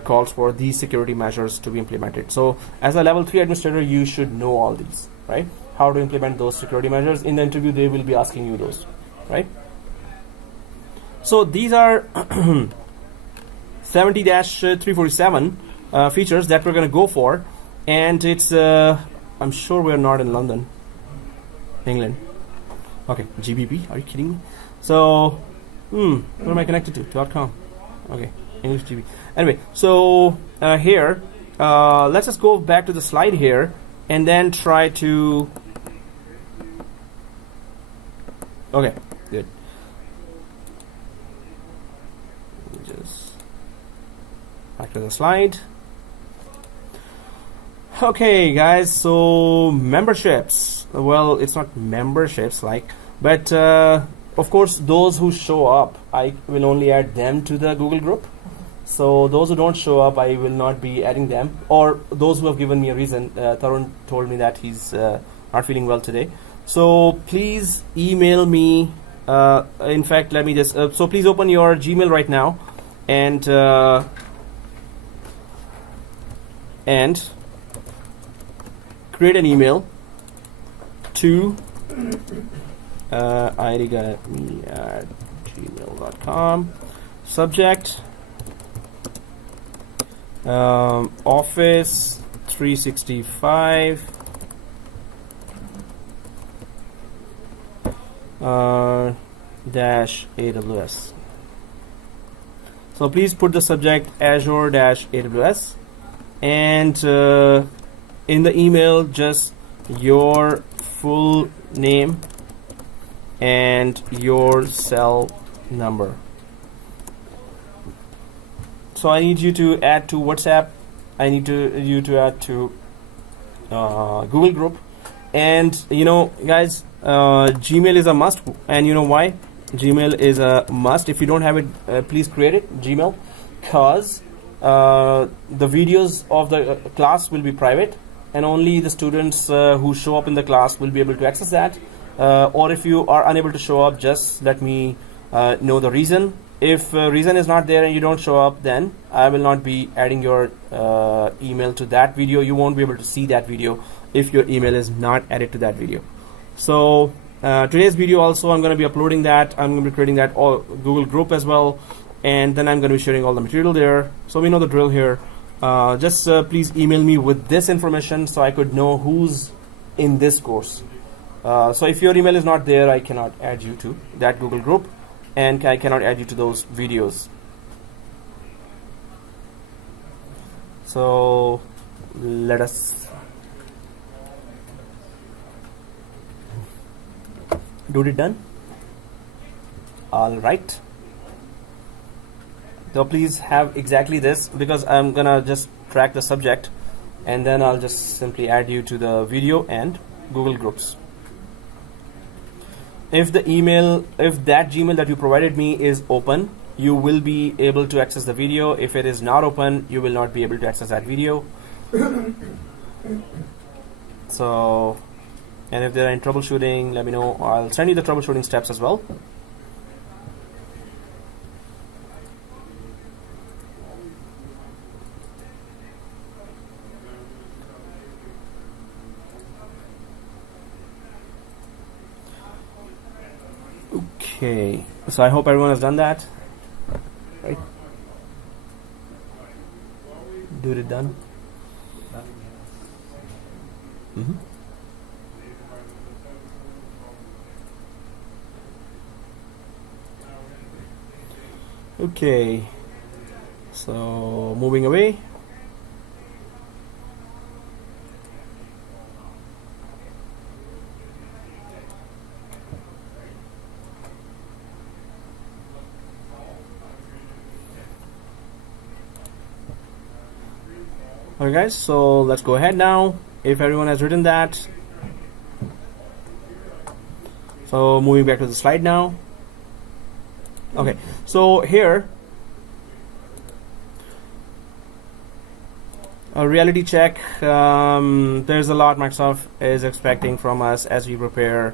calls for these security measures to be implemented. So as a level 3 administrator, you should know all these, right? How to implement those security measures. In the interview, they will be asking you those, right? So these are 70-347 features that we're going to go for, and it's I'm sure we're not in London, England. Okay, GBP, are you kidding me? So where am I connected to? .com. Okay, English GB. Anyway, so here let's just go back to the slide here and then try to okay, good. Just back to the slide. Okay, guys, so memberships. Well, it's not memberships but of course, those who show up, I will only add them to the Google group. So those who don't show up, I will not be adding them. Or those who have given me a reason. Tarun told me that he's not feeling well today. So please email me. In fact, let me just. So please open your Gmail right now, and create an email to irigami@gmail.com. Subject Office 365 dash AWS. So please put the subject Azure dash AWS, and in the email just your full name and your cell number. So I need you to add to WhatsApp. I need you to add to Google group, and guys, Gmail is a must, and you know why? Gmail is a must. If you don't have it, please create it, Gmail, because the videos of the class will be private, and only the students who show up in the class will be able to access that. Or if you are unable to show up, just let me know the reason. If reason is not there and you don't show up, then I will not be adding your email to that video. You won't be able to see that video if your email is not added to that video. So today's video also, I'm going to be uploading that. I'm going to be creating that Google group as well, and then I'm going to be sharing all the material there. So we know the drill here. Just please email me with this information so I could know who's in this course. So if your email is not there, I cannot add you to that Google group, and I cannot add you to those videos. So let us do it done. All right. So please have exactly this, because I'm gonna just track the subject and then I'll just simply add you to the video and Google Groups. If that Gmail that you provided me is open, you will be able to access the video. If it is not open, you will not be able to access that video. So, and if there are any troubleshooting, let me know. I'll send you the troubleshooting steps as well. Okay, so I hope everyone has done that. Right? Dude, it done? Mm-hmm. Okay, so moving away. Okay guys, so let's go ahead now. If everyone has written that, so moving back to the slide now. Okay, so here a reality check. There's a lot Microsoft is expecting from us as we prepare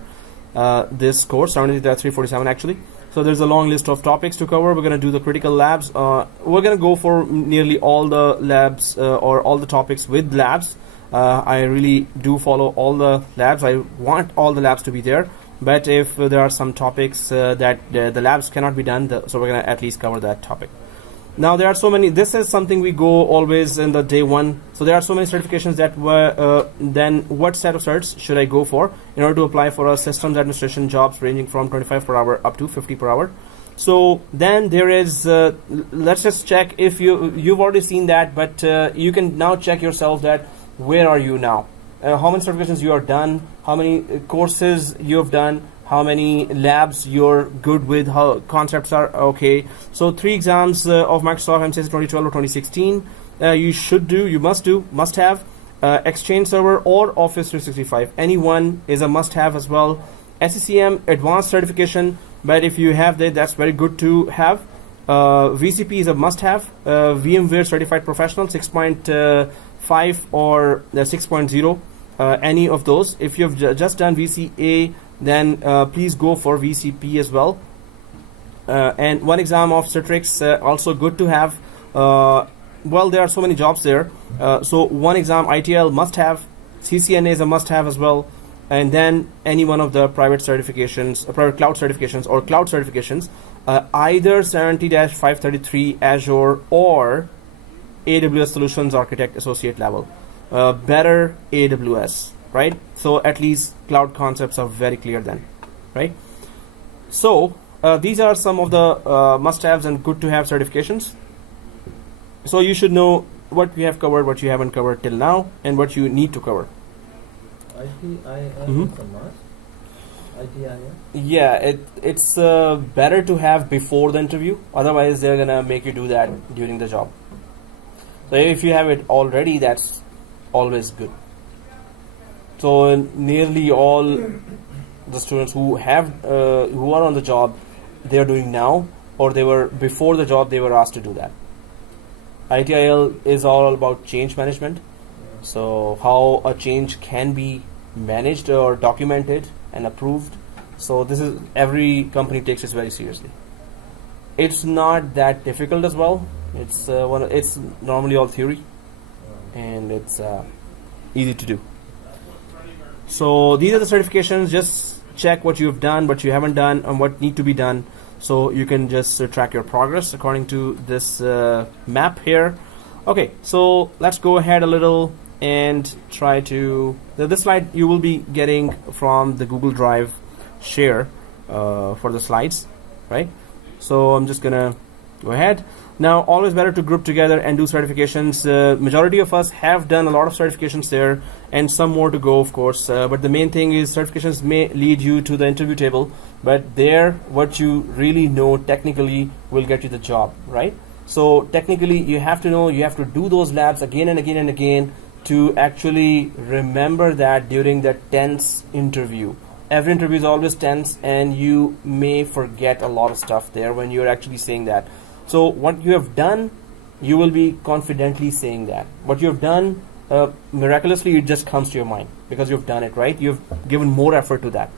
this course, 347 actually. So there's a long list of topics to cover. We're going to do the critical labs. We're going to go for nearly all the labs or all the topics with labs. I really do follow all the labs. I want all the labs to be there. But if there are some topics that the labs cannot be done, so we're going to at least cover that topic. Now there are so many. This is something we go always in the day one. So there are so many certifications that were. Then what set of certs should I go for in order to apply for a systems administration jobs ranging from 25 per hour up to 50 per hour? So then there is. Let's just check if you've already seen that, but you can now check yourself that where are you now? How many certifications you are done? How many courses you have done? How many labs you're good with, how concepts are okay. So 3 exams of Microsoft MCS 2012 or 2016 you must have Exchange Server or Office 365. Any one is a must have as well. SCCM advanced certification, but if you have that, that's very good to have. VCP is a must have. VMware certified professional 6.5 or 6.0, any of those. If you've just done VCA, then please go for VCP as well. And 1 exam of Citrix, also good to have. Well, there are so many jobs there. So 1 exam ITL must have. CCNA is a must have as well. And then any one of the private certifications, private cloud certifications or cloud certifications, either 70-533 Azure or AWS Solutions Architect Associate level. Better AWS. Right, so at least cloud concepts are very clear then, right? So these are some of the must-haves and good-to-have certifications. So you should know what we have covered, what you haven't covered till now, and what you need to cover. ITIL is a must. ITIL. Yeah, it's better to have before the interview. Otherwise, they're gonna make you do that during the job. So if you have it already, that's always good. So nearly all the students who are on the job, they are doing now, or they were before the job, they were asked to do that. ITIL is all about change management. So how a change can be managed or documented and approved. So this is, every company takes this very seriously. It's not that difficult as well. It's it's normally all theory, and it's easy to do. So these are the certifications. Just check what you've done, what you haven't done, and what need to be done, so you can just track your progress according to this map here. Okay, so let's go ahead a little and try to this slide you will be getting from the Google Drive share for the slides, right? So I'm just gonna go ahead. Now, always better to group together and do certifications. Majority of us have done a lot of certifications there, and some more to go, of course. But the main thing is certifications may lead you to the interview table, but there, what you really know technically will get you the job, right? So technically you have to know, you have to do those labs again and again and again to actually remember that during the tense interview. Every interview is always tense, and you may forget a lot of stuff there when you're actually saying that. So what you have done, you will be confidently saying that. What you have done, miraculously, it just comes to your mind because you've done it, right? You've given more effort to that.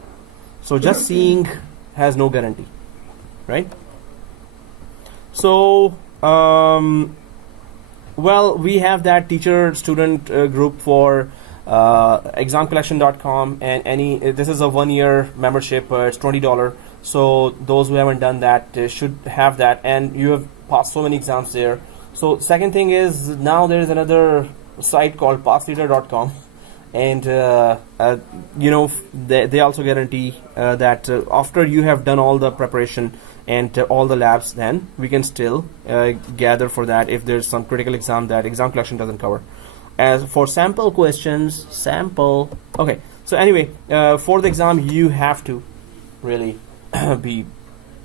So just seeing has no guarantee, right? So, well, we have that teacher-student group for examcollection.com, and this is a 1-year membership. It's $20. So those who haven't done that should have that, and you have passed so many exams there. So second thing is, now there is another site called passleader.com, and they also guarantee that after you have done all the preparation and all the labs, then we can still gather for that if there's some critical exam that exam collection doesn't cover. As for sample questions, okay, so anyway, for the exam you have to really you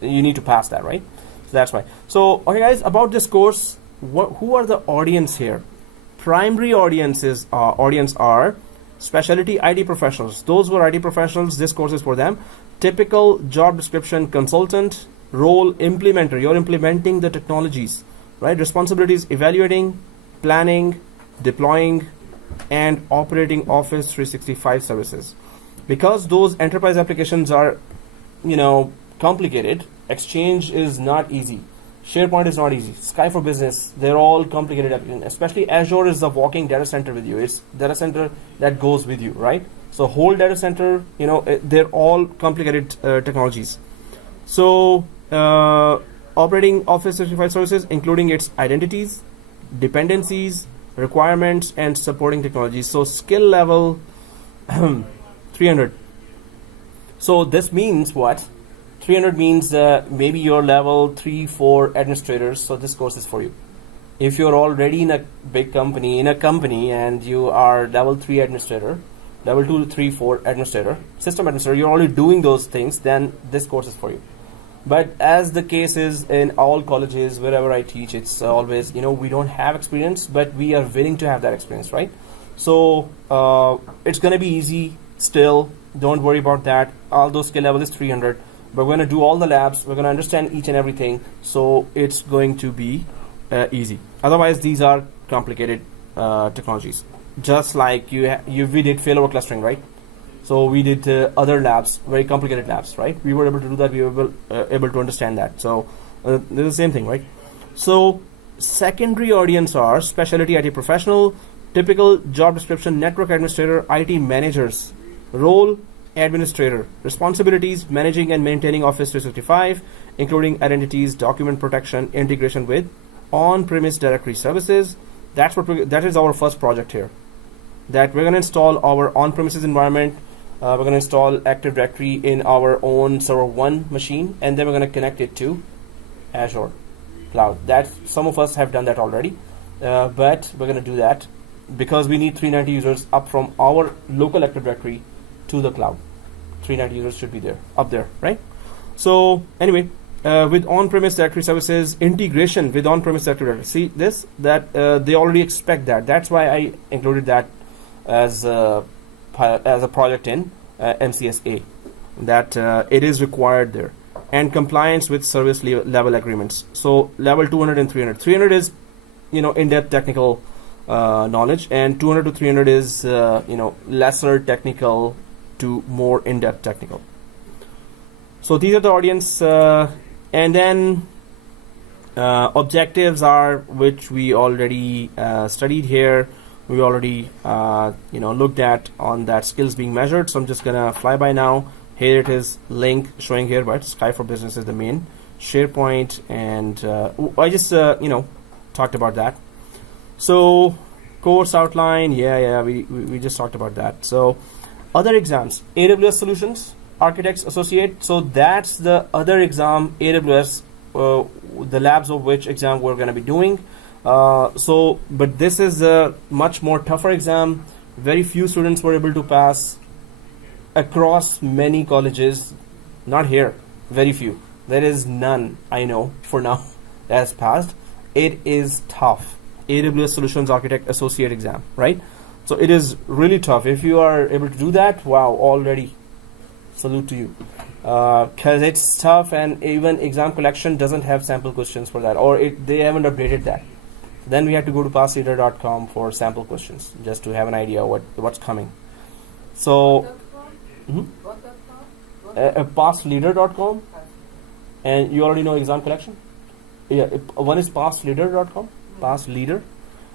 need to pass that, right? So that's why. So okay guys, about this course, who are the audience here? Primary audience are specialty IT professionals. Those who are IT professionals, this course is for them. Typical job description: consultant, role implementer, you're implementing the technologies, right? Responsibilities: evaluating, planning, deploying, and operating Office 365 services. Because those enterprise applications are, complicated, Exchange is not easy, SharePoint is not easy, Sky for Business, they're all complicated applications. Especially Azure is the walking data center with you. It's data center that goes with you, right? So whole data center, they're all complicated technologies. So operating Office 365 services, including its identities, dependencies, requirements, and supporting technologies. So skill level 300. So this means what? 300 means maybe you're level 3-4 administrators, so this course is for you. If you're already in a big company, and you are level 3 administrator, level 2, 3, 4 administrator, system administrator, you're already doing those things, then this course is for you. But as the case is in all colleges, wherever I teach, it's always, we don't have experience, but we are willing to have that experience, right? So it's going to be easy still. Don't worry about that. Although skill level is 300, but we're going to do all the labs. We're going to understand each and everything. So it's going to be easy. Otherwise, these are complicated technologies. Just like we did failover clustering, right? So we did other labs, very complicated labs, right? We were able to do that. We were able to understand that. So it's the same thing, right? So secondary audience are specialty IT professional, typical job description: network administrator, IT managers, role administrator, responsibilities: managing and maintaining Office 365, including identities, document protection, integration with on-premise directory services. That is our first project here. That we're going to install our on-premises environment. We're going to install Active Directory in our own server 1 machine, and then we're going to connect it to Azure cloud. That some of us have done that already, but we're going to do that because we need 390 users up from our local Active Directory to the cloud. 390 users should be there, up there, right? So anyway, with on-premise directory services, integration with on-premise directory. See this, that they already expect that. That's why I included that as a project in MCSA, that it is required there. And compliance with service level agreements. So level 200 and 300. 300 is, in-depth technical knowledge, and 200 to 300 is, lesser technical to more in-depth technical. So these are the audience, and then objectives are, which we already studied here. We already looked at on that skills being measured. So I'm just gonna fly by now. Here it is, link showing here, but Sky for Business is the main. SharePoint, and I just talked about that. So course outline, we just talked about that. So other exams: AWS Solutions Architects Associate. So that's the other exam, AWS, the labs of which exam we're going to be doing. But this is a much more tougher exam. Very few students were able to pass across many colleges. Not here, very few. There is none, I know, for now, that has passed. it is tough. AWS Solutions Architect Associate exam, right? So it is really tough. If you are able to do that, wow, already salute to you. Because it's tough, and even exam collection doesn't have sample questions for that, or they haven't updated that. Then we have to go to passleader.com for sample questions, just to have an idea what's coming. So, passleader.com, and you already know exam collection. Yeah, one is passleader.com, pass leader,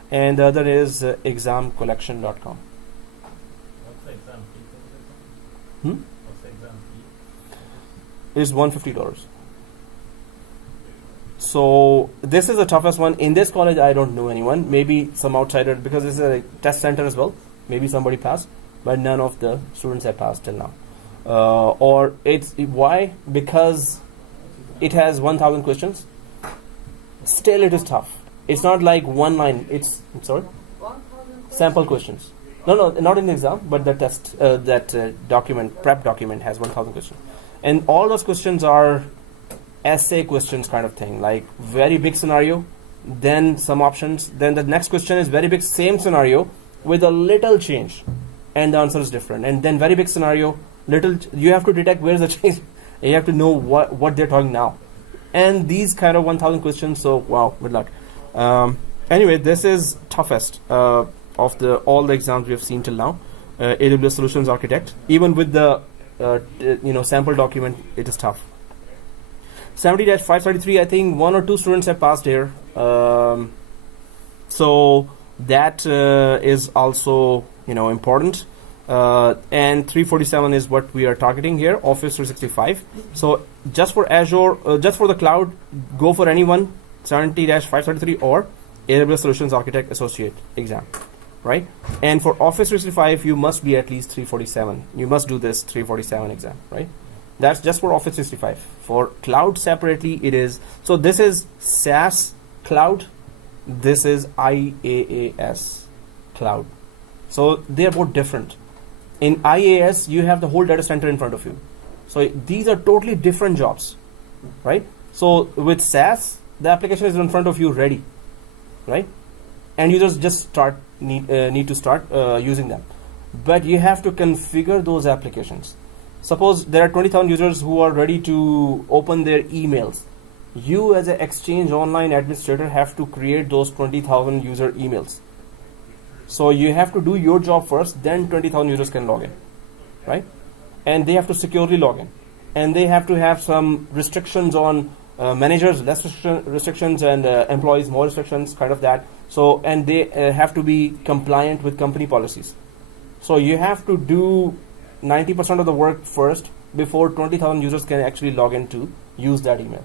and the other is examcollection.com. What's the exam fee for this Hmm? one? What's the exam fee? Is $150. So this is the toughest one. In this college, I don't know anyone. Maybe some outsider, because this is a test center as well. Maybe somebody passed, but none of the students have passed till now. Or it's why? Because it has 1,000 questions. Still, it is tough. It's not like one line. It's sorry, 1,000 sample questions. No, not in the exam, but the test document, prep document has 1,000 questions, and all those questions are essay questions kind of thing, like very big scenario, then some options, then the next question is very big same scenario with a little change, and the answer is different, and then very big scenario, you have to detect where's the change. You have to know what they're talking now, and these kind of 1,000 questions. So wow, good luck. Anyway, this is toughest of all the exams we have seen till now. AWS Solutions Architect, even with the sample document, it is tough. 70-533, I think 1 or 2 students have passed here. So that is also important. And 347 is what we are targeting here, Office 365. So just for Azure, just for the cloud, go for anyone, 70-533 or AWS Solutions Architect Associate exam, right? And for Office 365, you must be at least 347. You must do this 347 exam, right? That's just for Office 365. For cloud separately, it is, so this is SaaS cloud, this is IaaS cloud. So they are both different. In IaaS, you have the whole data center in front of you. So these are totally different jobs, right? So with SaaS, the application is in front of you ready, right? And you just need to start using them. But you have to configure those applications. Suppose there are 20,000 users who are ready to open their emails. You as an Exchange Online administrator have to create those 20,000 user emails. So you have to do your job first, then 20,000 users can log in, right? And they have to securely log in. And they have to have some restrictions on managers, less restrictions, and employees, more restrictions, kind of that. So, and they have to be compliant with company policies. So you have to do 90% of the work first before 20,000 users can actually log in to use that email.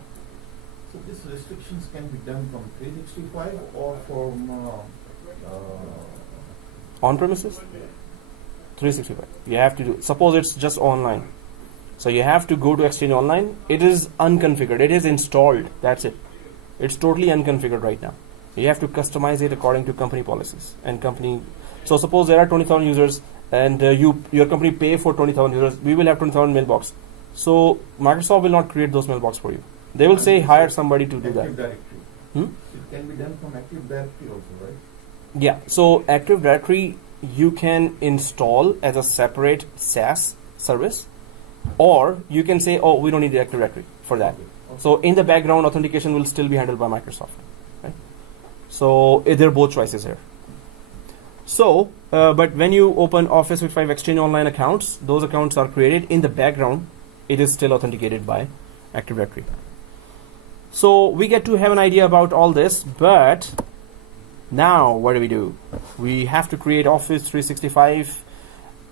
So these restrictions can be done from 365 or from On-premises? 365. You have to do, suppose it's just online. So you have to go to Exchange Online. It is unconfigured. It is installed. That's it. It's totally unconfigured right now. You have to customize it according to company policies and company. So suppose there are 20,000 users and your company pay for 20,000 users. We will have 20,000 mailbox. So Microsoft will not create those mailbox for you. They will say hire somebody to do that. Active Directory. It can be done from Active Directory also, right? Yeah. So Active Directory you can install as a separate SaaS service, or you can say, oh, we don't need the Active Directory for that. Okay. So in the background, authentication will still be handled by Microsoft. Right? So there are both choices here. So, but when you open Office 365 Exchange Online accounts, those accounts are created in the background. It is still authenticated by Active Directory. So we get to have an idea about all this, but now what do? We have to create Office 365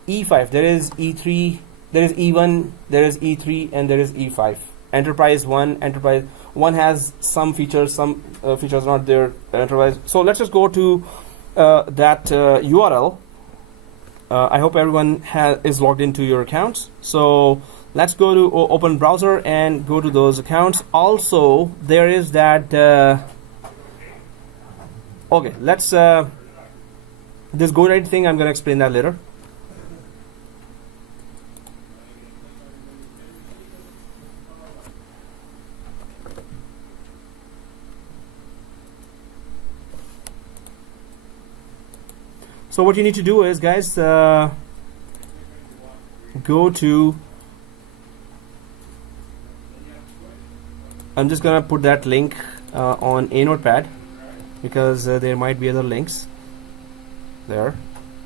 E5. There is E3, there is E1, there is E3, and there is E5. Enterprise 1, Enterprise 1 has some features not there. Enterprise. So let's just go to that URL. I hope everyone is logged into your accounts. So let's go to open browser and go to those accounts. Also, there is that. Okay, let's this GoDaddy thing. I'm going to explain that later. So what you need to do is, guys, go to, I'm just gonna put that link on a notepad because there might be other links there.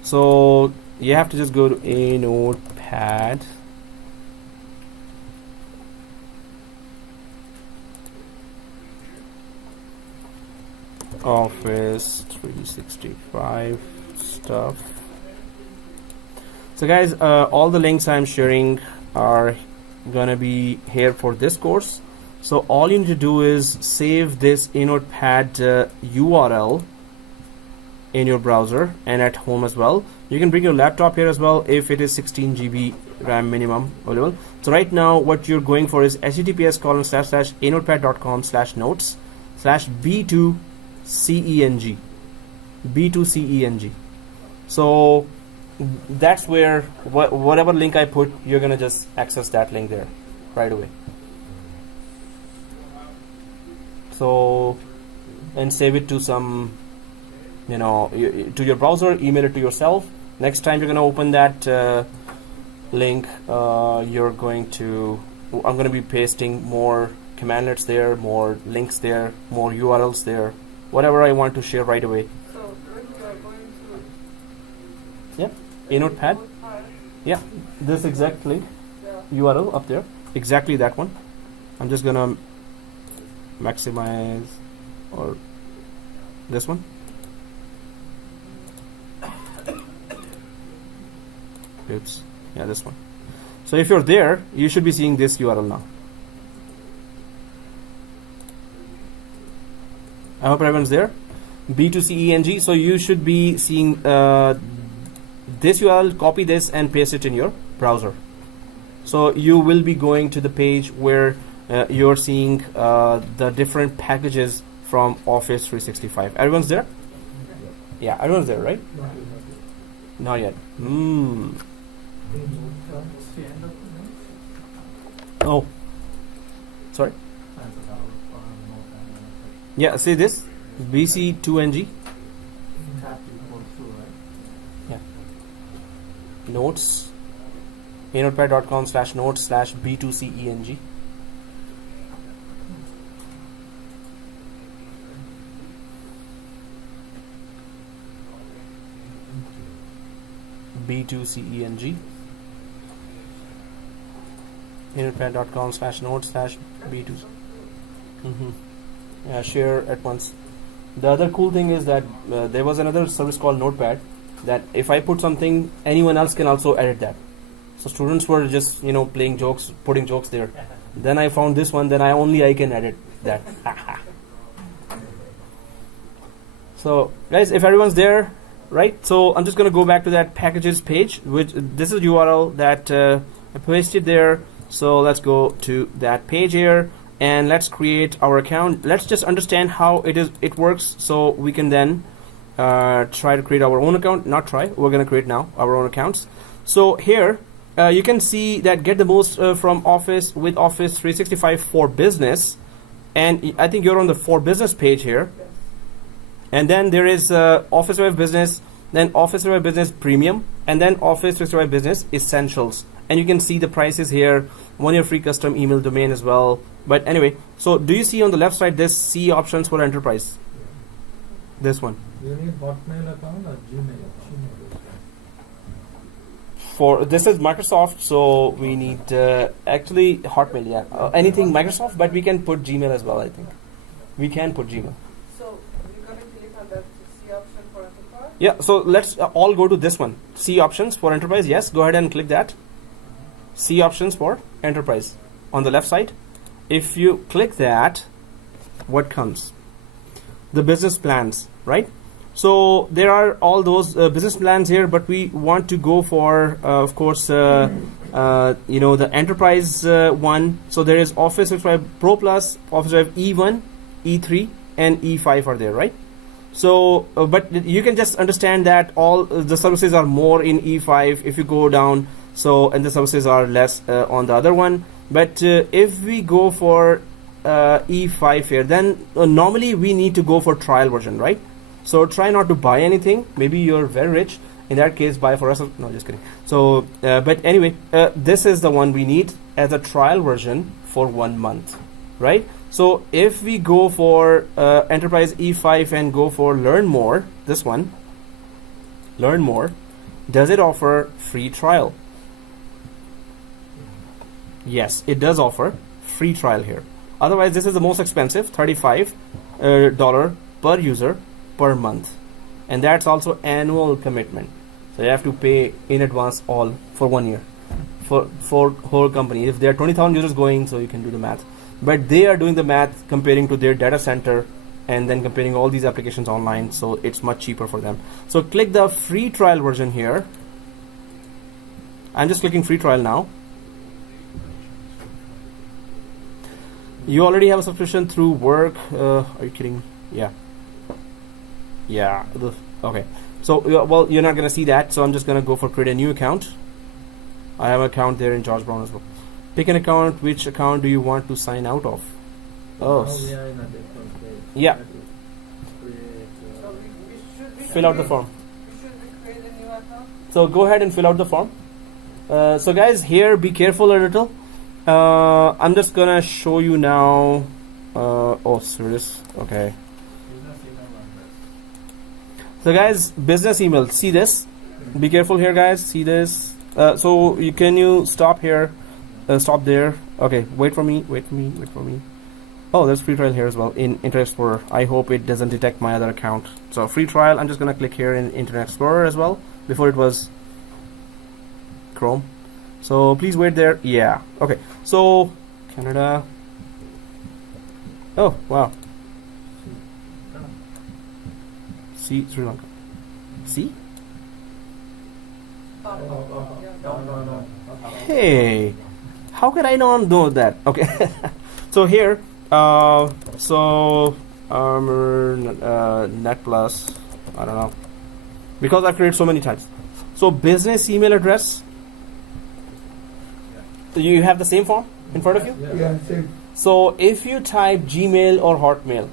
So you have to just go to a notepad, Office 365 stuff. So guys, all the links I'm sharing are gonna be here for this course. So all you need to do is save this a notepad URL in your browser and at home as well. You can bring your laptop here as well if it is 16 GB RAM minimum available. So right now what you're going for is https://anotepad.com/notes/b2ceng b2ceng. So that's where whatever link I put, you're gonna just access that link there right away. So, and save it to some, you know, to your browser, email it to yourself. Next time you're gonna open that link, you're going to, I'm going to be pasting more commandlets there, more links there, more URLs there, whatever I want to share right away. So when you are going to Yeah, a notepad. Yeah, this exact link, URL up there, exactly that one. I'm just gonna maximize, or this one. Oops, yeah, this one. So if you're there, you should be seeing this URL now. I hope everyone's there. B2CENG. So you should be seeing this URL. Copy this and paste it in your browser. So you will be going to the page where you're seeing the different packages from Office 365. Everyone's there? Yeah, everyone's there, right? Not yet. Oh, sorry. Yeah, see this BC2NG. Yeah. Notes. anotepad.com/notes/b2ceng. B2CENG. anotepad.com/notes/b2. Yeah, share at once. The other cool thing is that there was another service called Notepad that if I put something, anyone else can also edit that. So students were just, you know, playing jokes, putting jokes there. Then I found this one, then I can edit that. So guys, if everyone's there, right? So I'm just gonna go back to that packages page, which this is URL that I pasted there. So let's go to that page here and let's create our account. Let's just understand how it works, so we can then try to create our own account. Not try, we're gonna create now our own accounts. So here you can see that get the most from Office with Office 365 for Business, and I think you're on the for Business page here. And then there is Office Web Business, then Office Web Business Premium, and then Office 365 Business Essentials. And you can see the prices here, 1 year free custom email domain as well. But anyway, so do you see on the left side this C options for enterprise? This one. Do you need Hotmail account or Gmail? For this is Microsoft, so we need actually Hotmail, yeah. Anything Microsoft, but we can put Gmail as well, I think. We can put Gmail. So we're going to click on that C option for enterprise? Yeah, so let's all go to this one. C options for enterprise, yes, go ahead and click that. C options for enterprise on the left side. If you click that, what comes? The business plans, right? So there are all those business plans here, but we want to go for, of course, you know, the enterprise one. So there is Office 365 Pro Plus, Office 365 E1, E3, and E5 are there, right? So, but you can just understand that all the services are more in E5 if you go down. So, and the services are less on the other one. But if we go for E5 here, then normally we need to go for trial version, right? So try not to buy anything. Maybe you're very rich. In that case, buy for us. No, just kidding. So, but anyway, this is the one we need as a trial version for 1 month, right? So if we go for Enterprise E5 and go for Learn More, this one, Learn More, does it offer free trial? Yes, it does offer free trial here. Otherwise, this is the most expensive, $35 per user per month. And that's also annual commitment. So you have to pay in advance all for 1 year for whole company. If there are 20,000 users going, so you can do the math. But they are doing the math comparing to their data center and then comparing all these applications online, so it's much cheaper for them. So click the free trial version here. I'm just clicking free trial now. You already have a subscription through work. Are you kidding? Yeah. Okay. So, well, you're not going to see that, so I'm just going to go for create a new account. I have an account there in George Brown as well. Pick an account. Which account do you want to sign out of? Oh, we are in a different stage. yeah. We have to create, So we should Fill out the form. we create a new account? So go ahead and fill out the form. So guys, here be careful a little. I'm just gonna show you now. Oh, serious. Okay. Business email address. So guys, business email. See this? Be careful here, guys. See this? So you stop here? Stop there. Okay. Wait for me. Oh, there's free trial here as well in Internet Explorer. I hope it doesn't detect my other account. So free trial. I'm just gonna click here in Internet Explorer as well. Before it was Chrome. So please wait there. Yeah. Okay. So Canada. Oh wow. See Sri Lanka. See? no. Hey, how could I not know that? Okay. So here, Net Plus. I don't know because I've created so many types. So business email address. You have the same form in front of you? Yeah, same. So if you type Gmail or Hotmail,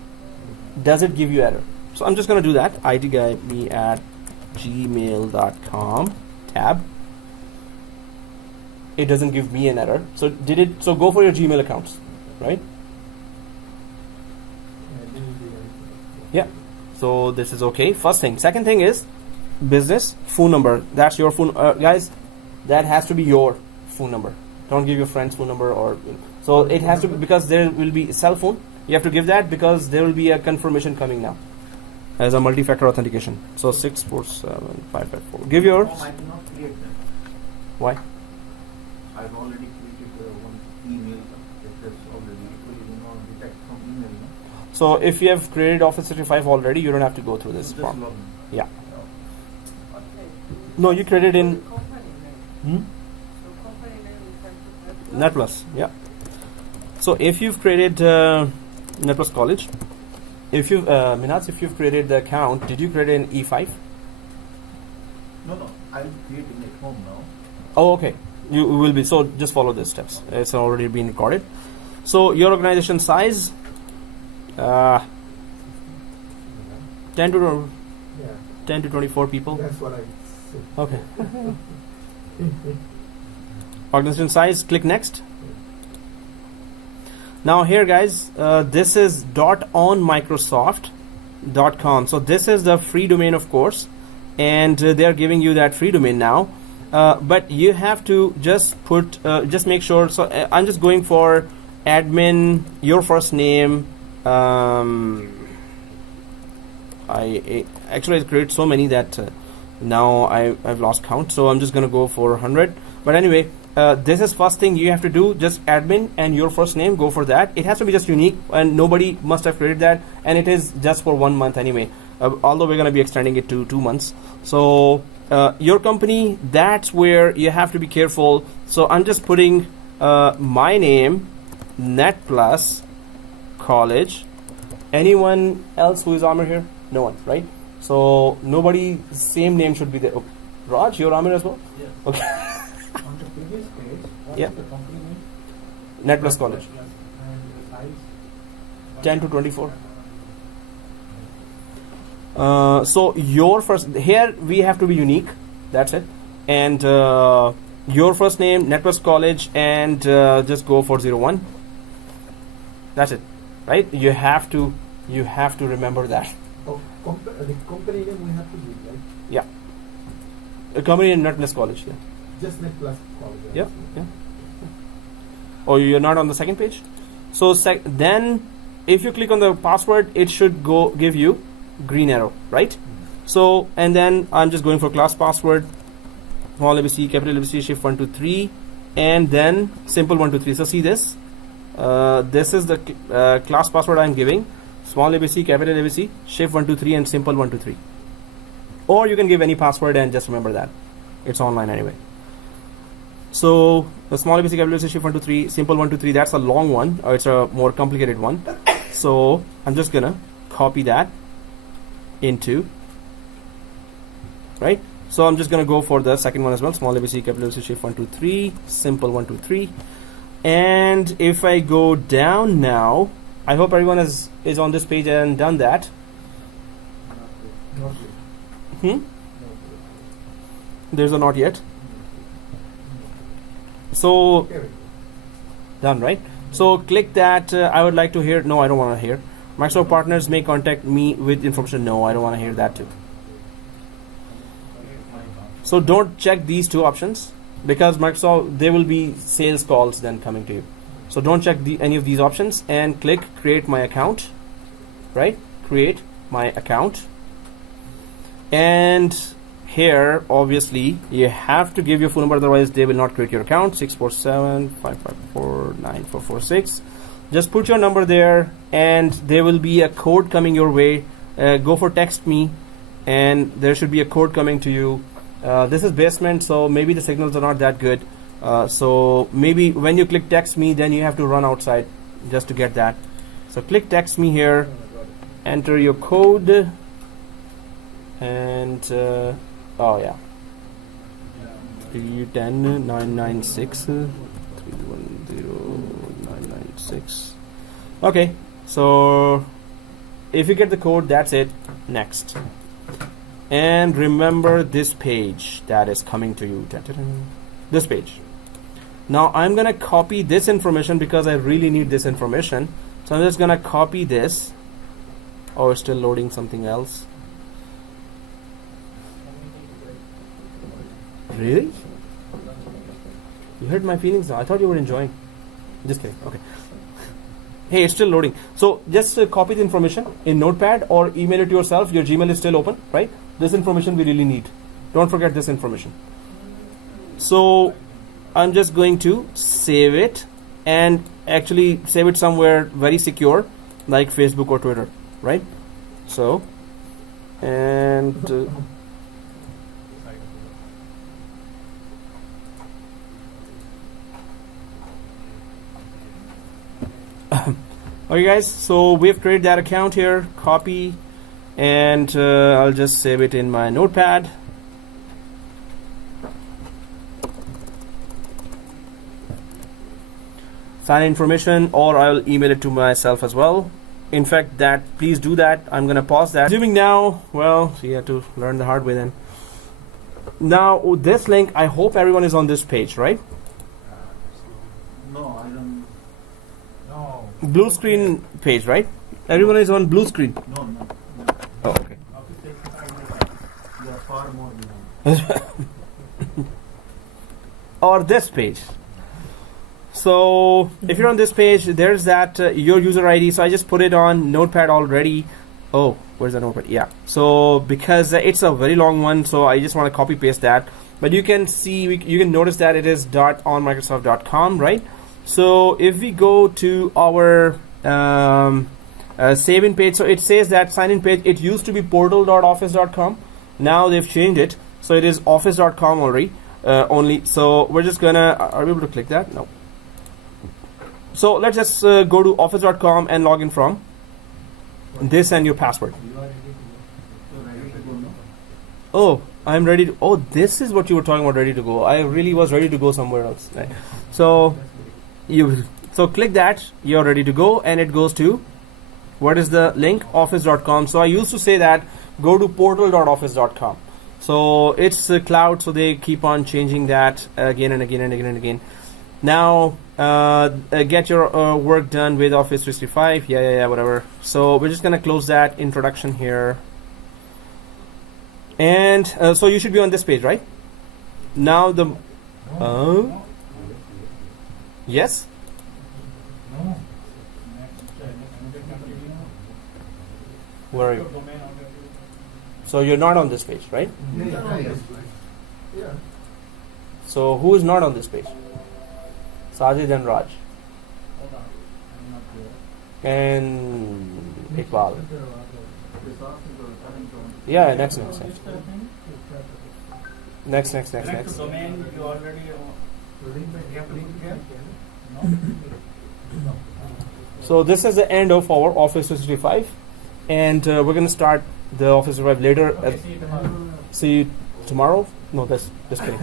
does it give you error? So I'm just going to do that. itguy@gmail.com tab. It doesn't give me an error. So so go for your Gmail accounts, right? Yeah. So this is okay. First thing. Second thing is business phone number. That's your phone, guys. That has to be your phone number. Don't give your friend's phone number so it has to be, because there will be a cell phone. You have to give that because there will be a confirmation coming now as a multi-factor authentication. So 647554. Give yours. No, I did not create them. Why? I've already created one email address already. It will not detect from email. No? So if you have created Office 365 already, you don't have to go through this Just form. log in. Yeah. Okay. No, you created in Company name. hmm? So company name is like NetPlus. Yeah. So if you've created NetPlus College, if you Minaz, if you've created the account, did you create an E5? No, I'll create it at home now. Oh, okay. You will be. So just follow these steps. It's already been recorded. So your organization size, 10 to 24 people. That's what I said. Okay. Organization size. Click next. Now here, guys, this is .onmicrosoft.com. So this is the free domain, of course, and they are giving you that free domain now. But you have to just put, just make sure. So I'm just going for admin, your first name. I actually create so many that now I've lost count. So I'm just gonna go for 100. But anyway, this is first thing you have to do. Just admin and your first name. Go for that. It has to be just unique, and nobody must have created that. And it is just for 1 month anyway. Although we're gonna be extending it to 2 months. So your company, that's where you have to be careful. So I'm just putting my name, NetPlus College. Anyone else who is Amir here? No one, right? So nobody, same name should be there. Okay. Raj, you're Amir as well? Yes. Okay. On the previous page, what Yeah. is the company name? NetPlus College. And the size? 10 to 24. So your first, here we have to be unique, that's it, and your first name, Networks College, and just go for 01. That's it, right? You have to remember that. Oh, the company name we have to give, right? Yeah. A company in Networks College, yeah. Just Net Plus College. Right? Yeah, yeah. Oh, you're not on the second page? So then if you click on the password, it should give you green arrow, right? So, and then I'm just going for class password, small ABC, capital ABC, shift 1 2 3, and then simple 1 2 3. So see this, this is the class password I'm giving, small ABC, capital ABC, shift 1 2 3, and simple 1 2 3. Or you can give any password and just remember that it's online anyway. So the small ABC, capital ABC, shift 1 2 3, simple 1 2 3. That's a long one, or it's a more complicated one. So I'm just gonna copy that into, right? So I'm just gonna go for the second one as well, small ABC, capital ABC, shift 1 2 3, simple 1 2 3. And if I go down now, I hope everyone is on this page and done that. Not yet. There's a not yet. So Okay. done, right? So click that. I would like to hear. No, I don't want to hear. Microsoft partners may contact me with information. No, I don't want to hear that too. So don't check these two options, because Microsoft, there will be sales calls then coming to you. So don't check any of these options and click create my account, right? Create my account. And here, obviously, you have to give your phone number, otherwise they will not create your account. 647-554-9446. Just put your number there, and there will be a code coming your way. Go for text me, and there should be a code coming to you. This is basement, so maybe the signals are not that good. So maybe when you click text me, then you have to run outside just to get that. So click text me here, enter your code, and oh yeah, 310-996 310-996. Okay, so if you get the code, that's it. Next. And remember this page that is coming to you. This page. Now I'm gonna copy this information because I really need this information. So I'm just gonna copy this. Oh, it's still loading something else. Really? You hurt my feelings now. I thought you were enjoying. Just kidding. Okay. Hey, it's still loading. So just copy the information in Notepad or email it to yourself. Your Gmail is still open, right? This information we really need. Don't forget this information. So I'm just going to save it, and actually save it somewhere very secure, like Facebook or Twitter, right? So, and okay guys, so we've created that account here, copy, and I'll just save it in my Notepad. Sign information, or I'll email it to myself as well. In fact, please do that. I'm gonna pause that. Zooming now. Well, so you have to learn the hard way then. Now this link, I hope everyone is on this page, right? No, I don't. No. Blue screen page, right? Everyone is on blue screen. No, no. Oh, okay. Office takes 5 minutes. You are far more behind. Or this page. So if you're on this page, there's that your user ID. So I just put it on Notepad already. Oh, where's the Notepad? Yeah. So because it's a very long one, so I just want to copy paste that. But you can see, you can notice that it is .onmicrosoft.com, right? So if we go to our save in page, so it says that sign in page, it used to be portal.office.com. Now they've changed it, so it is office.com already. Only. So we're just gonna, are we able to click that? No. So let's just go to office.com and log in from this and your password. You are ready to go. So ready to go now? Oh, I'm ready to, oh, this is what you were talking about, ready to go. I really was ready to go somewhere else. Right. So so click that, you're ready to go, and it goes to, what is the link? Office.com. So I used to say that go to portal.office.com. So it's a cloud, so they keep on changing that again and again and again and again. Now get your work done with Office 365. Yeah, whatever. So we're just gonna close that introduction here. And so you should be on this page, right? Now the yes. Where are you? So you're not on this page, right? Yeah. So who is not on this page? Sajid and Raj and Iqbal. Yeah, next. Next. Domain you already So this is the end of our Office 365, and we're going to start the Office 365 later. Okay, see you tomorrow. See you tomorrow? No, that's just kidding.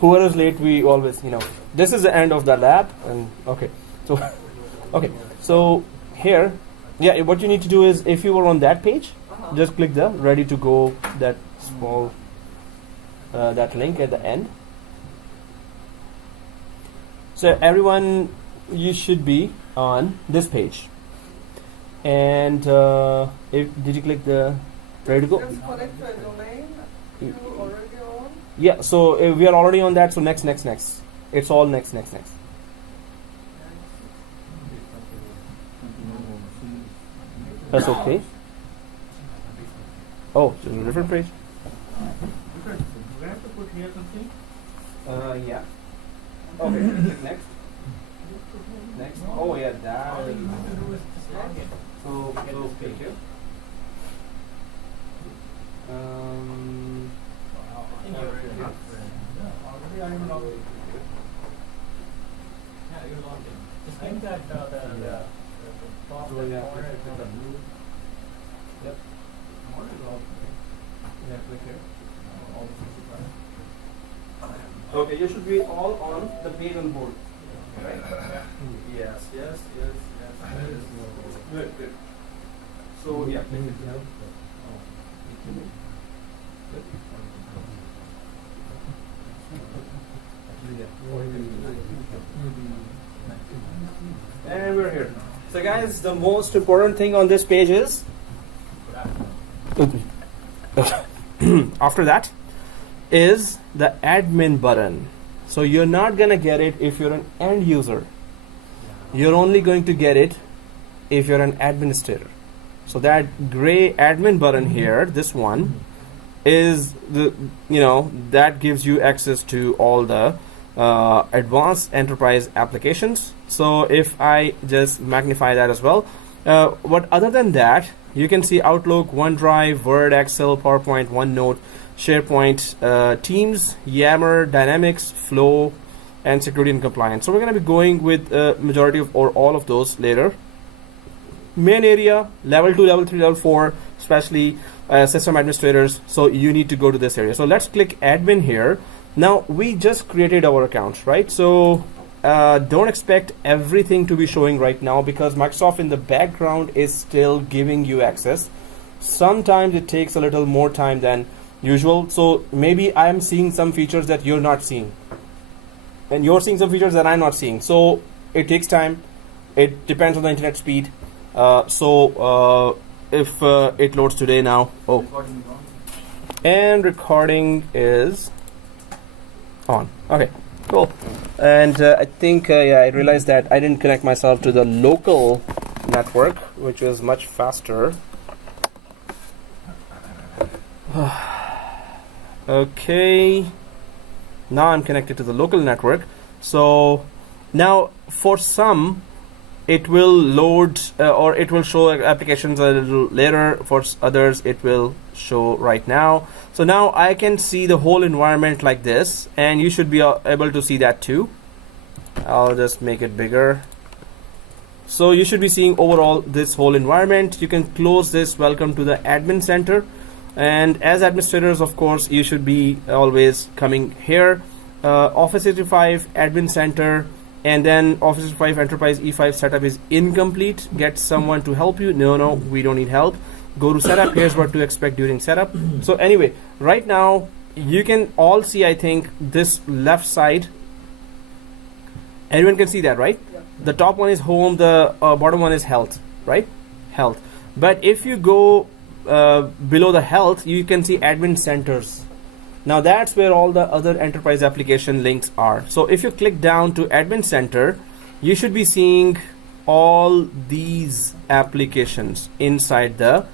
Whoever is late, we always, this is the end of the lab, and okay. So here, yeah, what you need to do is, if you were on that page, just click the ready to go, that small, that link at the end. So everyone, you should be on this page. And did you click the ready to go? Just connect to a domain you already on. Yeah, so we are already on that, so next. It's all next. That's okay. Oh, it's a different page? Do we have to put here something? Yeah. Okay, next. Oh, yeah, that. All you need to do is just log in. So, Get go this click page. here. Already I am logged in. Yeah, you're logged in. Just click that the top So, yeah, corner. click the blue. Yep. Morn is logged in. Yeah, click here. All the things you got. Okay, you should be all on the page on board. Right? Yeah. Yes. Good. So, yeah. And we're here. So guys, the most important thing on this page is after that is the admin button. So you're not gonna get it if you're an end user. You're only going to get it if you're an administrator. So that gray admin button here, this one, is the that gives you access to all the advanced enterprise applications. So if I just magnify that as well, but other than that, you can see Outlook, OneDrive, Word, Excel, PowerPoint, OneNote, SharePoint, Teams, Yammer, Dynamics, Flow, and Security and Compliance. So we're going to be going with majority of or all of those later. Main area, level 2, level 3, level 4, especially system administrators. So you need to go to this area. So let's click admin here. Now we just created our accounts, right? So don't expect everything to be showing right now, because Microsoft in the background is still giving you access. Sometimes it takes a little more time than usual. So maybe I'm seeing some features that you're not seeing, and you're seeing some features that I'm not seeing. So it takes time. It depends on the internet speed. If it loads today now, and recording is on. Okay, cool. And I think I realized that I didn't connect myself to the local network, which was much faster. Okay, now I'm connected to the local network. So now for some it will load or it will show applications a little later. For others it will show right now. So now I can see the whole environment like this, and you should be able to see that too. I'll just make it bigger. So you should be seeing overall this whole environment. You can close this welcome to the admin center, and as administrators, of course, you should be always coming here. Office 365 admin center, and then Office 365 Enterprise E5 setup is incomplete. Get someone to help you. No, we don't need help. Go to setup. Here's what to expect during setup. So anyway, right now you can all see, I think, this left side. Everyone can see that, right? Yeah. The top one is home, the bottom one is health, right? Health. But if you go below the health, you can see admin centers. Now that's where all the other enterprise application links are. So if you click down to admin center, you should be seeing all these applications inside the,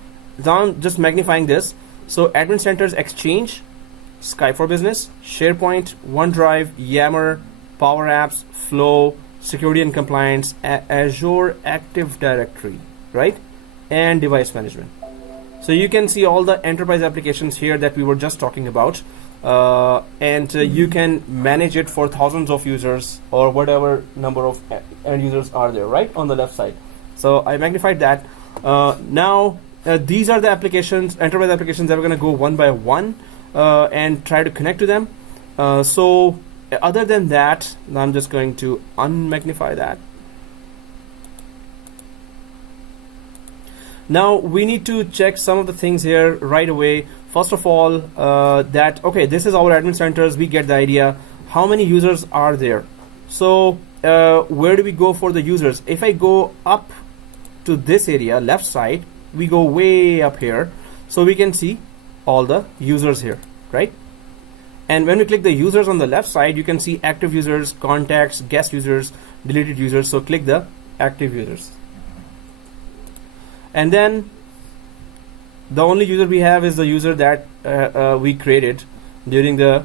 now I'm just magnifying this. So admin centers, Exchange, Skype for Business, SharePoint, OneDrive, Yammer, Power Apps, Flow, Security and Compliance, Azure Active Directory, right? And device management. So you can see all the enterprise applications here that we were just talking about, and you can manage it for thousands of users or whatever number of end users are there, right, on the left side. So I magnified that. Now these are the applications, enterprise applications, that we're going to go one by one and try to connect to them. So other than that, I'm just going to unmagnify that. Now we need to check some of the things here right away. First of all, that okay, this is our admin centers. We get the idea. How many users are there? So where do we go for the users? If I go up to this area, left side, we go way up here, so we can see all the users here, right? And when we click the users on the left side, you can see active users, contacts, guest users, deleted users. So click the active users. And then the only user we have is the user that we created during the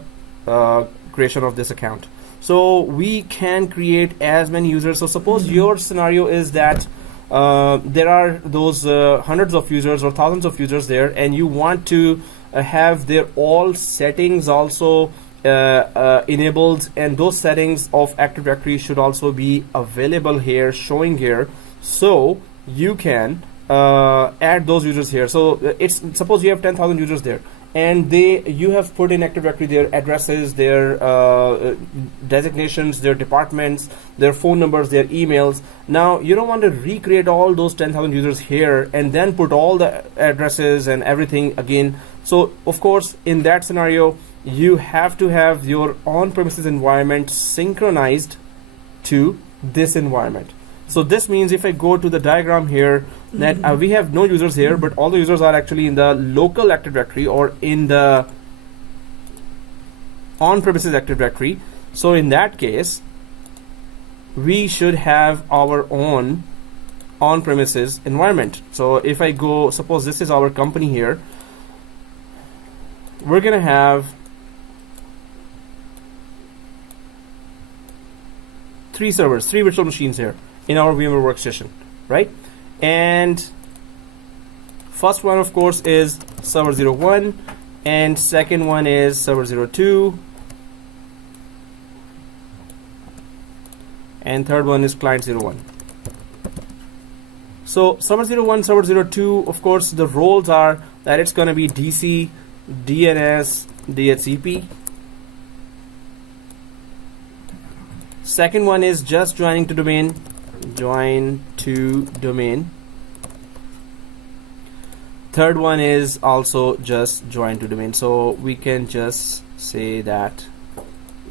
creation of this account. So we can create as many users. So suppose your scenario is that there are those hundreds of users or thousands of users there, and you want to have their all settings also enabled, and those settings of Active Directory should also be available here, showing here, so you can add those users here. So it's, suppose you have 10,000 users there, and you have put in Active Directory their addresses, their designations, their departments, their phone numbers, their emails. Now you don't want to recreate all those 10,000 users here and then put all the addresses and everything again. So of course in that scenario you have to have your on-premises environment synchronized to this environment. So this means if I go to the diagram here, that we have no users here, but all the users are actually in the local Active Directory or in the on-premises Active Directory. So in that case, we should have our own on-premises environment. So if I go, suppose this is our company here, we're gonna have 3 servers, 3 virtual machines here in our VMware workstation, right? And first one of course is server 01, and second one is server 02, and third one is client 01. So server 01, server 02, of course the roles are that it's going to be DC, DNS, DHCP. Second one is just joining to domain, join to domain. Third one is also just join to domain. So we can just say that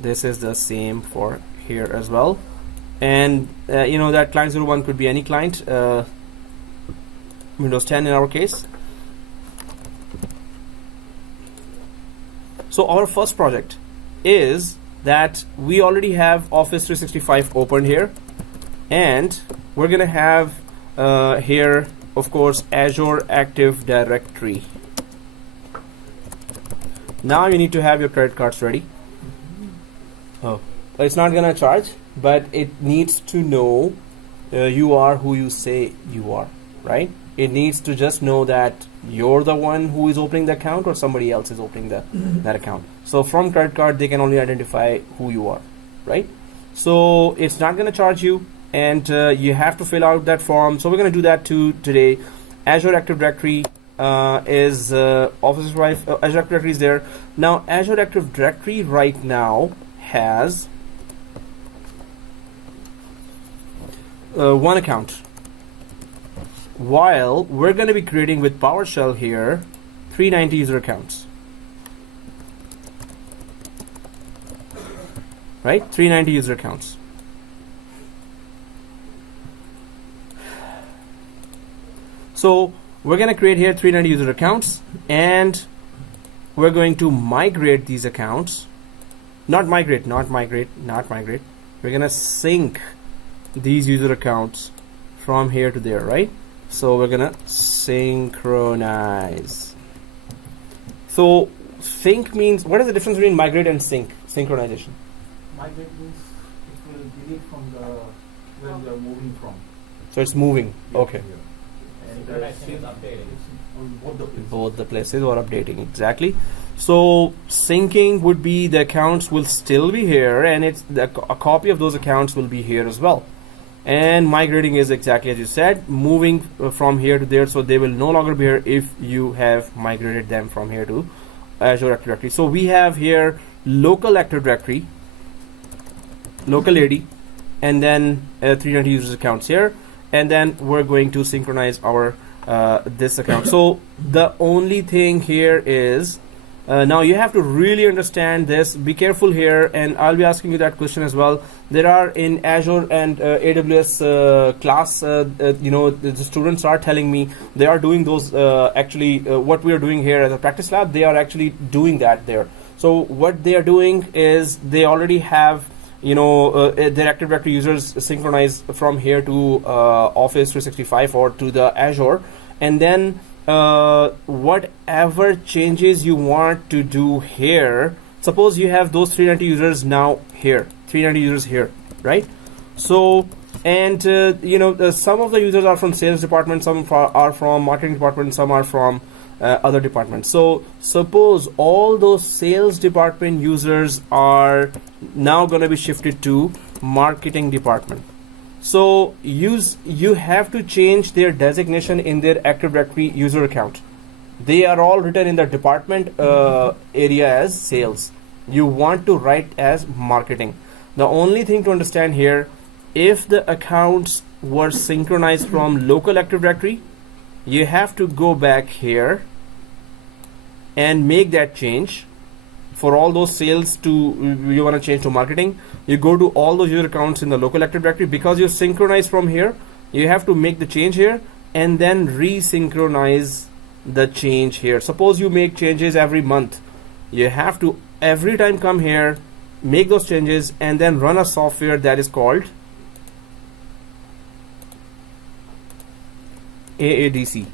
this is the same for here as well. And you know that client 01 could be any client, Windows 10 in our case. So our first project is that we already have Office 365 open here, and we're gonna have here of course Azure Active Directory. Now you need to have your credit cards ready. Oh, it's not gonna charge, but it needs to know you are who you say you are, right? It needs to just know that you're the one who is opening the account or somebody else is opening that account. So from credit card, they can only identify who you are, right? So it's not going to charge you, and you have to fill out that form. So we're going to do that too today. Azure Active Directory is Office 365. Azure Active Directory is there. Now Azure Active Directory right now has one account, while we're going to be creating with PowerShell here 390 user accounts. Right? 390 user accounts. So we're going to create here 390 user accounts, and we're going to migrate these accounts. Not migrate. We're going to sync these user accounts from here to there, right? So we're going to synchronize. So sync means, what is the difference between migrate and synchronization? Migrate means it will delete from the where we are moving from. So it's moving. Okay. And Synchronizing is updating. it's on both the places. Both the places or updating, exactly. So syncing would be the accounts will still be here, and it's a copy of those accounts will be here as well. And migrating is exactly as you said, moving from here to there, so they will no longer be here if you have migrated them from here to Azure Active Directory. So we have here local Active Directory, local AD, and then 390 users accounts here, and then we're going to synchronize our this account. So the only thing here is now you have to really understand this. Be careful here, and I'll be asking you that question as well. There are in Azure and AWS class, the students are telling me they are doing those actually what we are doing here as a practice lab. They are actually doing that there. So what they are doing is they already have their Active Directory users synchronized from here to Office 365 or to the Azure, and then whatever changes you want to do here, suppose you have those 390 users now here, 390 users here, right? So, and some of the users are from sales department, some are from marketing department, some are from other departments. So suppose all those sales department users are now going to be shifted to marketing department. So you have to change their designation in their Active Directory user account. They are all written in the department area as sales. You want to write as marketing. The only thing to understand here, if the accounts were synchronized from local Active Directory, you have to go back here and make that change. For all those sales you want to change to marketing, you go to all those user accounts in the local Active Directory. Because you synchronize from here, you have to make the change here and then resynchronize the change here. Suppose you make changes every month, you have to every time come here, make those changes, and then run a software that is called AADC.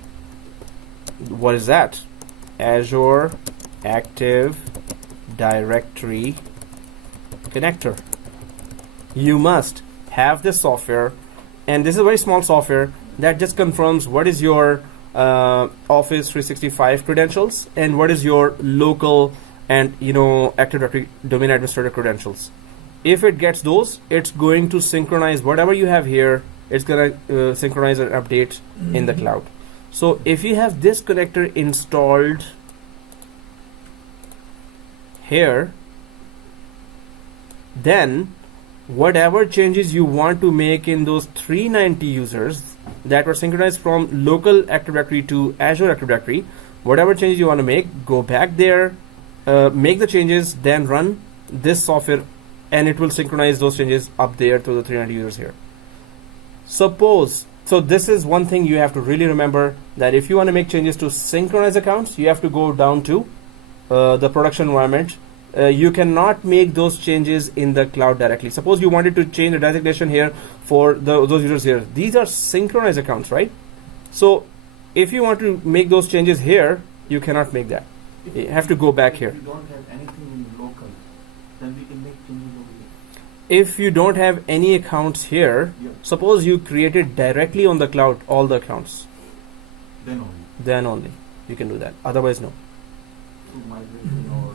What is that? Azure Active Directory Connector. You must have this software, and this is a very small software that just confirms what is your Office 365 credentials and what is your local and Active Directory domain administrator credentials. If it gets those, it's going to synchronize whatever you have here. It's going to synchronize and update in the cloud. So if you have this connector installed here, then whatever changes you want to make in those 390 users that were synchronized from local Active Directory to Azure Active Directory, whatever changes you want to make, go back there, make the changes, then run this software, and it will synchronize those changes up there to the 390 users here. Suppose, so this is one thing you have to really remember, that if you want to make changes to synchronize accounts, you have to go down to the production environment. You cannot make those changes in the cloud directly. Suppose you wanted to change the designation here for those users here. These are synchronized accounts, right? So if you want to make those changes here, you cannot make that. You have to go back here. If you don't have anything in local, then we can make changes over here. If you don't have any accounts here, Yeah. suppose you created directly on the cloud all the accounts, then only you can do that. Otherwise, no. Through migration or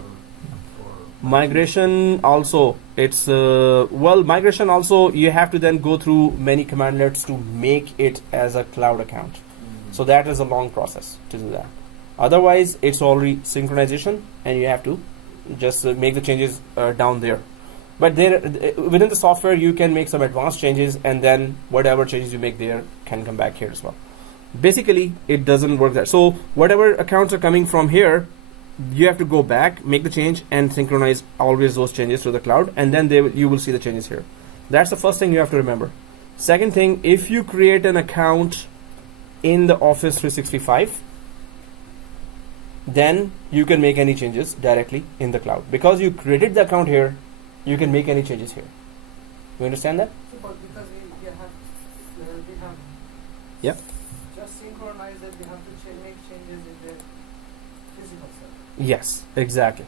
Migration also, it's migration also you have to then go through many commandlets to make it as a cloud account. So that is a long process to do that. Otherwise, it's already synchronization, and you have to just make the changes down there. But there, within the software, you can make some advanced changes, and then whatever changes you make there can come back here as well. Basically, it doesn't work there. So whatever accounts are coming from here, you have to go back, make the change, and synchronize always those changes to the cloud, and then you will see the changes here. That's the first thing you have to remember. Second thing, if you create an account in the Office 365, then you can make any changes directly in the cloud. Because you created the account here, you can make any changes here. You understand that? So, but because we have Yep. just synchronize it, we have to make changes in the physical stuff. Yes, exactly.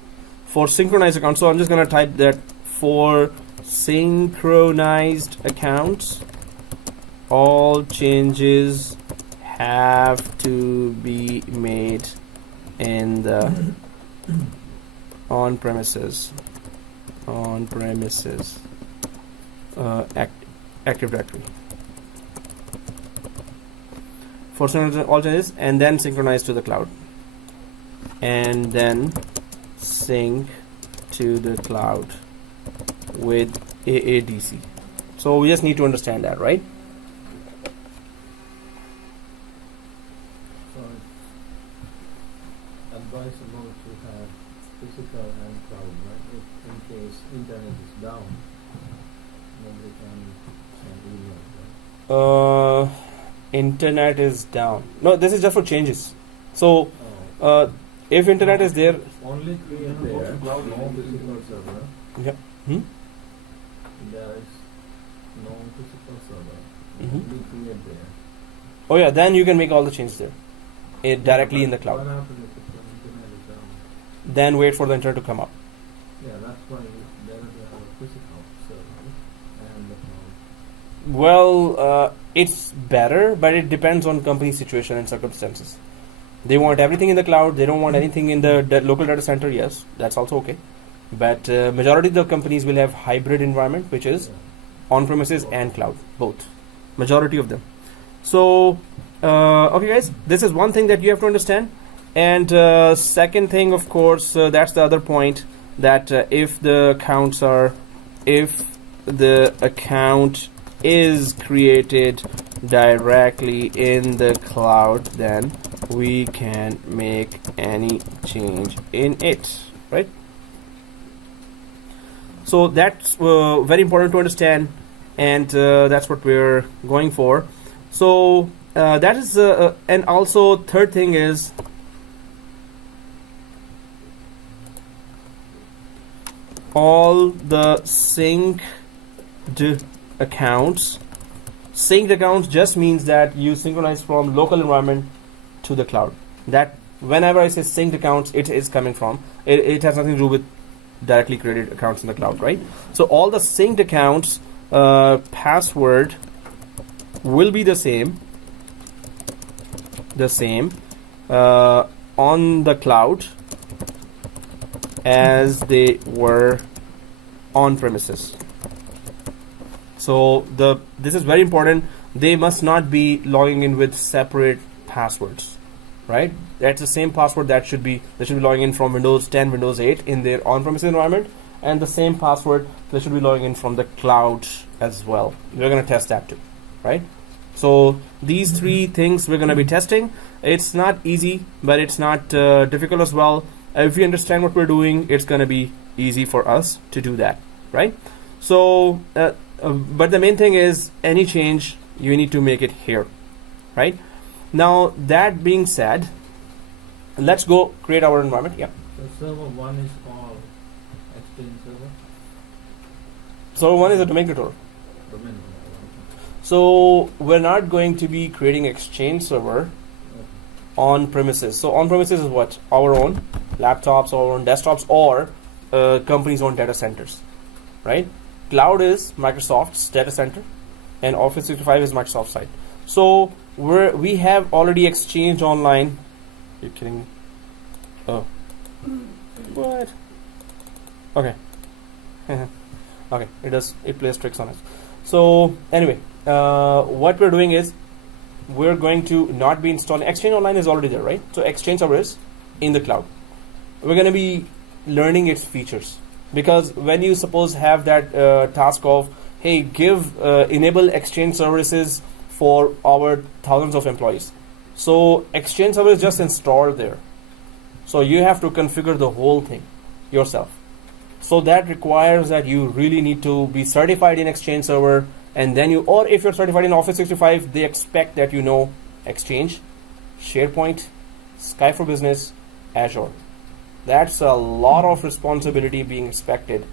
For synchronized accounts, so I'm just going to type that for synchronized accounts, all changes have to be made in the on-premises Active Directory. For synchronized all changes, and then synchronize to the cloud, and then sync to the cloud with AADC. So we just need to understand that, right? So it's advisable to have physical and cloud, right? If in case internet is down, nobody can send email, right? Internet is down. No, this is just for changes. So if internet is there, Only create there, no physical server. yeah. There is no physical server. Mhm. Only create there. Oh yeah, then you can make all the changes there, directly in the What cloud. happens if the internet is down? Then wait for the internet to come up. Yeah, that's why there is a physical server and the cloud. Well, it's better, but it depends on company situation and circumstances. They want everything in the cloud. They don't want anything in the local data center. Yes, that's also okay. But majority of the companies will have hybrid environment, which is on-premises and cloud, both. Majority of them. So, okay guys, this is one thing that you have to understand. And second thing, of course, that's the other point, that if the account is created directly in the cloud, then we can make any change in it, right? So that's very important to understand, and that's what we're going for. So that is, and also third thing is, all the synced accounts. Synced accounts just means that you synchronize from local environment to the cloud. That whenever I say synced accounts, it is coming from, it has nothing to do with directly created accounts in the cloud, right? So all the synced accounts password will be the same on the cloud as they were on premises. So this is very important. They must not be logging in with separate passwords, right? That's the same password they should be logging in from Windows 10, Windows 8 in their on-premises environment, and the same password they should be logging in from the cloud as well. We're going to test that too, right? So these three things we're going to be testing. It's not easy, but it's not difficult as well. If we understand what we're doing, it's going to be easy for us to do that, right? So but the main thing is, any change you need to make it here, right? Now that being said, let's go create our environment. Yeah. So server 1 is called Exchange server. So one is a domain controller. Domain. So we're not going to be creating Exchange server Okay. on premises. So on premises is what? Our own laptops, our own desktops, or company's own data centers, right? Cloud is Microsoft's data center, and Office 365 is Microsoft's side. So we have already Exchange online. Are you kidding me? Oh, what? Okay. Okay, it plays tricks on us. So anyway, what we're doing is, we're going to not be installing Exchange Online. Is already there, right? So Exchange server is in the cloud. We're going to be learning its features. because when you suppose have that task of, hey, enable Exchange services for our thousands of employees. So Exchange server is just installed there. So you have to configure the whole thing yourself. So that requires that you really need to be certified in Exchange server, and then or if you're certified in Office 365, they expect that you know Exchange, SharePoint, Sky for Business, Azure. That's a lot of responsibility being expected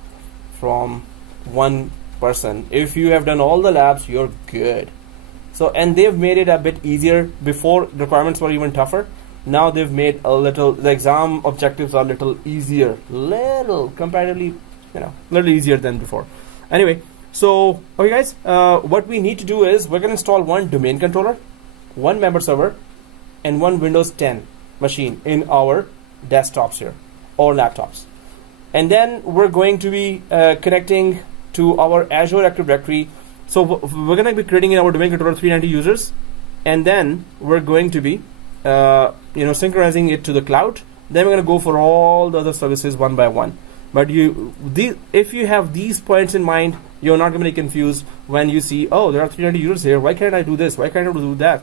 from one person. If you have done all the labs, you're good. So, and they've made it a bit easier. Before, requirements were even tougher. Now they've made the exam objectives are a little easier, comparatively, little easier than before. Anyway, so, okay guys, what we need to do is we're going to install one domain controller, one member server, and one Windows 10 machine in our desktops here or laptops. And then we're going to be connecting to our Azure Active Directory. So we're going to be creating in our domain controller 390 users, and then we're going to be synchronizing it to the cloud. Then we're going to go for all the other services one by one. But if you have these points in mind, you're not going to be confused when you see, oh, there are 390 users here. Why can't I do this? Why can't I do that?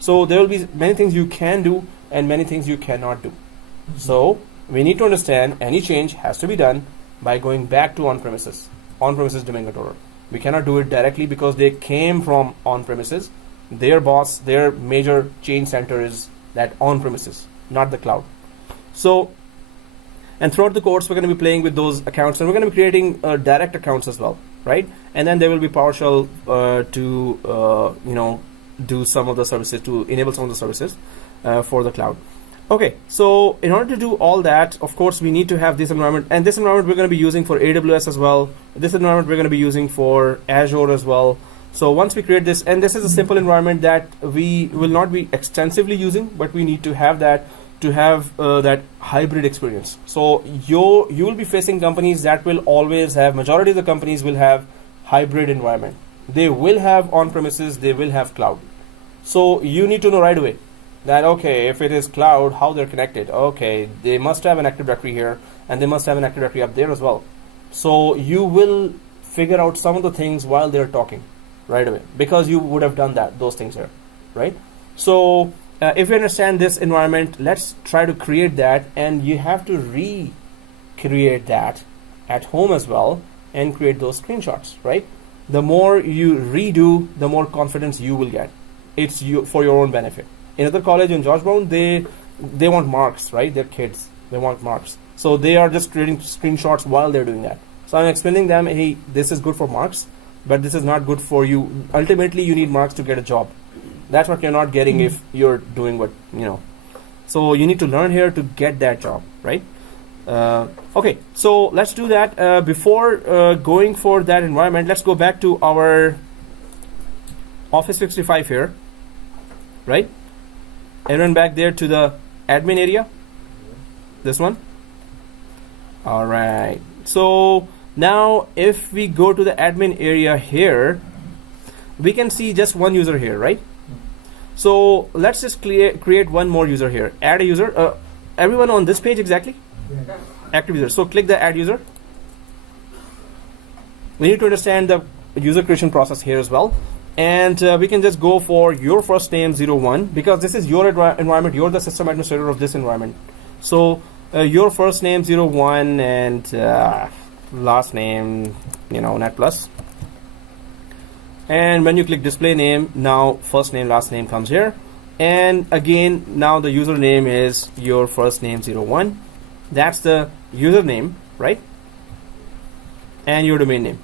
So there will be many things you can do and many things you cannot do. Mm-hmm. So we need to understand any change has to be done by going back to on-premises domain controller. We cannot do it directly because they came from on-premises. Their boss, their major change center is that on-premises, not the cloud. So, and throughout the course, we're going to be playing with those accounts, and we're going to be creating direct accounts as well, right? And then there will be PowerShell to do some of the services, to enable some of the services for the cloud. Okay, so in order to do all that, of course, we need to have this environment, and this environment we're going to be using for AWS as well. This environment we're going to be using for Azure as well. So once we create this, and this is a simple environment that we will not be extensively using, but we need to have that to have that hybrid experience. So you will be facing companies that will always have, majority of the companies will have hybrid environment. They will have on-premises, they will have cloud. So you need to know right away that, okay, if it is cloud, how they're connected. Okay, they must have an Active Directory here, and they must have an Active Directory up there as well. So you will figure out some of the things while they're talking right away, because you would have done those things here, right? So if you understand this environment, let's try to create that, and you have to recreate that at home as well and create those screenshots, right? The more you redo, the more confidence you will get. It's for your own benefit. In other college in George Brown, they want marks, right? They're kids, they want marks. So they are just creating screenshots while they're doing that. So I'm explaining them, hey, this is good for marks, but this is not good for you. Ultimately, you need marks to get a job. That's what you're not getting if you're doing what, So you need to learn here to get that job, right? Okay, so let's do that. Before going for that environment, let's go back to our Office 365 here, right? And run back there to the admin area. This one. All right. So now if we go to the admin area here, we can see just one user here, right? So let's just create one more user here. Add a user. Everyone on this page exactly? Yeah. Active user. So click the add user. We need to understand the user creation process here as well. And we can just go for your first name 01, because this is your environment. You're the system administrator of this environment. So your first name 01 and last name, Net Plus. And when you click display name, now first name, last name comes here. And again, now the username is your first name 01. That's the username, right? And your domain name.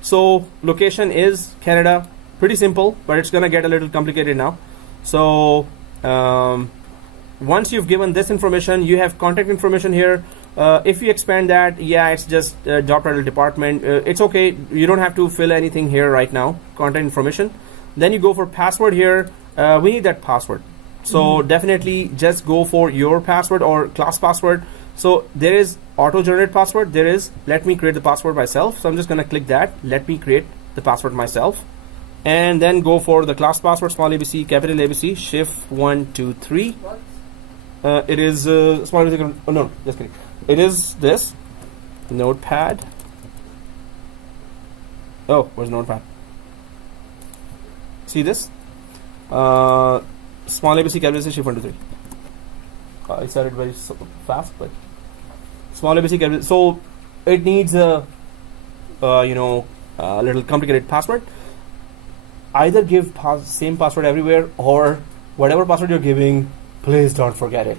So location is Canada. Pretty simple, but it's gonna get a little complicated now. So once you've given this information, you have contact information here. If you expand that, it's just job title, department. It's okay. You don't have to fill anything here right now. Contact information. Then you go for password here. We need that password. So definitely just go for your password or class password. So there is auto generate password. There is let me create the password myself. So I'm just gonna click that. Let me create the password myself. And then go for the class password, small ABC, capital ABC, shift 1, 2, 3. What? It is small ABC. Oh no, just kidding. It is this. Notepad. Oh, where's Notepad? See this? Small ABC calculation shift 1 to 3. I said it very fast, but small ABC calculation. So it needs a little complicated password. Either give same password everywhere, or whatever password you're giving, please don't forget it.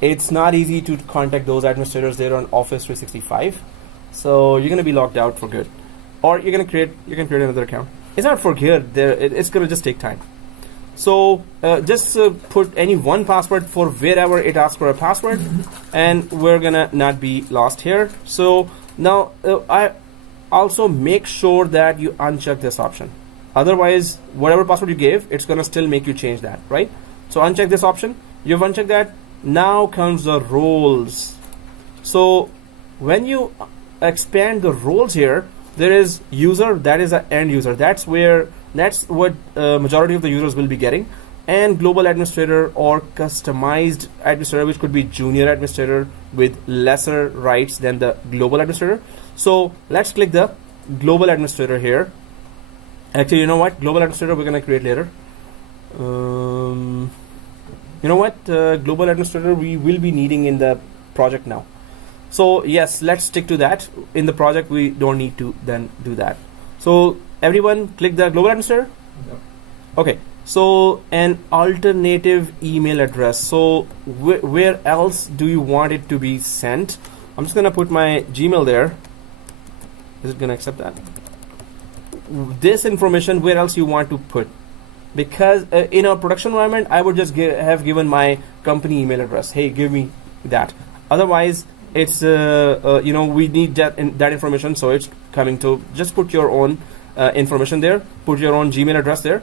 It's not easy to contact those administrators there on Office 365, so you're gonna be locked out for good. Or you can create another account. It's not for good. It's gonna just take time. So just put any one password for wherever it asks for a password, and we're gonna not be lost here. So now I also make sure that you uncheck this option. Otherwise, whatever password you gave, it's gonna still make you change that, right? So uncheck this option. You've unchecked that. Now comes the roles. So when you expand the roles here, there is user, that is an end user. That's what majority of the users will be getting. And global administrator or customized administrator, which could be junior administrator with lesser rights than the global administrator. So let's click the global administrator here. Actually, you know what? Global administrator we're gonna create later. You know what? Global administrator we will be needing in the project now. So yes, let's stick to that. In the project, we don't need to then do that. So everyone click the global administrator. Yep. Okay. So an alternative email address. So where else do you want it to be sent? I'm just gonna put my Gmail there. Is it gonna accept that? This information, where else you want to put? Because in our production environment, I would just have given my company email address. Hey, give me that. Otherwise, it's we need that information, so it's coming to just put your own information there. Put your own Gmail address there,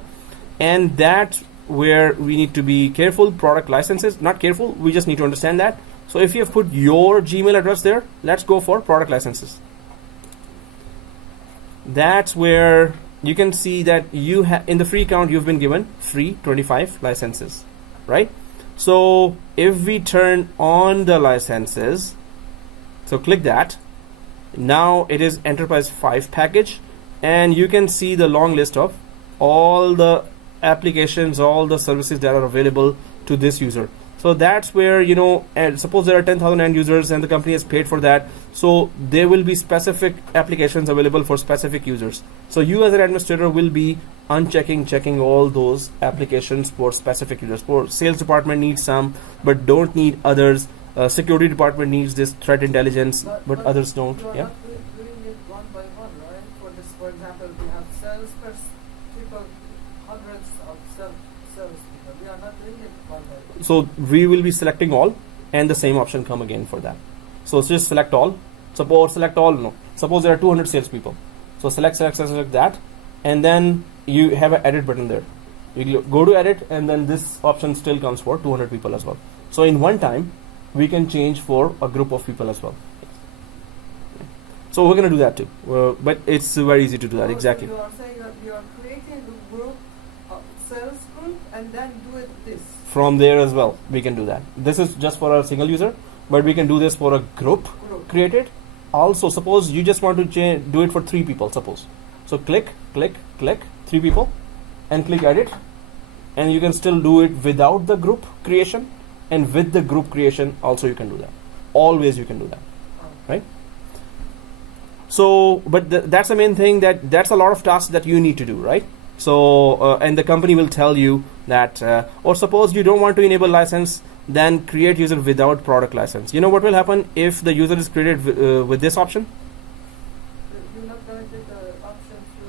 and that's where we need to be careful. Product licenses, not careful. We just need to understand that. So if you have put your Gmail address there, let's go for product licenses. That's where you can see that you have in the free account you've been given free 25 licenses, right? So if we turn on the licenses, so click that. Now it is Enterprise 5 package, and you can see the long list of all the applications, all the services that are available to this user. So that's where, and suppose there are 10,000 end users and the company has paid for that. So there will be specific applications available for specific users. So you as an administrator will be checking all those applications for specific users. For sales department needs some, but don't need others. Security department needs this threat intelligence, but others don't. You are Yeah. not doing it one by one, right? For example, we have people, hundreds of sales people. We are not doing it one by one. So we will be selecting all, and the same option come again for that. So just select all. Suppose select all. No. Suppose there are 200 salespeople. So select that, and then you have an edit button there. You go to edit, and then this option still comes for 200 people as well. So in one time, we can change for a group of people as well. So we're gonna do that too, but it's very easy to do that. Exactly. So you are saying that you are creating a group, sales group, and then do it this. From there as well, we can do that. This is just for a single user, but we can do this for a group created. Also, suppose you just want to do it for 3 people. Suppose, so click 3 people, and click edit, and you can still do it without the group creation, and with the group creation also you can do that. Always you can do that, right? So, but that's the main thing. That's a lot of tasks that you need to do, right? So, and the company will tell you that, or suppose you don't want to enable license, then create user without product license. You know what will happen if the user is created with this option? You're not going to get the option to.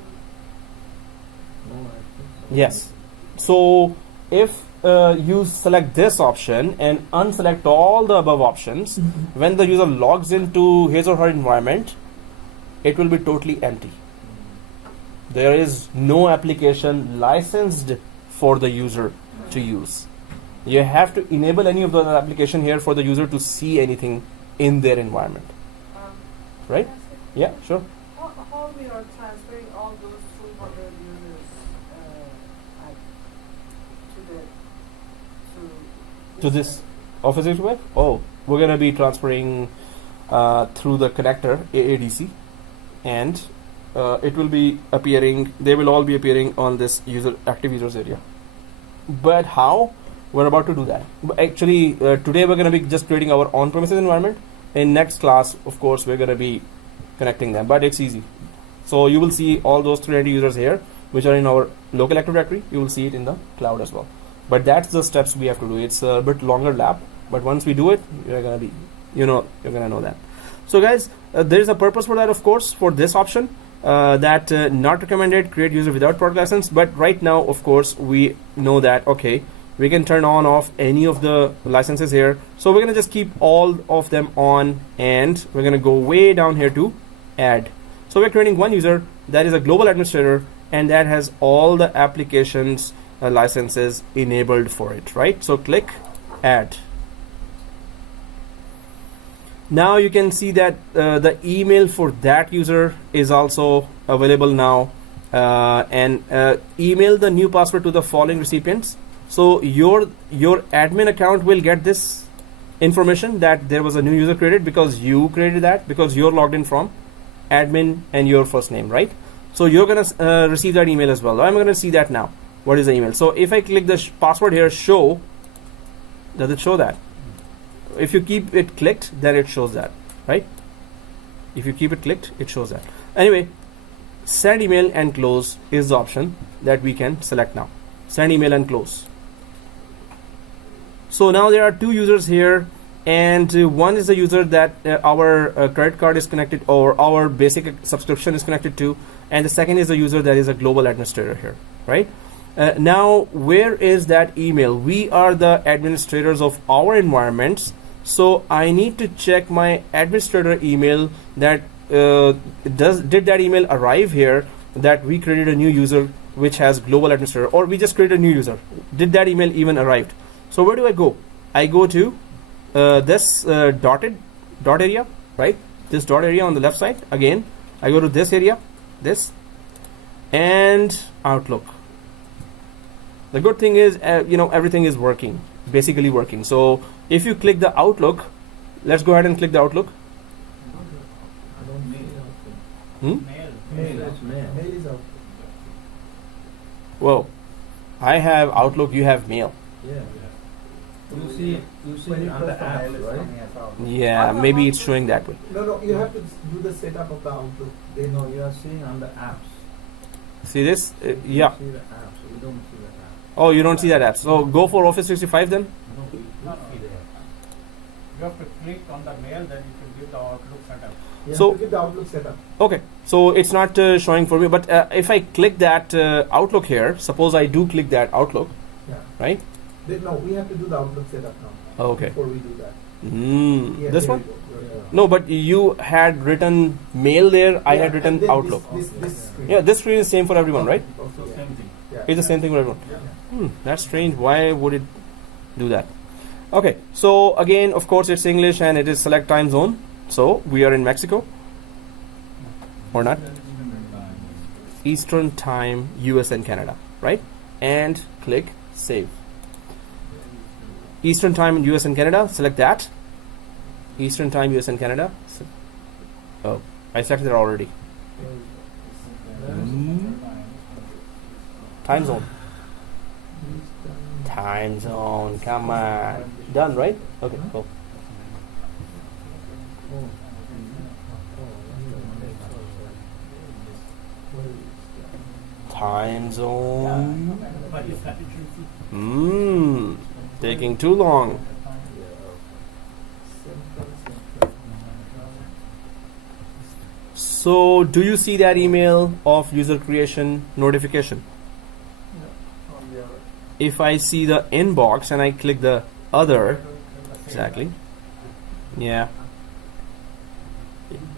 No, I think so. Yes. So if you select this option and unselect all the above options, when the user logs into his or her environment, it will be totally empty. There is no application licensed for the user to use. You have to enable any of the application here for the user to see anything in their environment. Right? Can I ask Yeah, sure. how we are transferring all those 200 users To this Office 365? Oh, we're gonna be transferring through the connector AADC, and it will be appearing. They will all be appearing on this active users area. But how? We're about to do that. But actually, today we're going to be just creating our on-premises environment. In next class, of course, we're going to be connecting them. But it's easy. So you will see all those 390 users here, which are in our local Active Directory. You will see it in the cloud as well. But that's the steps we have to do. It's a bit longer lab, but once we do it, you're going to be, you're going to know that. So guys, there is a purpose for that, of course, for this option. That not recommended, create user without product license. But right now, of course, we know that, okay, we can turn on off any of the licenses here. So we're going to just keep all of them on, and we're going to go way down here to add. So we're creating one user that is a global administrator, and that has all the applications licenses enabled for it, right? So click add. Now you can see that the email for that user is also available now, and email the new password to the following recipients. So your admin account will get this information that there was a new user created because you created that, because you're logged in from admin and your first name, right? So you're gonna receive that email as well. I'm gonna see that now. What is the email? So if I click the password here, show, does it show that? If you keep it clicked, then it shows that, right? If you keep it clicked, it shows that. Anyway, send email and close is the option that we can select now. Send email and close. So now there are two users here, and one is the user that our credit card is connected, or our basic subscription is connected to, and the second is the user that is a global administrator here, right? Now, where is that email? We are the administrators of our environments, so I need to check my administrator email that did that email arrive here, that we created a new user which has global administrator, or we just created a new user. Did that email even arrived? So where do I go? I go to this dot area, right? This dot area on the left side. Again, I go to this area, this, and Outlook. The good thing is, everything is working, basically working. So if you click the Outlook, let's go ahead and click the Outlook. Mail. Mail is out. Whoa, I have Outlook, you have mail. Yeah. You see on the app, right? Yeah, maybe it's showing that way. No, you have to do the setup of the Outlook. They know you are seeing on the apps. See this? Yeah. You see the apps. You don't see the app. Oh, you don't see that app. So go for Office 365 then. No, you Not see there. You have to click on the mail, then you can give the Outlook setup. You So- have to get the Outlook setup. Okay, so it's not showing for me, but if I click that Outlook here, suppose I do click that Outlook, Yeah. right? No, we have to do the Outlook setup now. Okay. Before we do that. Yeah, This there one? we go. Yeah. No, but you had written mail there, I Yeah, had written and then Outlook. This screen. Yeah, this screen is same for everyone, right? Also Yeah. same thing. Yeah. It's the same thing for everyone. Yeah. That's strange. Why would it do that? Okay, so again, of course, it's English and it is select time zone. So we are in Mexico, or not? Eastern time, US and Canada, right? And click save. Eastern time in US and Canada, select that. Eastern time, US and Canada. Oh, I selected it already. Time zone. Time zone, come on. Done, right? Okay, cool. Time zone. Taking too long. So, do you see that email of user creation notification? If I see the inbox and I click the other, exactly, yeah.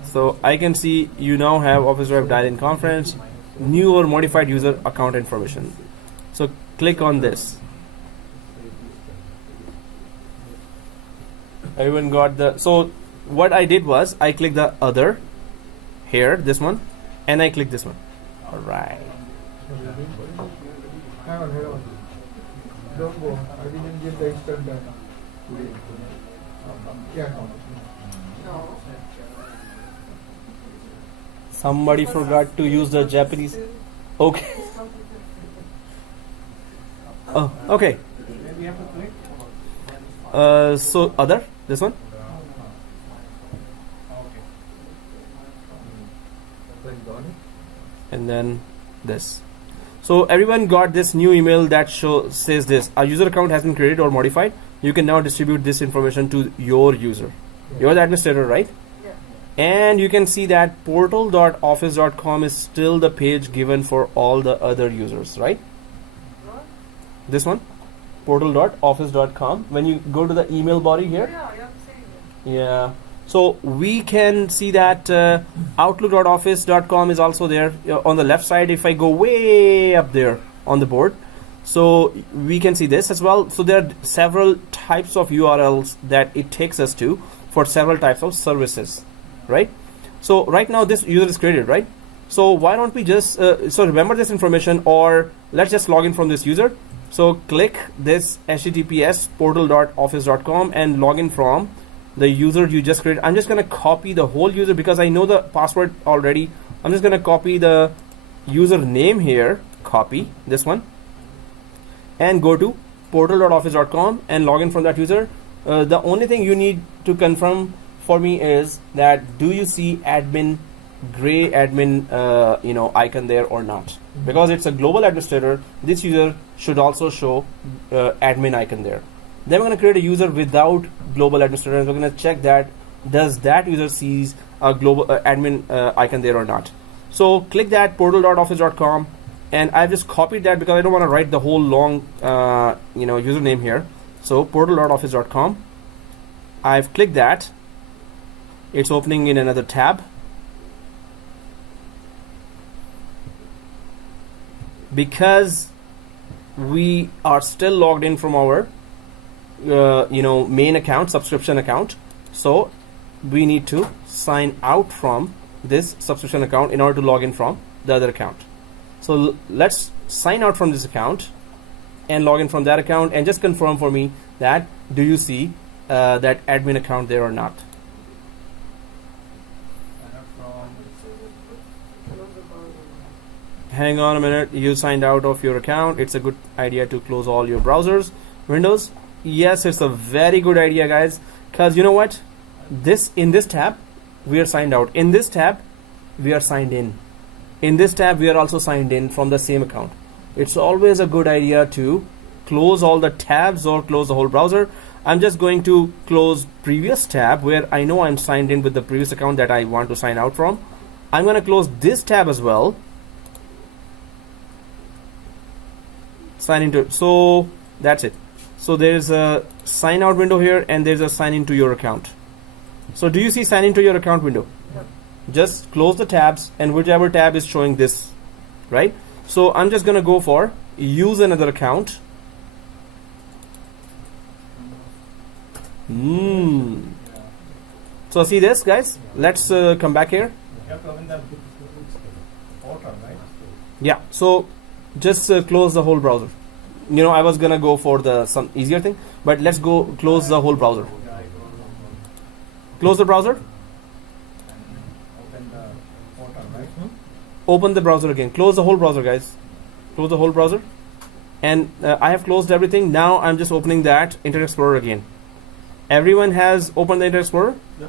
So I can see you now have Office Drive dial-in conference, new or modified user account information. So click on this. Everyone got the, so what I did was I clicked the other here, this one, and I click this one. Alright. Hang on. Don't go. I didn't get the instant data. Yeah. No. Somebody forgot to use the Japanese. Okay. Oh, okay. Where we have to click? So other, this one. Okay. Click on it. And then this. So everyone got this new email that says this: a user account has been created or modified. You can now distribute this information to your user. You're the administrator, right? Yeah. And you can see that portal.office.com is still the page given for all the other users, right? What? This one, portal.office.com. When you go to the email body here, Yeah, I'm saying it. yeah. So we can see that outlook.office.com is also there on the left side. If I go way up there on the board, so we can see this as well. So there are several types of URLs that it takes us to for several types of services, right? So right now this user is created, right? So why don't we just so remember this information, or let's just log in from this user. So click this https portal.office.com and log in from the user you just created. I'm just going to copy the whole user because I know the password already. I'm just going to copy the user name here, copy this one, and go to portal.office.com and log in from that user. The only thing you need to confirm for me is that do you see admin, gray admin icon there or not? Because it's a global administrator, this user should also show admin icon there. Then we're going to create a user without global administrator, and we're going to check that does that user sees a global admin icon there or not. So click that portal.office.com, and I've just copied that because I don't want to write the whole long username here. So portal.office.com, I've clicked that. It's opening in another tab. Because we are still logged in from our main account, subscription account, so we need to sign out from this subscription account in order to log in from the other account. So let's sign out from this account and log in from that account, and just confirm for me that do you see that admin account there or not. Hang on a minute, you signed out of your account. It's a good idea to close all your browsers, windows. Yes, it's a very good idea, guys, because you know what, in this tab we are signed out, in this tab we are signed in this tab we are also signed in from the same account. It's always a good idea to close all the tabs or close the whole browser. I'm just going to close previous tab where I know I'm signed in with the previous account that I want to sign out from. I'm going to close this tab as well, sign into. So that's it. So there's a sign out window here, and there's a sign into your account. So do you see sign into your account window? Yep. Just close the tabs, and whichever tab is showing this, right? So I'm just gonna go for use another account. So see this, guys, let's come back here. You have to open the portal, right? Yeah, so just close the whole browser. I was gonna go for some easier thing, but let's go close the whole browser. Close the browser. Open the portal, right? Open the browser again. Close the whole browser, guys. Close the whole browser. And I have closed everything. Now I'm just opening that Internet Explorer again. Everyone has opened the Internet Explorer? Yeah.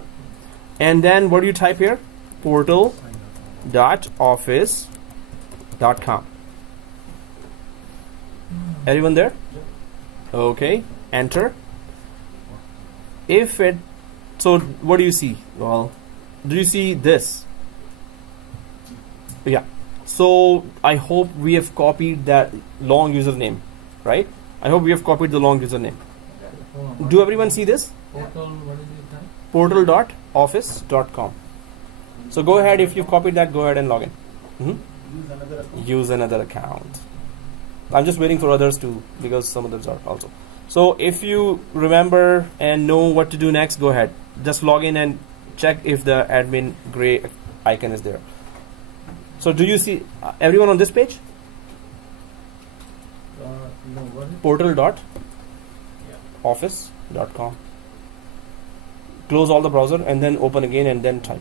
And then what do you type here? Portal.office.com. Everyone there? Okay. Enter. So what do you see? Well, do you see this? Yeah. So I hope we have copied that long username, right? I hope we have copied the long username. Do everyone see this? Portal, what did you type? Portal.office.com. So go ahead, if you've copied that, go ahead and log in. Use another account. I'm just waiting for others to, because some others are also. So if you remember and know what to do next, go ahead. Just log in and check if the admin gray icon is there. So do you see everyone on this page? No, what is Portal.office.com. close all the browser and then open again and then type.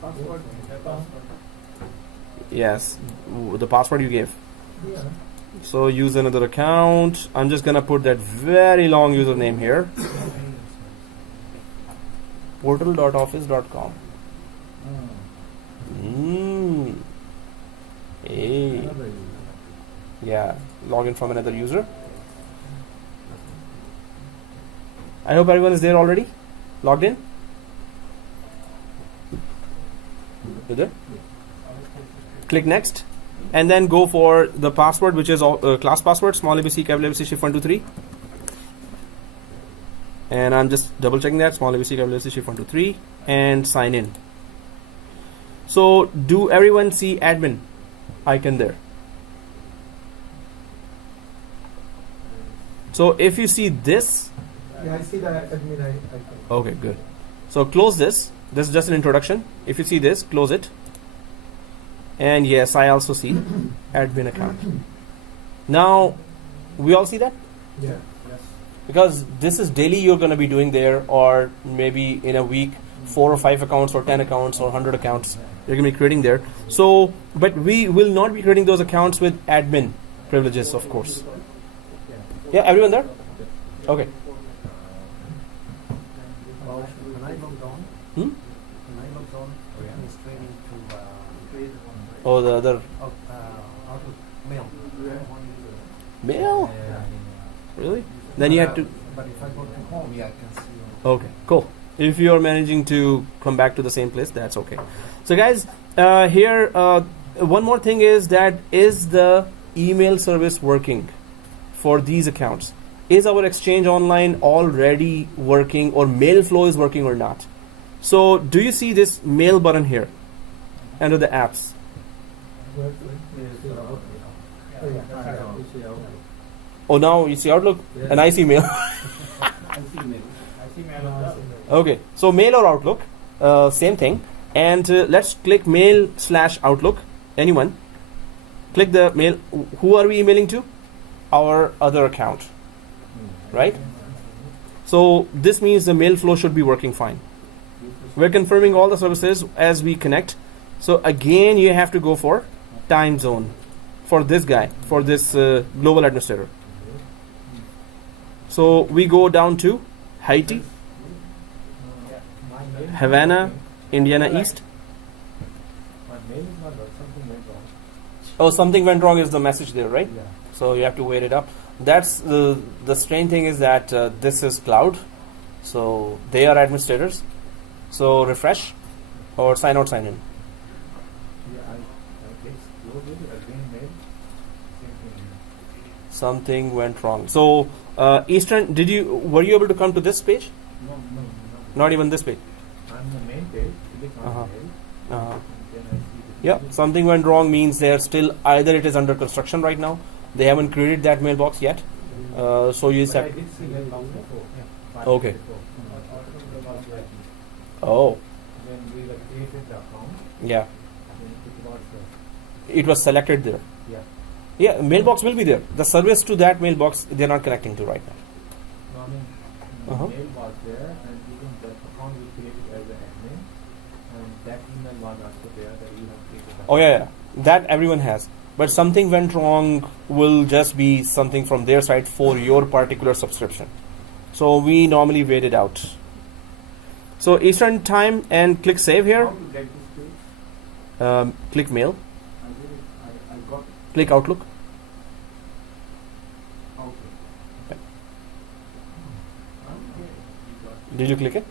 Password. Yes, the password you gave. Yeah. So use another account. I'm just gonna put that very long username here. portal.office.com. Hey. Another user. Yeah, log in from another user. I hope everyone is there already. Logged in? You there? Click next. And then go for the password, which is class password, small abc, capital ABC, shift 1, 2, 3. And I'm just double checking that, small abc, capital ABC, shift 1, 2, 3. And sign in. So, do everyone see admin icon there? So, if you see this, Yeah, I see the admin icon. okay, good. So, close this. This is just an introduction. If you see this, close it. And yes, I also see admin account. Now, we all see that? Yeah. Because this is daily you're going to be doing there, or maybe in a week, 4 or 5 accounts or 10 accounts or 100 accounts you're going to be creating there. So, but we will not be creating those accounts with admin privileges, of course. Yeah, everyone there? Okay. When I log on, Hmm? when I log on, it's training to Oh, the other Outlook mail. mail? Really? Then you have to. But if I go to home, yeah, I can see. Okay, cool. If you are managing to come back to the same place, that's okay. So, guys, here one more thing is that is the email service working for these accounts? Is our Exchange Online already working, or mail flow is working or not? So, do you see this mail button here under the apps? Oh, yeah. You see Outlook. Oh, now you see Outlook Yeah. and I see mail. I see mail. I see mail as well. Okay, so mail or Outlook, same thing. And let's click mail/Outlook. Anyone? Click the mail. Who are we emailing to? Our other account, right? So this means the mail flow should be working fine. We're confirming all the services as we connect. So again, you have to go for time zone for this guy, for this global administrator. So we go down to Haiti, Havana, Indiana East. My mail is not that something went wrong. Oh, something went wrong is the message there, right? Yeah. So you have to wait it up. That's the strange thing is that this is cloud, so they are administrators. So refresh or sign out, sign in. Yeah, I guess close it again mail. Same thing. Something went wrong. So Eastern, were you able to come to this page? No. Not even this page. On the main page, click on Uh-huh. mail. Uh, Then I see the yeah, something went wrong means they're still either it is under construction right now. They haven't created that mailbox yet. So you But I said, did see mailbox before. Yeah. Okay. Before. Was like oh, when we were created the account, yeah, then it was it was selected there. yeah. Yeah, mailbox will be there. The service to that mailbox they're not connecting to right now. No, I mean, Uh-huh. mail was there, and even the account we created as an admin, and that email was also there that you have created. Oh yeah, that everyone has. But something went wrong will just be something from their side for your particular subscription. So we normally wait it out. So Eastern time and click save here. How to get this page? Click mail. I did it. I got Click Outlook. okay. Did you click it?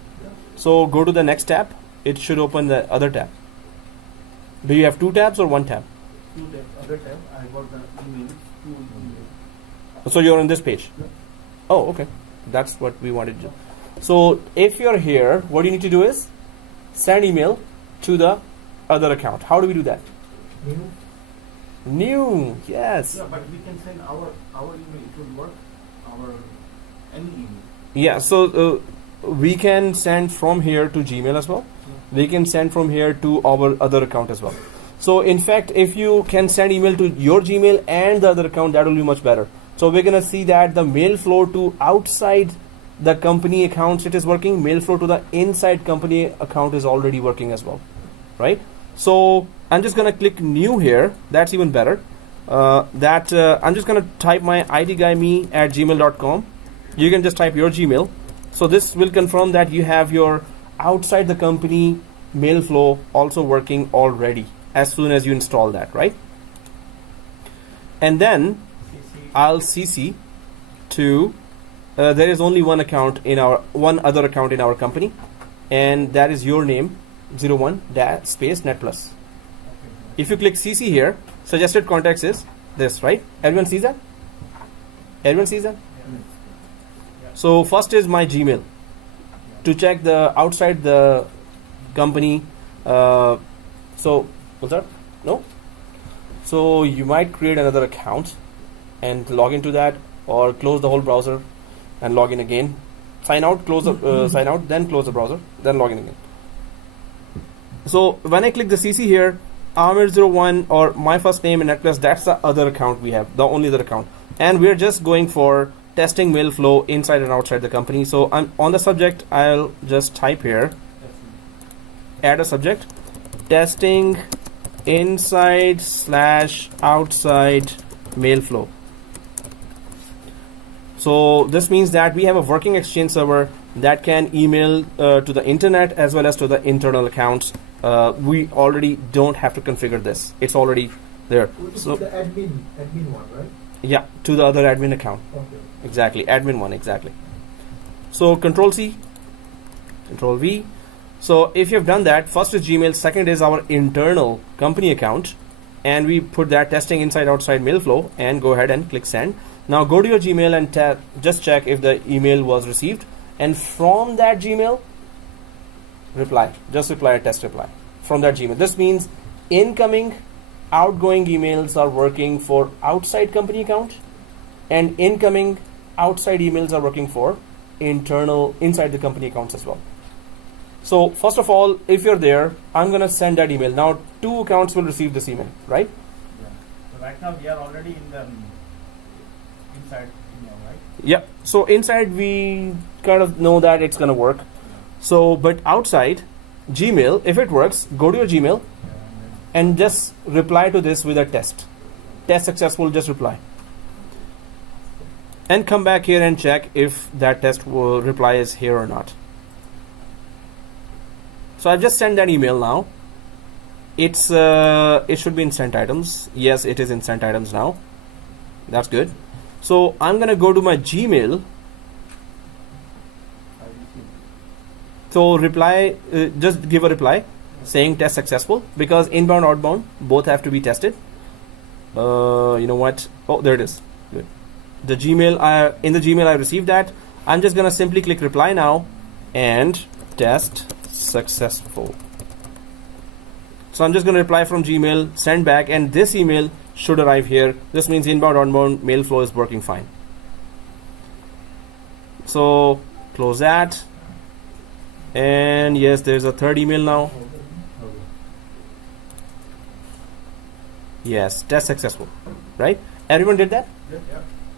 So go to the next tab. It should open the other tab. Do you have 2 tabs or 1 tab? To the other tab, I got the email. 2 email. So you're on this page. Oh, okay. That's what we wanted to do. So if you're here, what you need to do is send email to the other account. How do we do that? New. Yes. Yeah, but we can send our email. It will work. Our any email. Yeah. So we can send from here to Gmail as well. We can send from here to our other account as well. So in fact, if you can send email to your Gmail and the other account, that will be much better. So we're gonna see that the mail flow to outside the company accounts, it is working. Mail flow to the inside company account is already working as well, right? So I'm just gonna click new here. That's even better. I'm just gonna type my idguyme@gmail.com. You can just type your Gmail. So this will confirm that you have your outside the company mail flow also working already as soon as you install that, right? And then I'll CC to there is only one other account in our company, and that is your name 01 space net plus. If you click CC here, suggested contacts is this, right? Everyone sees that? Everyone sees that? So first is my Gmail to check the outside the company. So what's that? No. So you might create another account and log into that, or close the whole browser and log in again. Sign out, close the sign out, then close the browser, then log in again. So when I click the CC here, Amir01 or my first name and NetPlus, that's the other account we have, the only other account, and we're just going for testing mail flow inside and outside the company. So I'm on the subject, I'll just type here, add a subject, testing inside / outside mail flow. So this means that we have a working Exchange server that can email to the internet as well as to the internal accounts. We already don't have to configure this. It's already there. So the admin one, right? yeah, to the other admin account. Okay. Exactly, admin one, exactly. So Control C, Control V. So if you've done that, first is Gmail, second is our internal company account, and we put that testing inside outside mail flow, and go ahead and click send. Now go to your Gmail and just check if the email was received, and from that Gmail, reply. Just reply a test reply from that Gmail. This means incoming, outgoing emails are working for outside company account, and incoming outside emails are working for internal inside the company accounts as well. So first of all, if you're there, I'm gonna send that email. Now 2 accounts will receive this email, right? Yeah. So right now we are already in the inside email, right? Yep. So inside we kind of know that it's gonna work. So but outside Gmail, if it works, go to your Gmail and just reply to this with a test. Test successful, just reply. And come back here and check if that test reply is here or not. So I've just sent that email now. It's it should be in sent items. Yes, it is in sent items now. That's good. So I'm gonna go to my Gmail. So reply, just give a reply saying test successful, because inbound, outbound both have to be tested. You know what? Oh, there it is. Good. The Gmail, in the Gmail I received that. I'm just gonna simply click reply now and test successful. So I'm just going to reply from Gmail, send back, and this email should arrive here. This means inbound, outbound mail flow is working fine. So close that, and yes, there's a third email now. Yes, test successful, right? Everyone did that? Yeah.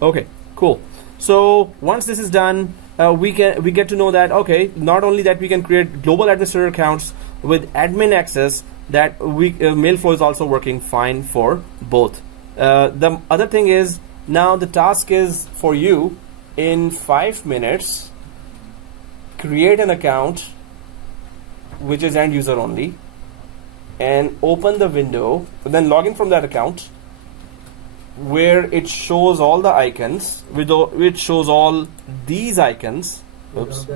Okay, cool. So once this is done, we get to know that, okay, not only that we can create global administrator accounts with admin access, that mail flow is also working fine for both. The other thing is, now the task is for you in 5 minutes, create an account which is end user only, and open the window, then log in from that account where it shows all the icons, which shows all these icons. Oops.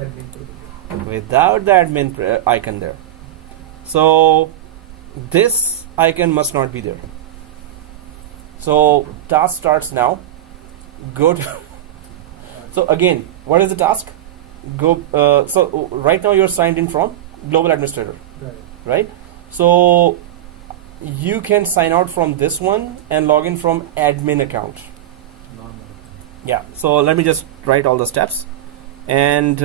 Without the admin icon there. So this icon must not be there. So task starts now. Go to so again, what is the task? Go. So right now you're signed in from global administrator, right? So you can sign out from this one and log in from admin account. Yeah. So let me just write all the steps and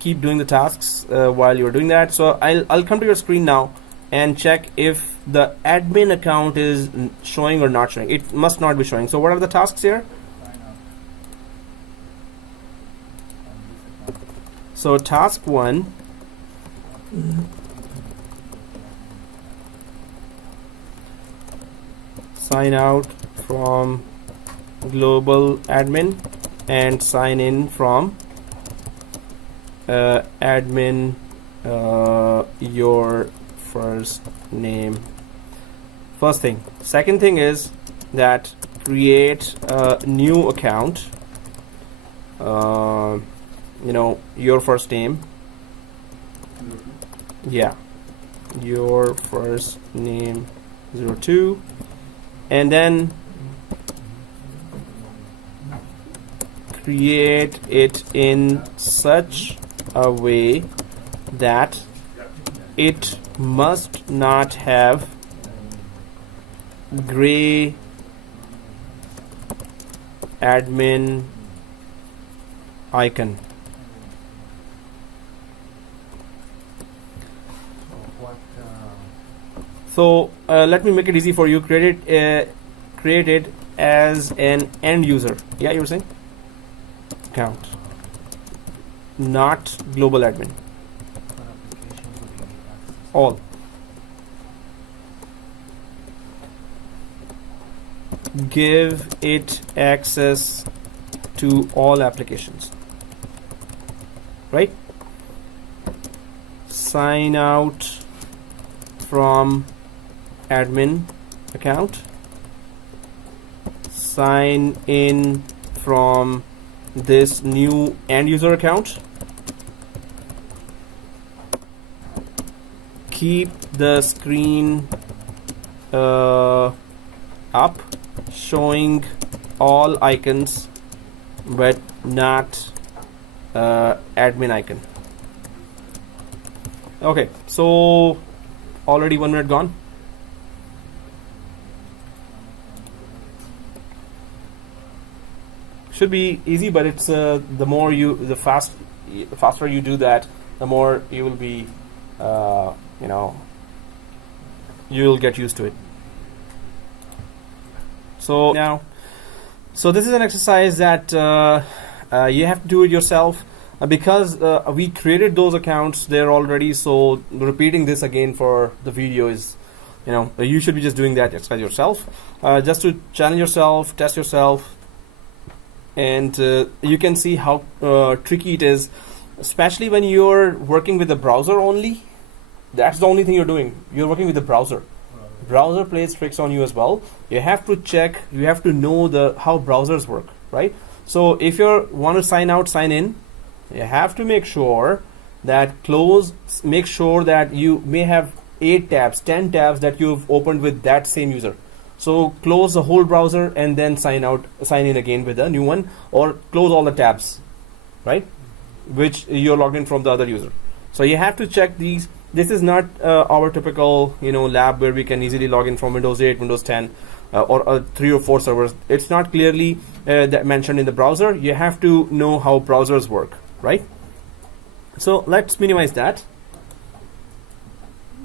keep doing the tasks while you're doing that. So I'll come to your screen now and check if the admin account is showing or not showing. It must not be showing. So what are the tasks here? Sign out. On this account. So task 1, sign out from global admin and sign in from admin, your first name. First thing. Second thing is that create a new account, your first name. Yeah, your first name 02, and then create it in such a way that it must not have gray admin icon. So let me make it easy for you. Create it as an end user. Yeah, you were saying? Account, not global admin. All. Give it access to all applications. Right? Sign out from admin account. Sign in from this new end user account. Keep the screen up, showing all icons but not admin icon. Okay, so already 1 minute gone. Should be easy, but it's the faster you do that, the more you will be, you'll get used to it. So now, so this is an exercise that you have to do it yourself because we created those accounts there already. So repeating this again for the video is, you should be just doing that exercise yourself, just to challenge yourself, test yourself. And you can see how tricky it is, especially when you're working with the browser only. That's the only thing you're doing. You're working with the browser. Browser plays tricks on you as well. You have to check, you have to know how browsers work, right? So if you want to sign out, sign in, you have to make sure that make sure that you may have 8 tabs, 10 tabs that you've opened with that same user. So close the whole browser and then sign in again with a new one, or close all the tabs, right? Which you're logged in from the other user. So you have to check these. This is not our typical, lab where we can easily log in from Windows 8, Windows 10, or 3 or 4 servers. It's not clearly that mentioned in the browser. You have to know how browsers work, right? So let's minimize that.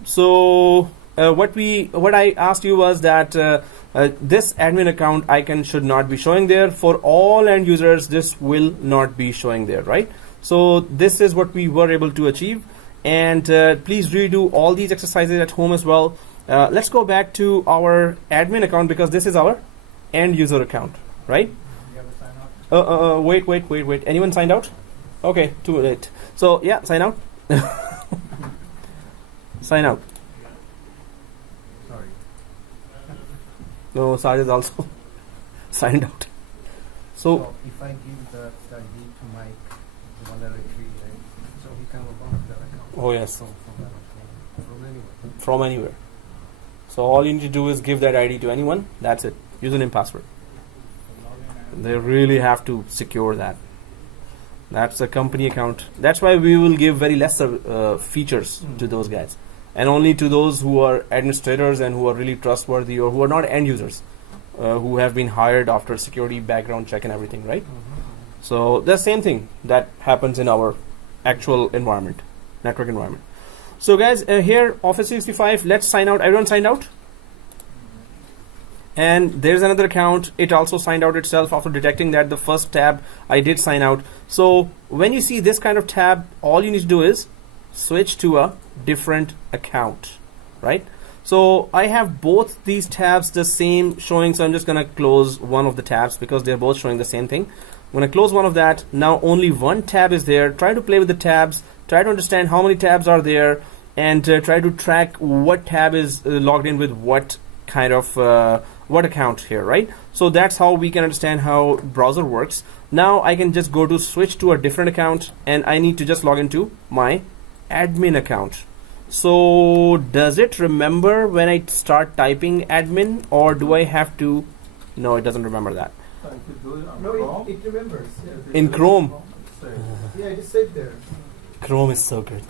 So what I asked you was that this admin account icon should not be showing there. For all end users, this will not be showing there, right? So this is what we were able to achieve. And please redo all these exercises at home as well. Let's go back to our admin account because this is our end user account, right? You have to sign out. Wait. Anyone signed out? Okay, too late. So yeah, sign out. Sign out. Sorry. No, Saj is also signed out. So if I give that ID to Mike, the one that I created, so he can log on to that account. oh yes, From anywhere. from anywhere. So all you need to do is give that ID to anyone. That's it. Username, password. They really have to secure that. That's a company account. That's why we will give very lesser features to those guys, and only to those who are administrators and who are really trustworthy, or who are not end users, who have been hired after security background check and everything, right? So the same thing that happens in our actual environment, network environment. So guys, here Office 365, let's sign out. Everyone signed out? And there's another account. It also signed out itself after detecting that the first tab I did sign out. So when you see this kind of tab, all you need to do is switch to a different account, right? So I have both these tabs the same showing, so I'm just gonna close one of the tabs because they're both showing the same thing. When I close one of that, now only one tab is there. Try to play with the tabs, try to understand how many tabs are there, and try to track what tab is logged in with what kind of what account here, right? So that's how we can understand how browser works. Now I can just go to switch to a different account, and I need to just log into my admin account. So does it remember when I start typing admin, or do I have to? No, it doesn't remember that. So if you do it on No, Chrome, it remembers. if you In do it Chrome. it's saved. Yeah, it is saved there. Chrome is so good.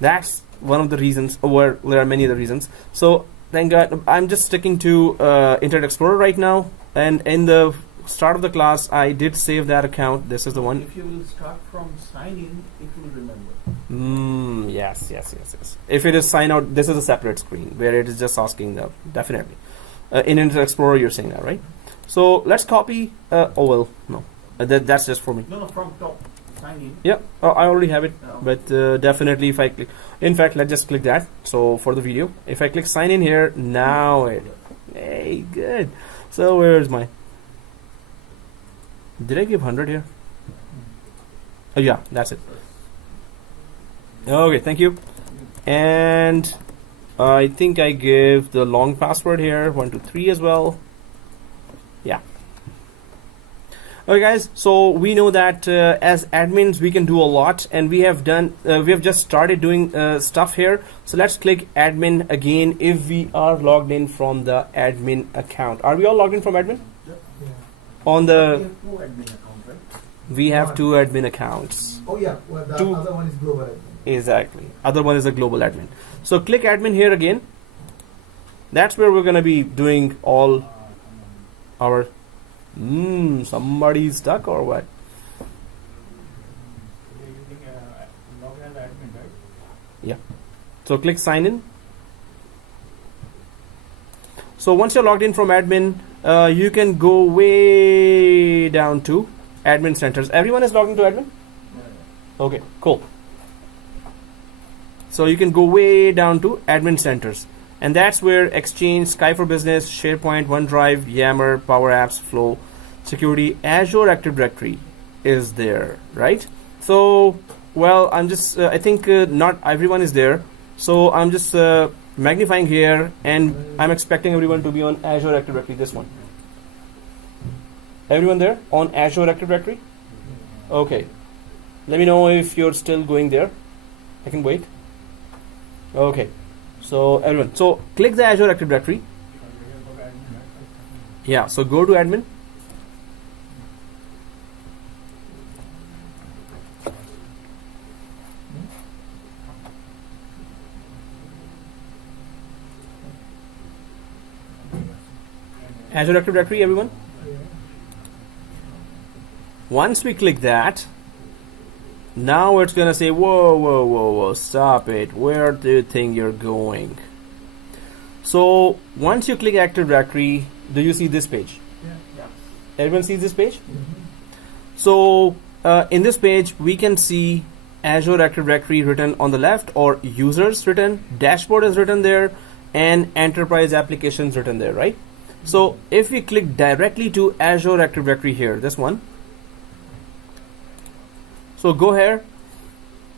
That's one of the reasons, or there are many other reasons. So thank God, I'm just sticking to Internet Explorer right now, and in the start of the class I did save that account. This is the one. If you will start from sign in, it will remember. Yes. If it is sign out, this is a separate screen where it is just asking the definitely. In Internet Explorer you're saying that, right? So let's copy. That's just for me. No, from top, sign in. Yeah, I already have it, No. but definitely if I click, in fact, let's just click that. So for the video, if I click sign in here, now hey, good. So where's my, did I give 100 here? Oh yeah, that's it. Okay, thank you. And I think I give the long password here, 123 as well. Yeah. Okay guys, so we know that as admins we can do a lot, and we have just started doing stuff here. So let's click admin again if we are logged in from the admin account. Are we all logged in from admin? Yeah. On We the, have two admin accounts, right? we have two admin accounts. Oh yeah, well, the Two. other one is global admin. Exactly. Other one is a global admin. So click admin here again. That's where we're gonna be doing all our. Somebody's stuck or what? You're using login as admin, right? So click sign in. So once you're logged in from admin, you can go way down to admin centers. Everyone is logged into admin? Okay, cool. So you can go way down to admin centers, and that's where Exchange, Sky for Business, SharePoint, OneDrive, Yammer, Power Apps, Flow, Security, Azure Active Directory is there, right? So, well, I'm just, I think not everyone is there. So I'm just magnifying here, and I'm expecting everyone to be on Azure Active Directory, this one. Everyone there on Azure Active Directory? Okay. Let me know if you're still going there. I can wait. Okay. So everyone, so click the Azure Active Directory. Yeah, so go to admin. Azure Active Directory, everyone. Once we click that, now it's gonna say, whoa, stop it. Where do you think you're going? So once you click Active Directory, do you see this page? Yeah. Everyone sees this page? So in this page, we can see Azure Active Directory written on the left, or users written, dashboard is written there, and enterprise applications written there, right? So if we click directly to Azure Active Directory here, this one. So go here,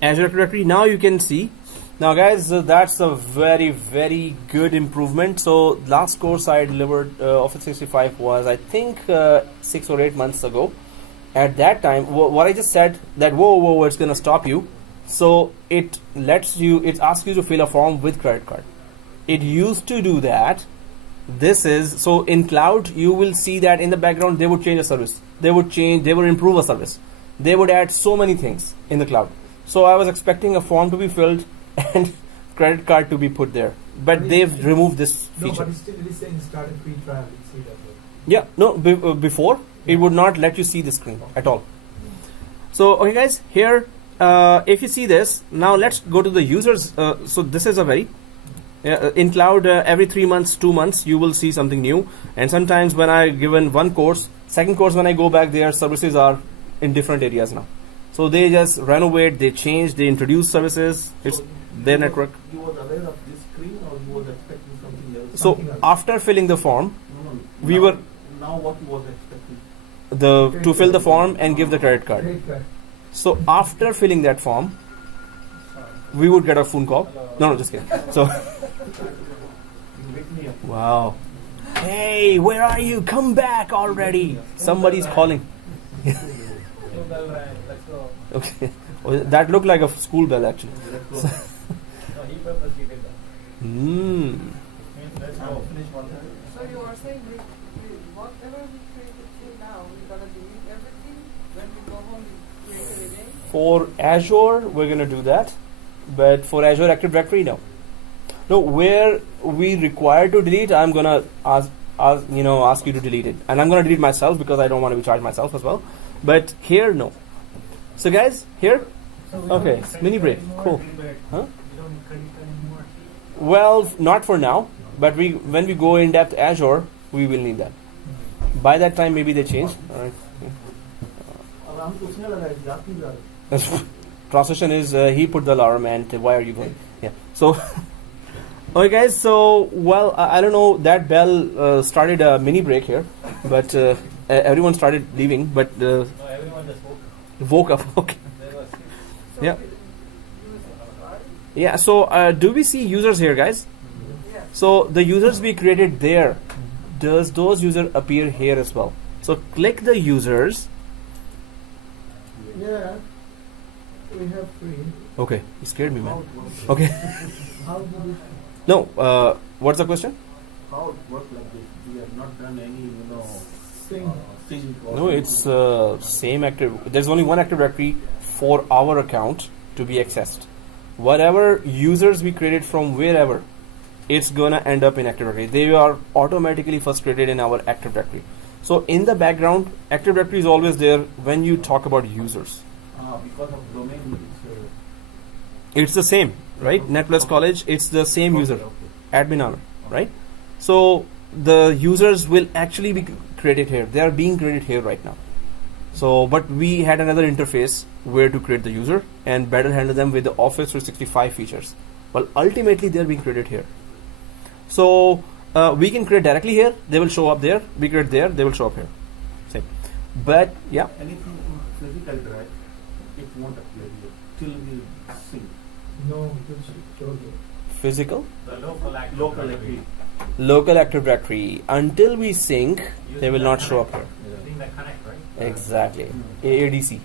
Azure Active Directory. Now you can see. Now guys, that's a very, very good improvement. So last course I delivered Office 365 was, I think, 6 or 8 months ago. At that time, what I just said, that whoa, it's gonna stop you. So it asks you to fill a form with credit card. It used to do that. This is, so in cloud, you will see that in the background, they would change a service. They would improve a service. They would add so many things in the cloud. So I was expecting a form to be filled and credit card to be put there. But they've removed this No, feature. but still it is saying started free trial. It's see that way. Yeah, no, before, it would not let you see the screen at all. So, okay guys, here if you see this, now let's go to the users. So this is a very in cloud, every 3 months, 2 months, you will see something new. And sometimes when I given one course, second course, when I go back, their services are in different areas now. So they just renovate, they change, they introduce services. It's So their you network. You was aware of this screen, or you was expecting something else? So Something else. after filling the form, No, no, we now, were now what you was expecting? to fill the form and give the credit card. Credit card. So after filling that form, we would get a phone call. No, just kidding. So You wake me up. wow. Hey, where are you? Come back already. Somebody's calling. So bell rang, let's go. Okay. Well, that looked like a school bell actually. Let's go. No, he purposely did that. Hmm. Let's go. Finish one thing. So you are saying whatever we created till now, we're gonna delete everything. When we go home, we create it again. For Azure, we're gonna do that, but for Azure Active Directory, no. No, where we require to delete, I'm gonna ask you to delete it, and I'm gonna delete myself because I don't want to be charged myself as well. But here, no. So guys, here, So we okay, don't need mini credit break, card anymore, cool. debit. Huh? We don't need credit card anymore. Well, not for now, but when we go in depth Azure, we will need that. By that time, maybe they change. All right. अब हम पूछने लगा है, आप क्यों जा रहे हो? Transition is he put the alarm and why are you going? Yeah. So, okay, guys. So, well, I don't know. That bell started a mini break here, but everyone started leaving. But No, everyone just woke up. Okay. There was So Yeah. right? Yeah. So, do we see users here, guys? Yeah. So the users we created there, does those users appear here as well? So click the users. Yeah, we have three. Okay, you scared me, How man. it works? Okay. How did it, No. What's the question? how it worked like this? We have not done any, Sync. sync or No, it's same active. There's only one active directory for our account to be accessed. Whatever users we created from wherever, it's gonna end up in active directory. They are automatically first created in our active directory. So in the background, active directory is always there when you talk about users. because of domain. It's the same, right? NetPlus College, it's the same user, admin honor, right? So the users will actually be created here. They are being created here right now. So, but we had another interface where to create the user and better handle them with the Office 365 features. Well, ultimately they are being created here. So we can create directly here. They will show up there. We create there. They will show up here. Same. But yeah. Anything in physical drive, it won't appear here till we sync. No, it will show you. Physical, the local active Local directory. IP. local active directory. Until we sync, they will not show up here. Using the connect, right? Exactly. AADC,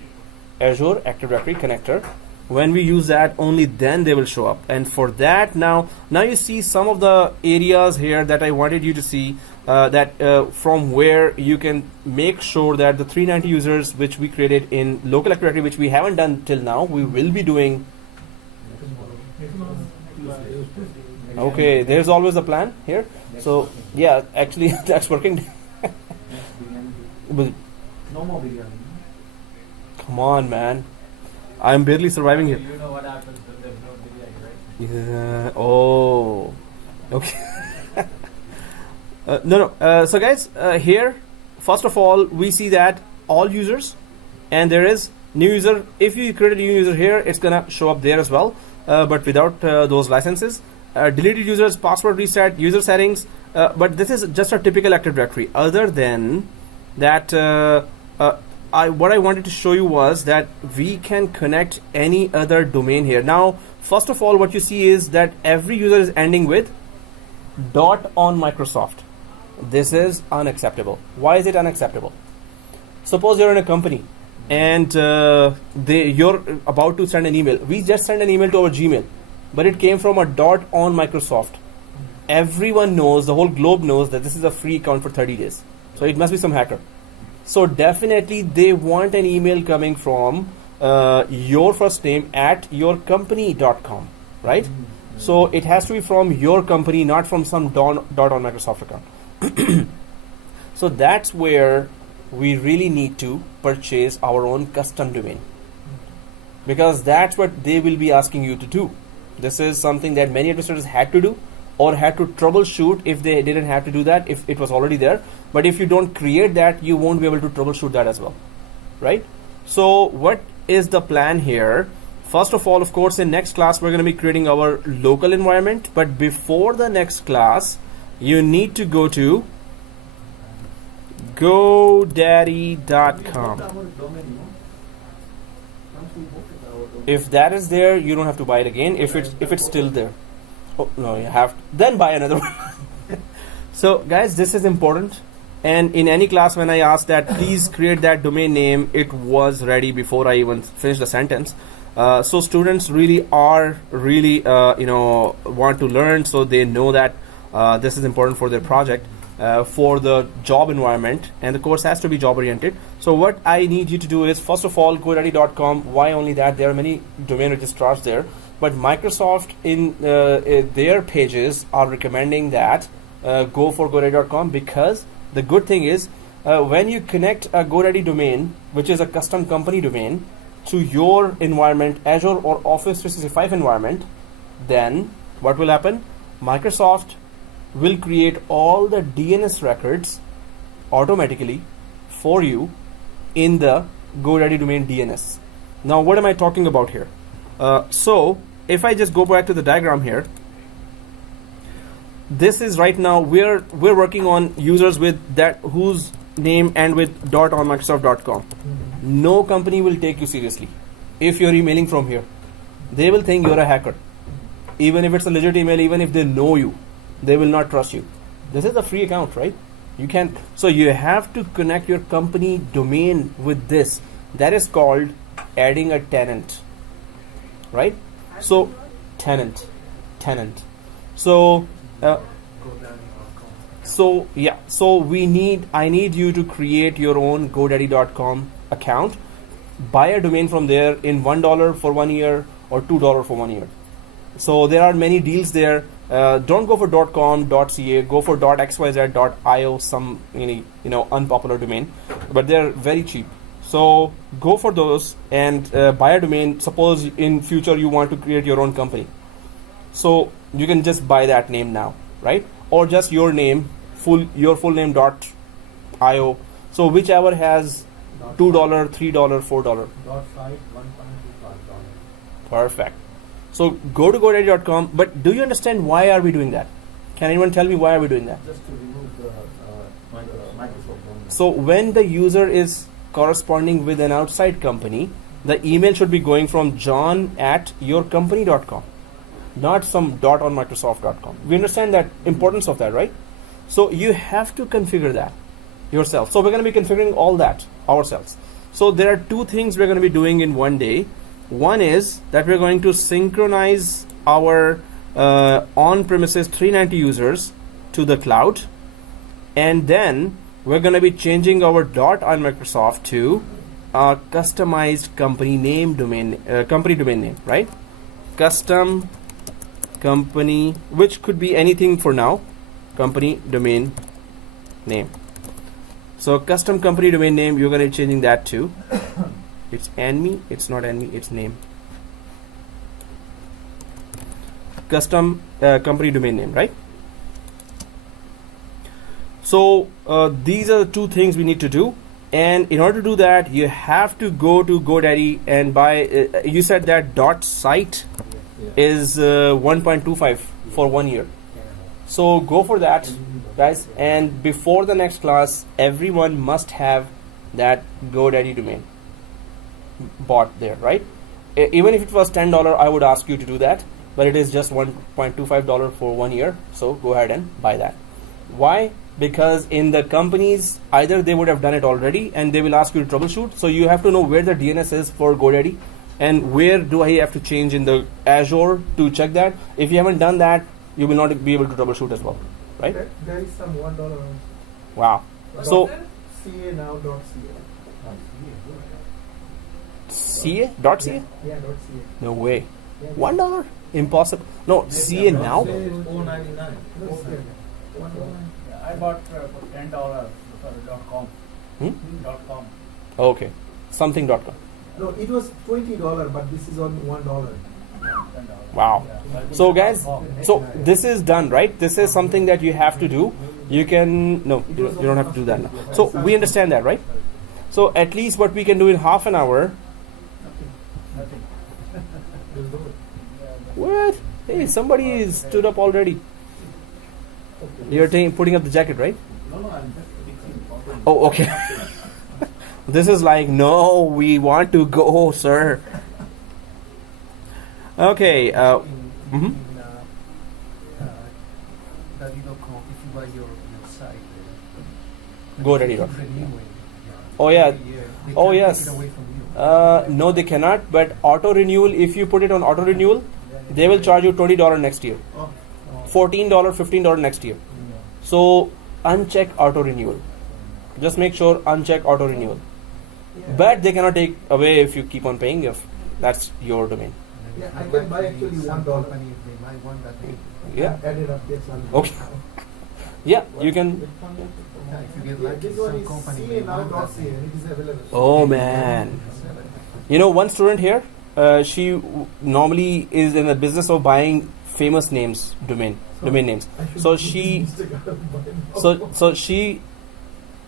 Azure Active Directory Connector. When we use that, only then they will show up. And for that, now you see some of the areas here that I wanted you to see. From where you can make sure that the 390 users which we created in local active directory, which we haven't done till now, we will be doing. Okay, there's always a plan here. So yeah, actually that's working. But No more biryani. come on, man. I'm barely surviving here. You know what happens when there's no biryani, right? Yeah. Oh. Okay. No. So guys, here, first of all, we see that all users, and there is new user. If you create a new user here, it's gonna show up there as well, but without those licenses. Deleted users, password reset, user settings. But this is just a typical Active Directory. Other than that, what I wanted to show you was that we can connect any other domain here. Now, first of all, what you see is that every user is ending with .on Microsoft. This is unacceptable. Why is it unacceptable? Suppose you're in a company and you're about to send an email. We just sent an email to our Gmail, but it came from a .on Microsoft. Everyone knows, the whole globe knows that this is a free account for 30 days. So it must be some hacker. So definitely they want an email coming from your first name at yourcompany.com, right? So it has to be from your company, not from some .on Microsoft account. So that's where we really need to purchase our own custom domain. because that's what they will be asking you to do. This is something that many administrators had to do or had to troubleshoot if they didn't have to do that, if it was already there. But if you don't create that, you won't be able to troubleshoot that as well, right? So what is the plan here? First of all, of course, in next class, we're going to be creating our local environment. But before the next class, you need to go to GoDaddy.com. If that is there, you don't have to buy it again. If it's still there, oh no, you have to then buy another one. So guys, this is important. And in any class, when I asked that please create that domain name, it was ready before I even finished the sentence. So students really are want to learn, so they know that this is important for their project, for the job environment, and the course has to be job oriented. So what I need you to do is, first of all, GoDaddy.com. Why only that? There are many domain registrars there, but Microsoft in their pages are recommending that go for GoDaddy.com, because the good thing is when you connect a GoDaddy domain, which is a custom company domain, to your environment, Azure or Office 365 environment, then what will happen? Microsoft will create all the DNS records automatically for you in the GoDaddy domain DNS. Now, what am I talking about here? So if I just go back to the diagram here, this is right now we're working on users with that whose name end with .on Microsoft.com. No company will take you seriously if you're emailing from here. They will think you're a hacker. Even if it's a legit email, even if they know you, they will not trust you. This is a free account, right? You can't. So you have to connect your company domain with this. That is called adding a tenant, right? So tenant. So I need you to create your own GoDaddy.com account, buy a domain from there in $1 for 1 year or $2 for 1 year. So there are many deals there. Don't go for .com, .ca, go for .xyz, .io, some unpopular domain, but they're very cheap. So go for those and buy a domain. Suppose in future you want to create your own company, so you can just buy that name now, right? Or just your name, your full name .io. So whichever has $2, $3, $4. .site, $1.25. Perfect. So go to GoDaddy.com. But do you understand why are we doing that? Can anyone tell me why are we doing that? Just to remove the Microsoft domain. So when the user is corresponding with an outside company, the email should be going from john@yourcompany.com, not some .on Microsoft.com. We understand that importance of that, right? So you have to configure that yourself. So we're going to be configuring all that ourselves. So there are two things we're going to be doing in one day. One is that we're going to synchronize our on-premises 390 users to the cloud, and then we're going to be changing our .on Microsoft to a customized company domain name, right? Custom company, which could be anything for now, company domain name. So custom company domain name, you're going to be changing that to it's enme, it's not enme, it's name. Custom company domain name, right? So these are the two things we need to do, and in order to do that, you have to go to GoDaddy and buy. You said that .site is 1.25 for 1 year. So go for that, guys. And before the next class, everyone must have that GoDaddy domain bought there, right? Even if it was $10, I would ask you to do that, but it is just $1.25 for 1 year. So go ahead and buy that. Why? Because in the companies, either they would have done it already and they will ask you to troubleshoot. So you have to know where the DNS is for GoDaddy and where do I have to change in the Azure to check that. If you haven't done that, you will not be able to troubleshoot as well, right? There is some $1. Wow. So CA now.ca. CA? .ca? Yeah, .ca. No way. $1? Impossible. No, CA now? Say it's $4.99. No, CA. I bought for $10 for .com. Hmm? .com. Okay. Something.com. No, it was $20, but this is on $1. Wow. So guys, so this is done, right? This is something that you have to do. You can, no, you don't have to do that now. So we understand that, right? So at least what we can do in half an hour. What? Hey, somebody stood up already. You're putting up the jacket, right? No, I'm just fixing. Oh, okay. This is like, no, we want to go, sir. Okay. Mhm. Daddy.com, if you buy your site, Go ready. keep renewing. Oh yeah. Every year, they Oh, can't yes. take it away from you. No, they cannot. But auto renewal, if you put it on auto renewal, they will charge you $20 next year, Oh, $14, $15 next year. So uncheck auto renewal. Just make sure uncheck auto renewal. But they cannot take away if you keep on paying. If that's your domain. yeah, I can buy actually Some $1. company, if they might want that. Yeah. Added up this one. Okay. Yeah, you can. Yeah, if you get Yeah, lucky, this one some is company may want that. CNR.ca and it is available. Oh man. You know, one student here, she normally is in the business of buying famous names, domain names. I should So put she, this Instagram by now. so she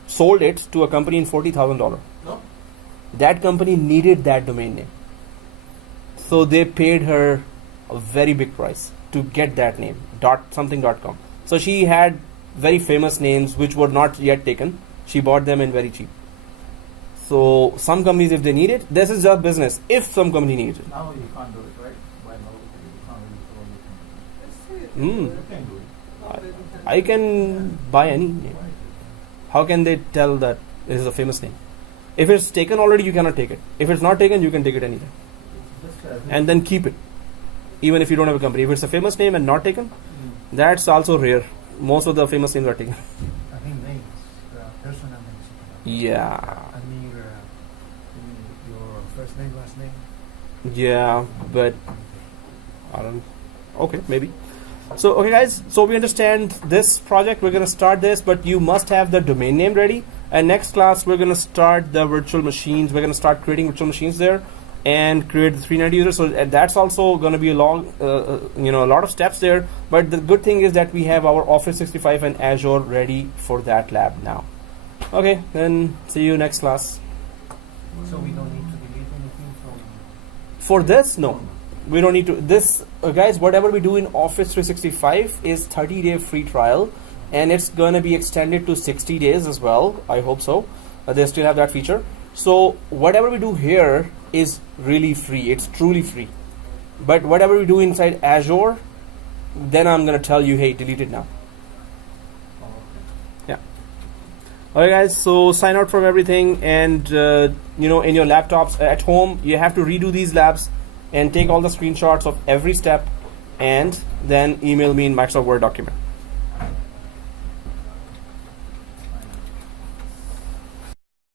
sold it to a company in $40,000. No? That company needed that domain name, so they paid her a very big price to get that name .something.com. So she had very famous names which were not yet taken. She bought them in very cheap. So some companies, if they need it, this is just business. If some company needs it, Now you can't do it, right? By now you can't really Let's see it. Mm. You can do it. Not that you can- I can buy any name. How can they tell that this is a famous name? If it's taken already, you cannot take it. If it's not taken, you can take it anytime. Just And then keep it. Even if you don't have a company. If it's a famous name and not taken, that's also rare. Most of the famous names are taken. I think names, personal names. Yeah. I mean, your first name, last name. Yeah, but I don't. Okay, maybe. So, okay, guys. So we understand this project. We're gonna start this, but you must have the domain name ready. And next class, we're gonna start the virtual machines. We're gonna start creating virtual machines there, and create the 390 users. So that's also gonna be a long, a lot of steps there. But the good thing is that we have our Office 65 and Azure ready for that lab now. Okay, then see you next class. So we don't need to delete anything from. For this, no. We don't need to. This, guys, whatever we do in Office 365 is 30-day free trial, and it's going to be extended to 60 days as well. I hope so. They still have that feature. So whatever we do here is really free. It's truly free. But whatever we do inside Azure, then I'm going to tell you, hey, delete it now. Yeah. Alright, guys. So sign out from everything, and in your laptops at home, you have to redo these labs and take all the screenshots of every step, and then email me in Microsoft Word document.